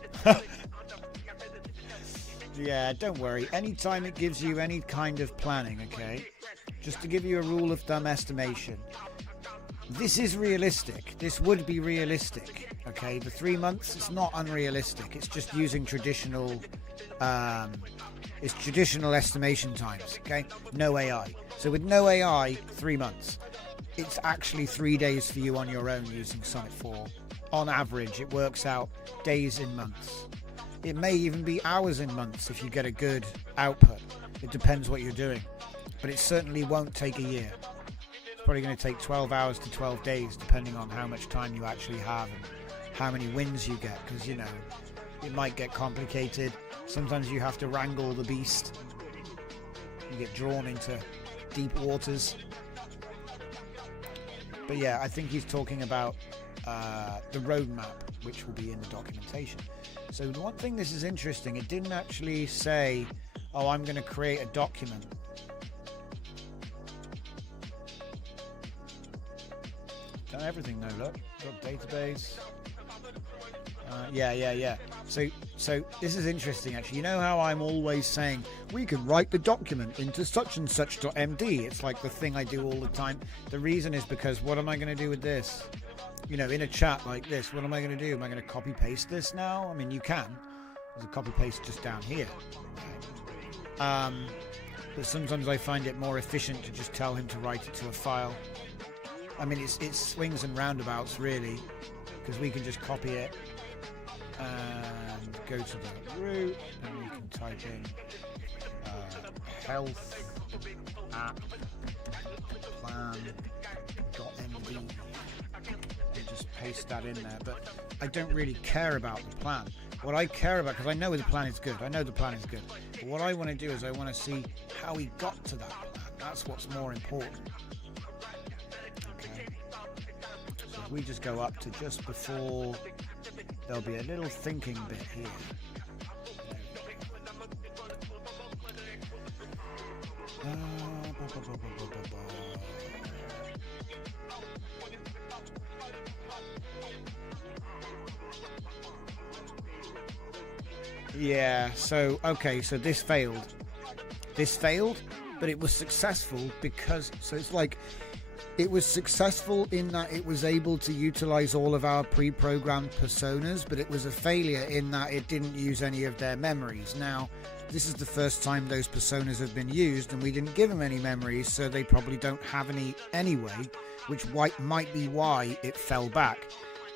Yeah, don't worry. Anytime it gives you any kind of planning, okay? Just to give you a rule of thumb estimation. This is realistic. This would be realistic, okay? The 3 months, it's not unrealistic. It's just using traditional... it's traditional estimation times, okay? No AI. So with no AI, 3 months. It's actually 3 days for you on your own using Sonnet 4. On average, it works out days in months. It may even be hours in months if you get a good output. It depends what you're doing. But it certainly won't take a year. It's probably going to take 12 hours to 12 days, depending on how much time you actually have and how many wins you get. Because, you know, it might get complicated. Sometimes you have to wrangle the beast. You get drawn into deep waters. But yeah, I think he's talking about the roadmap, which will be in the documentation. So the one thing, this is interesting, it didn't actually say, oh, I'm going to create a document. Done everything though, look. Got database. Yeah. So this is interesting actually. You know how I'm always saying we can write the document into such and such.md. It's like the thing I do all the time. The reason is because what am I going to do with this? You know, in a chat like this, what am I going to do? Am I going to copy paste this now? I mean, you can. There's a copy paste just down here. but sometimes I find it more efficient to just tell him to write it to a file. I mean, it swings and roundabouts really, because we can just copy it and go to the root, and we can type in health app plan.md and just paste that in there. But I don't really care about the plan. What I care about, because I know the plan is good, but what I want to do is I want to see how he got to that plan. That's what's more important. Okay. So if we just go up to just before, there'll be a little thinking bit here. Yeah, so okay, so this failed, but it was successful because, so it's like it was successful in that it was able to utilize all of our pre-programmed personas, but it was a failure in that it didn't use any of their memories. Now, this is the first time those personas have been used, and we didn't give them any memories, so they probably don't have any anyway, which might be why it fell back.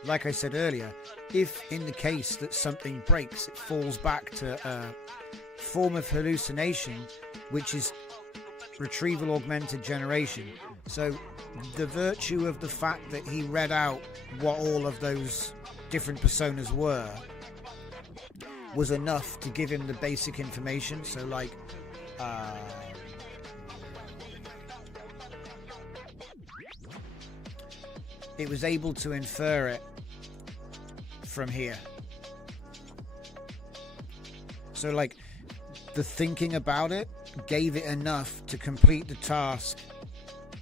Like I said earlier, if in the case that something breaks, it falls back to a form of hallucination, which is retrieval augmented generation. So the virtue of the fact that he read out what all of those different personas were was enough to give him the basic information. So like it was able to infer it from here. So like the thinking about it gave it enough to complete the task,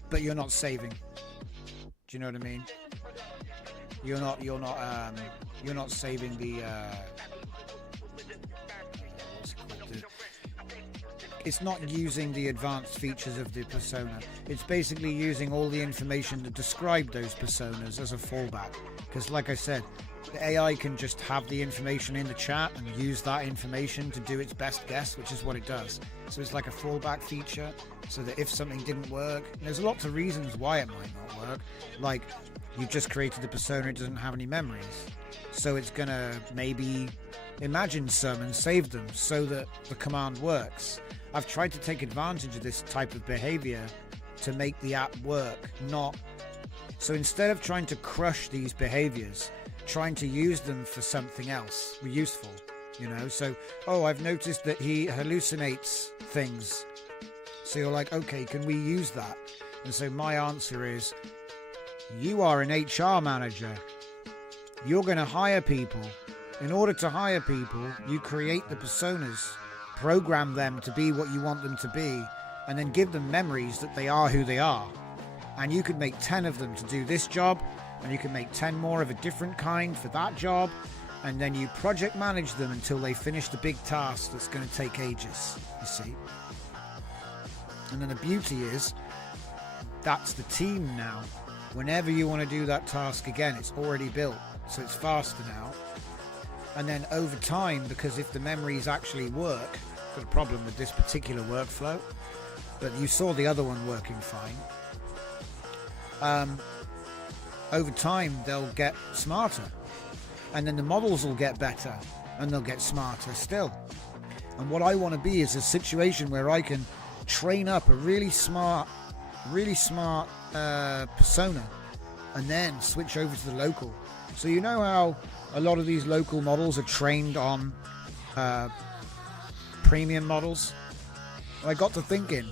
but you're not saving. Do you know what I mean? You're not saving the it's not using the advanced features of the persona. It's basically using all the information that describe those personas as a fallback. Because like I said, the AI can just have the information in the chat and use that information to do its best guess, which is what it does. So it's like a fallback feature, so that if something didn't work, there's lots of reasons why it might not work. Like, you just created the persona, it doesn't have any memories. So it's gonna maybe imagine some and save them so that the command works. I've tried to take advantage of this type of behavior to make the app work. So instead of trying to crush these behaviors, trying to use them for something else useful, you know. So, oh, I've noticed that he hallucinates things. So you're like, okay, can we use that? And so my answer is, you are an HR manager. You're going to hire people. In order to hire people, you create the personas, program them to be what you want them to be, and then give them memories that they are who they are. And you could make 10 of them to do this job, and you can make 10 more of a different kind for that job, and then you project manage them until they finish the big task that's going to take ages, you see. And then the beauty is, that's the team now. Whenever you want to do that task again, it's already built, so it's faster now. And then over time, because if the memories actually work, got a problem with this particular workflow, but you saw the other one working fine. Over time, they'll get smarter, and then the models will get better, and they'll get smarter still. And what I want to be is a situation where I can train up a really smart persona, and then switch over to the local. So you know how a lot of these local models are trained on premium models? I got to thinking,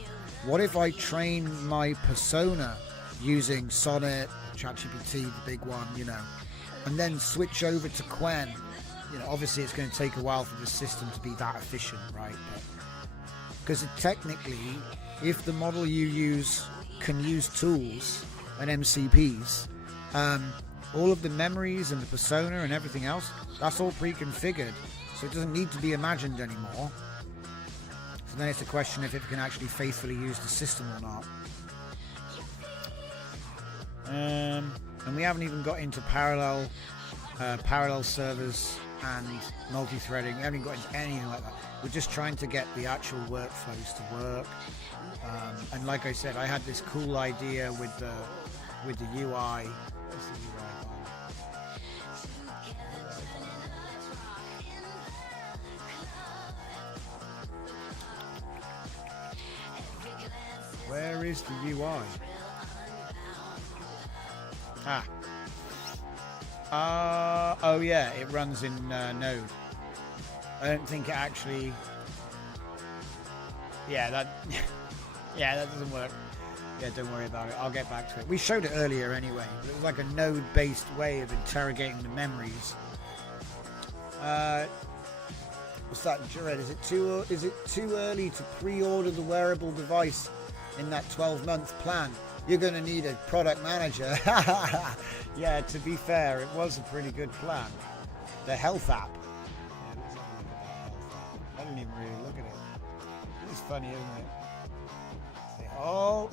what if I train my persona using Sonnet, ChatGPT, the big one, you know, and then switch over to Quen? You know, obviously it's going to take a while for the system to be that efficient, right? Because technically, if the model you use can use tools and MCPs, all of the memories and the persona and everything else, that's all pre-configured, so it doesn't need to be imagined anymore. So then it's a question if it can actually faithfully use the system or not. And we haven't even got into parallel servers and multi-threading. We haven't got into anything like that. We're just trying to get the actual workflows to work. And like I said, I had this cool idea with the UI. Where's the UI gone? Where is the UI? Oh yeah, it runs in Node. I don't think it actually. Yeah, that doesn't work. Yeah, don't worry about it. I'll get back to it. We showed it earlier anyway, but it was like a node-based way of interrogating the memories. What's that, Jared? Is it too early to pre-order the wearable device in that 12-month plan? You're going to need a product manager. Yeah, to be fair, it was a pretty good plan. The health app. Yeah, let's have a look at that health app. I didn't even really look at it. It's funny, isn't it? Oh.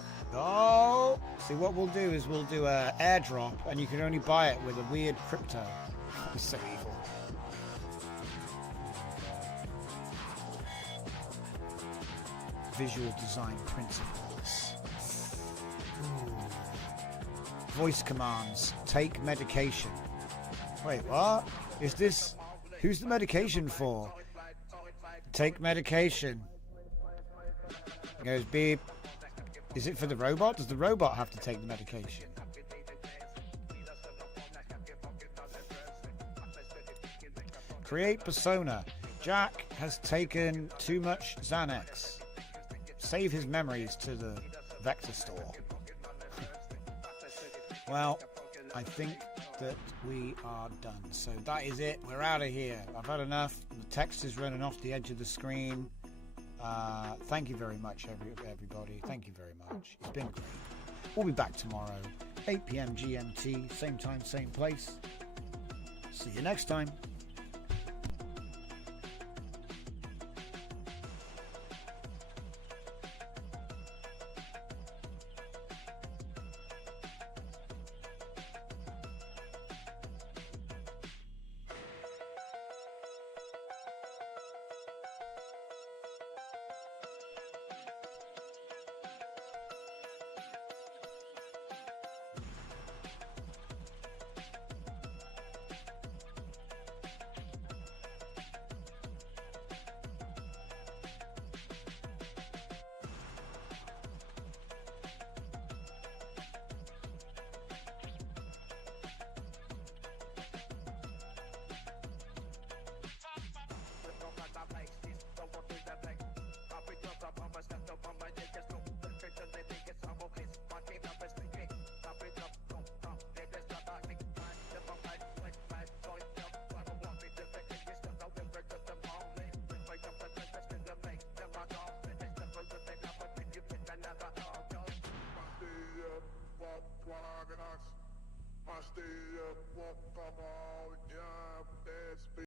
See, what we'll do is we'll do an airdrop, and you can only buy it with a weird crypto. It's so evil. Visual design principles. Ooh. Voice commands. Take medication. Wait, what? Is this... Who's the medication for? Take medication. It goes beep. Is it for the robot? Does the robot have to take the medication? Create persona. Jack has taken too much Xanax. Save his memories to the vector store. Well, I think that we are done. So that is it. We're out of here. I've had enough. The text is running off the edge of the screen. Thank you very much, everybody. Thank you very much. It's been great. We'll be back tomorrow, 8 p.m. GMT, same time, same place. See you next time.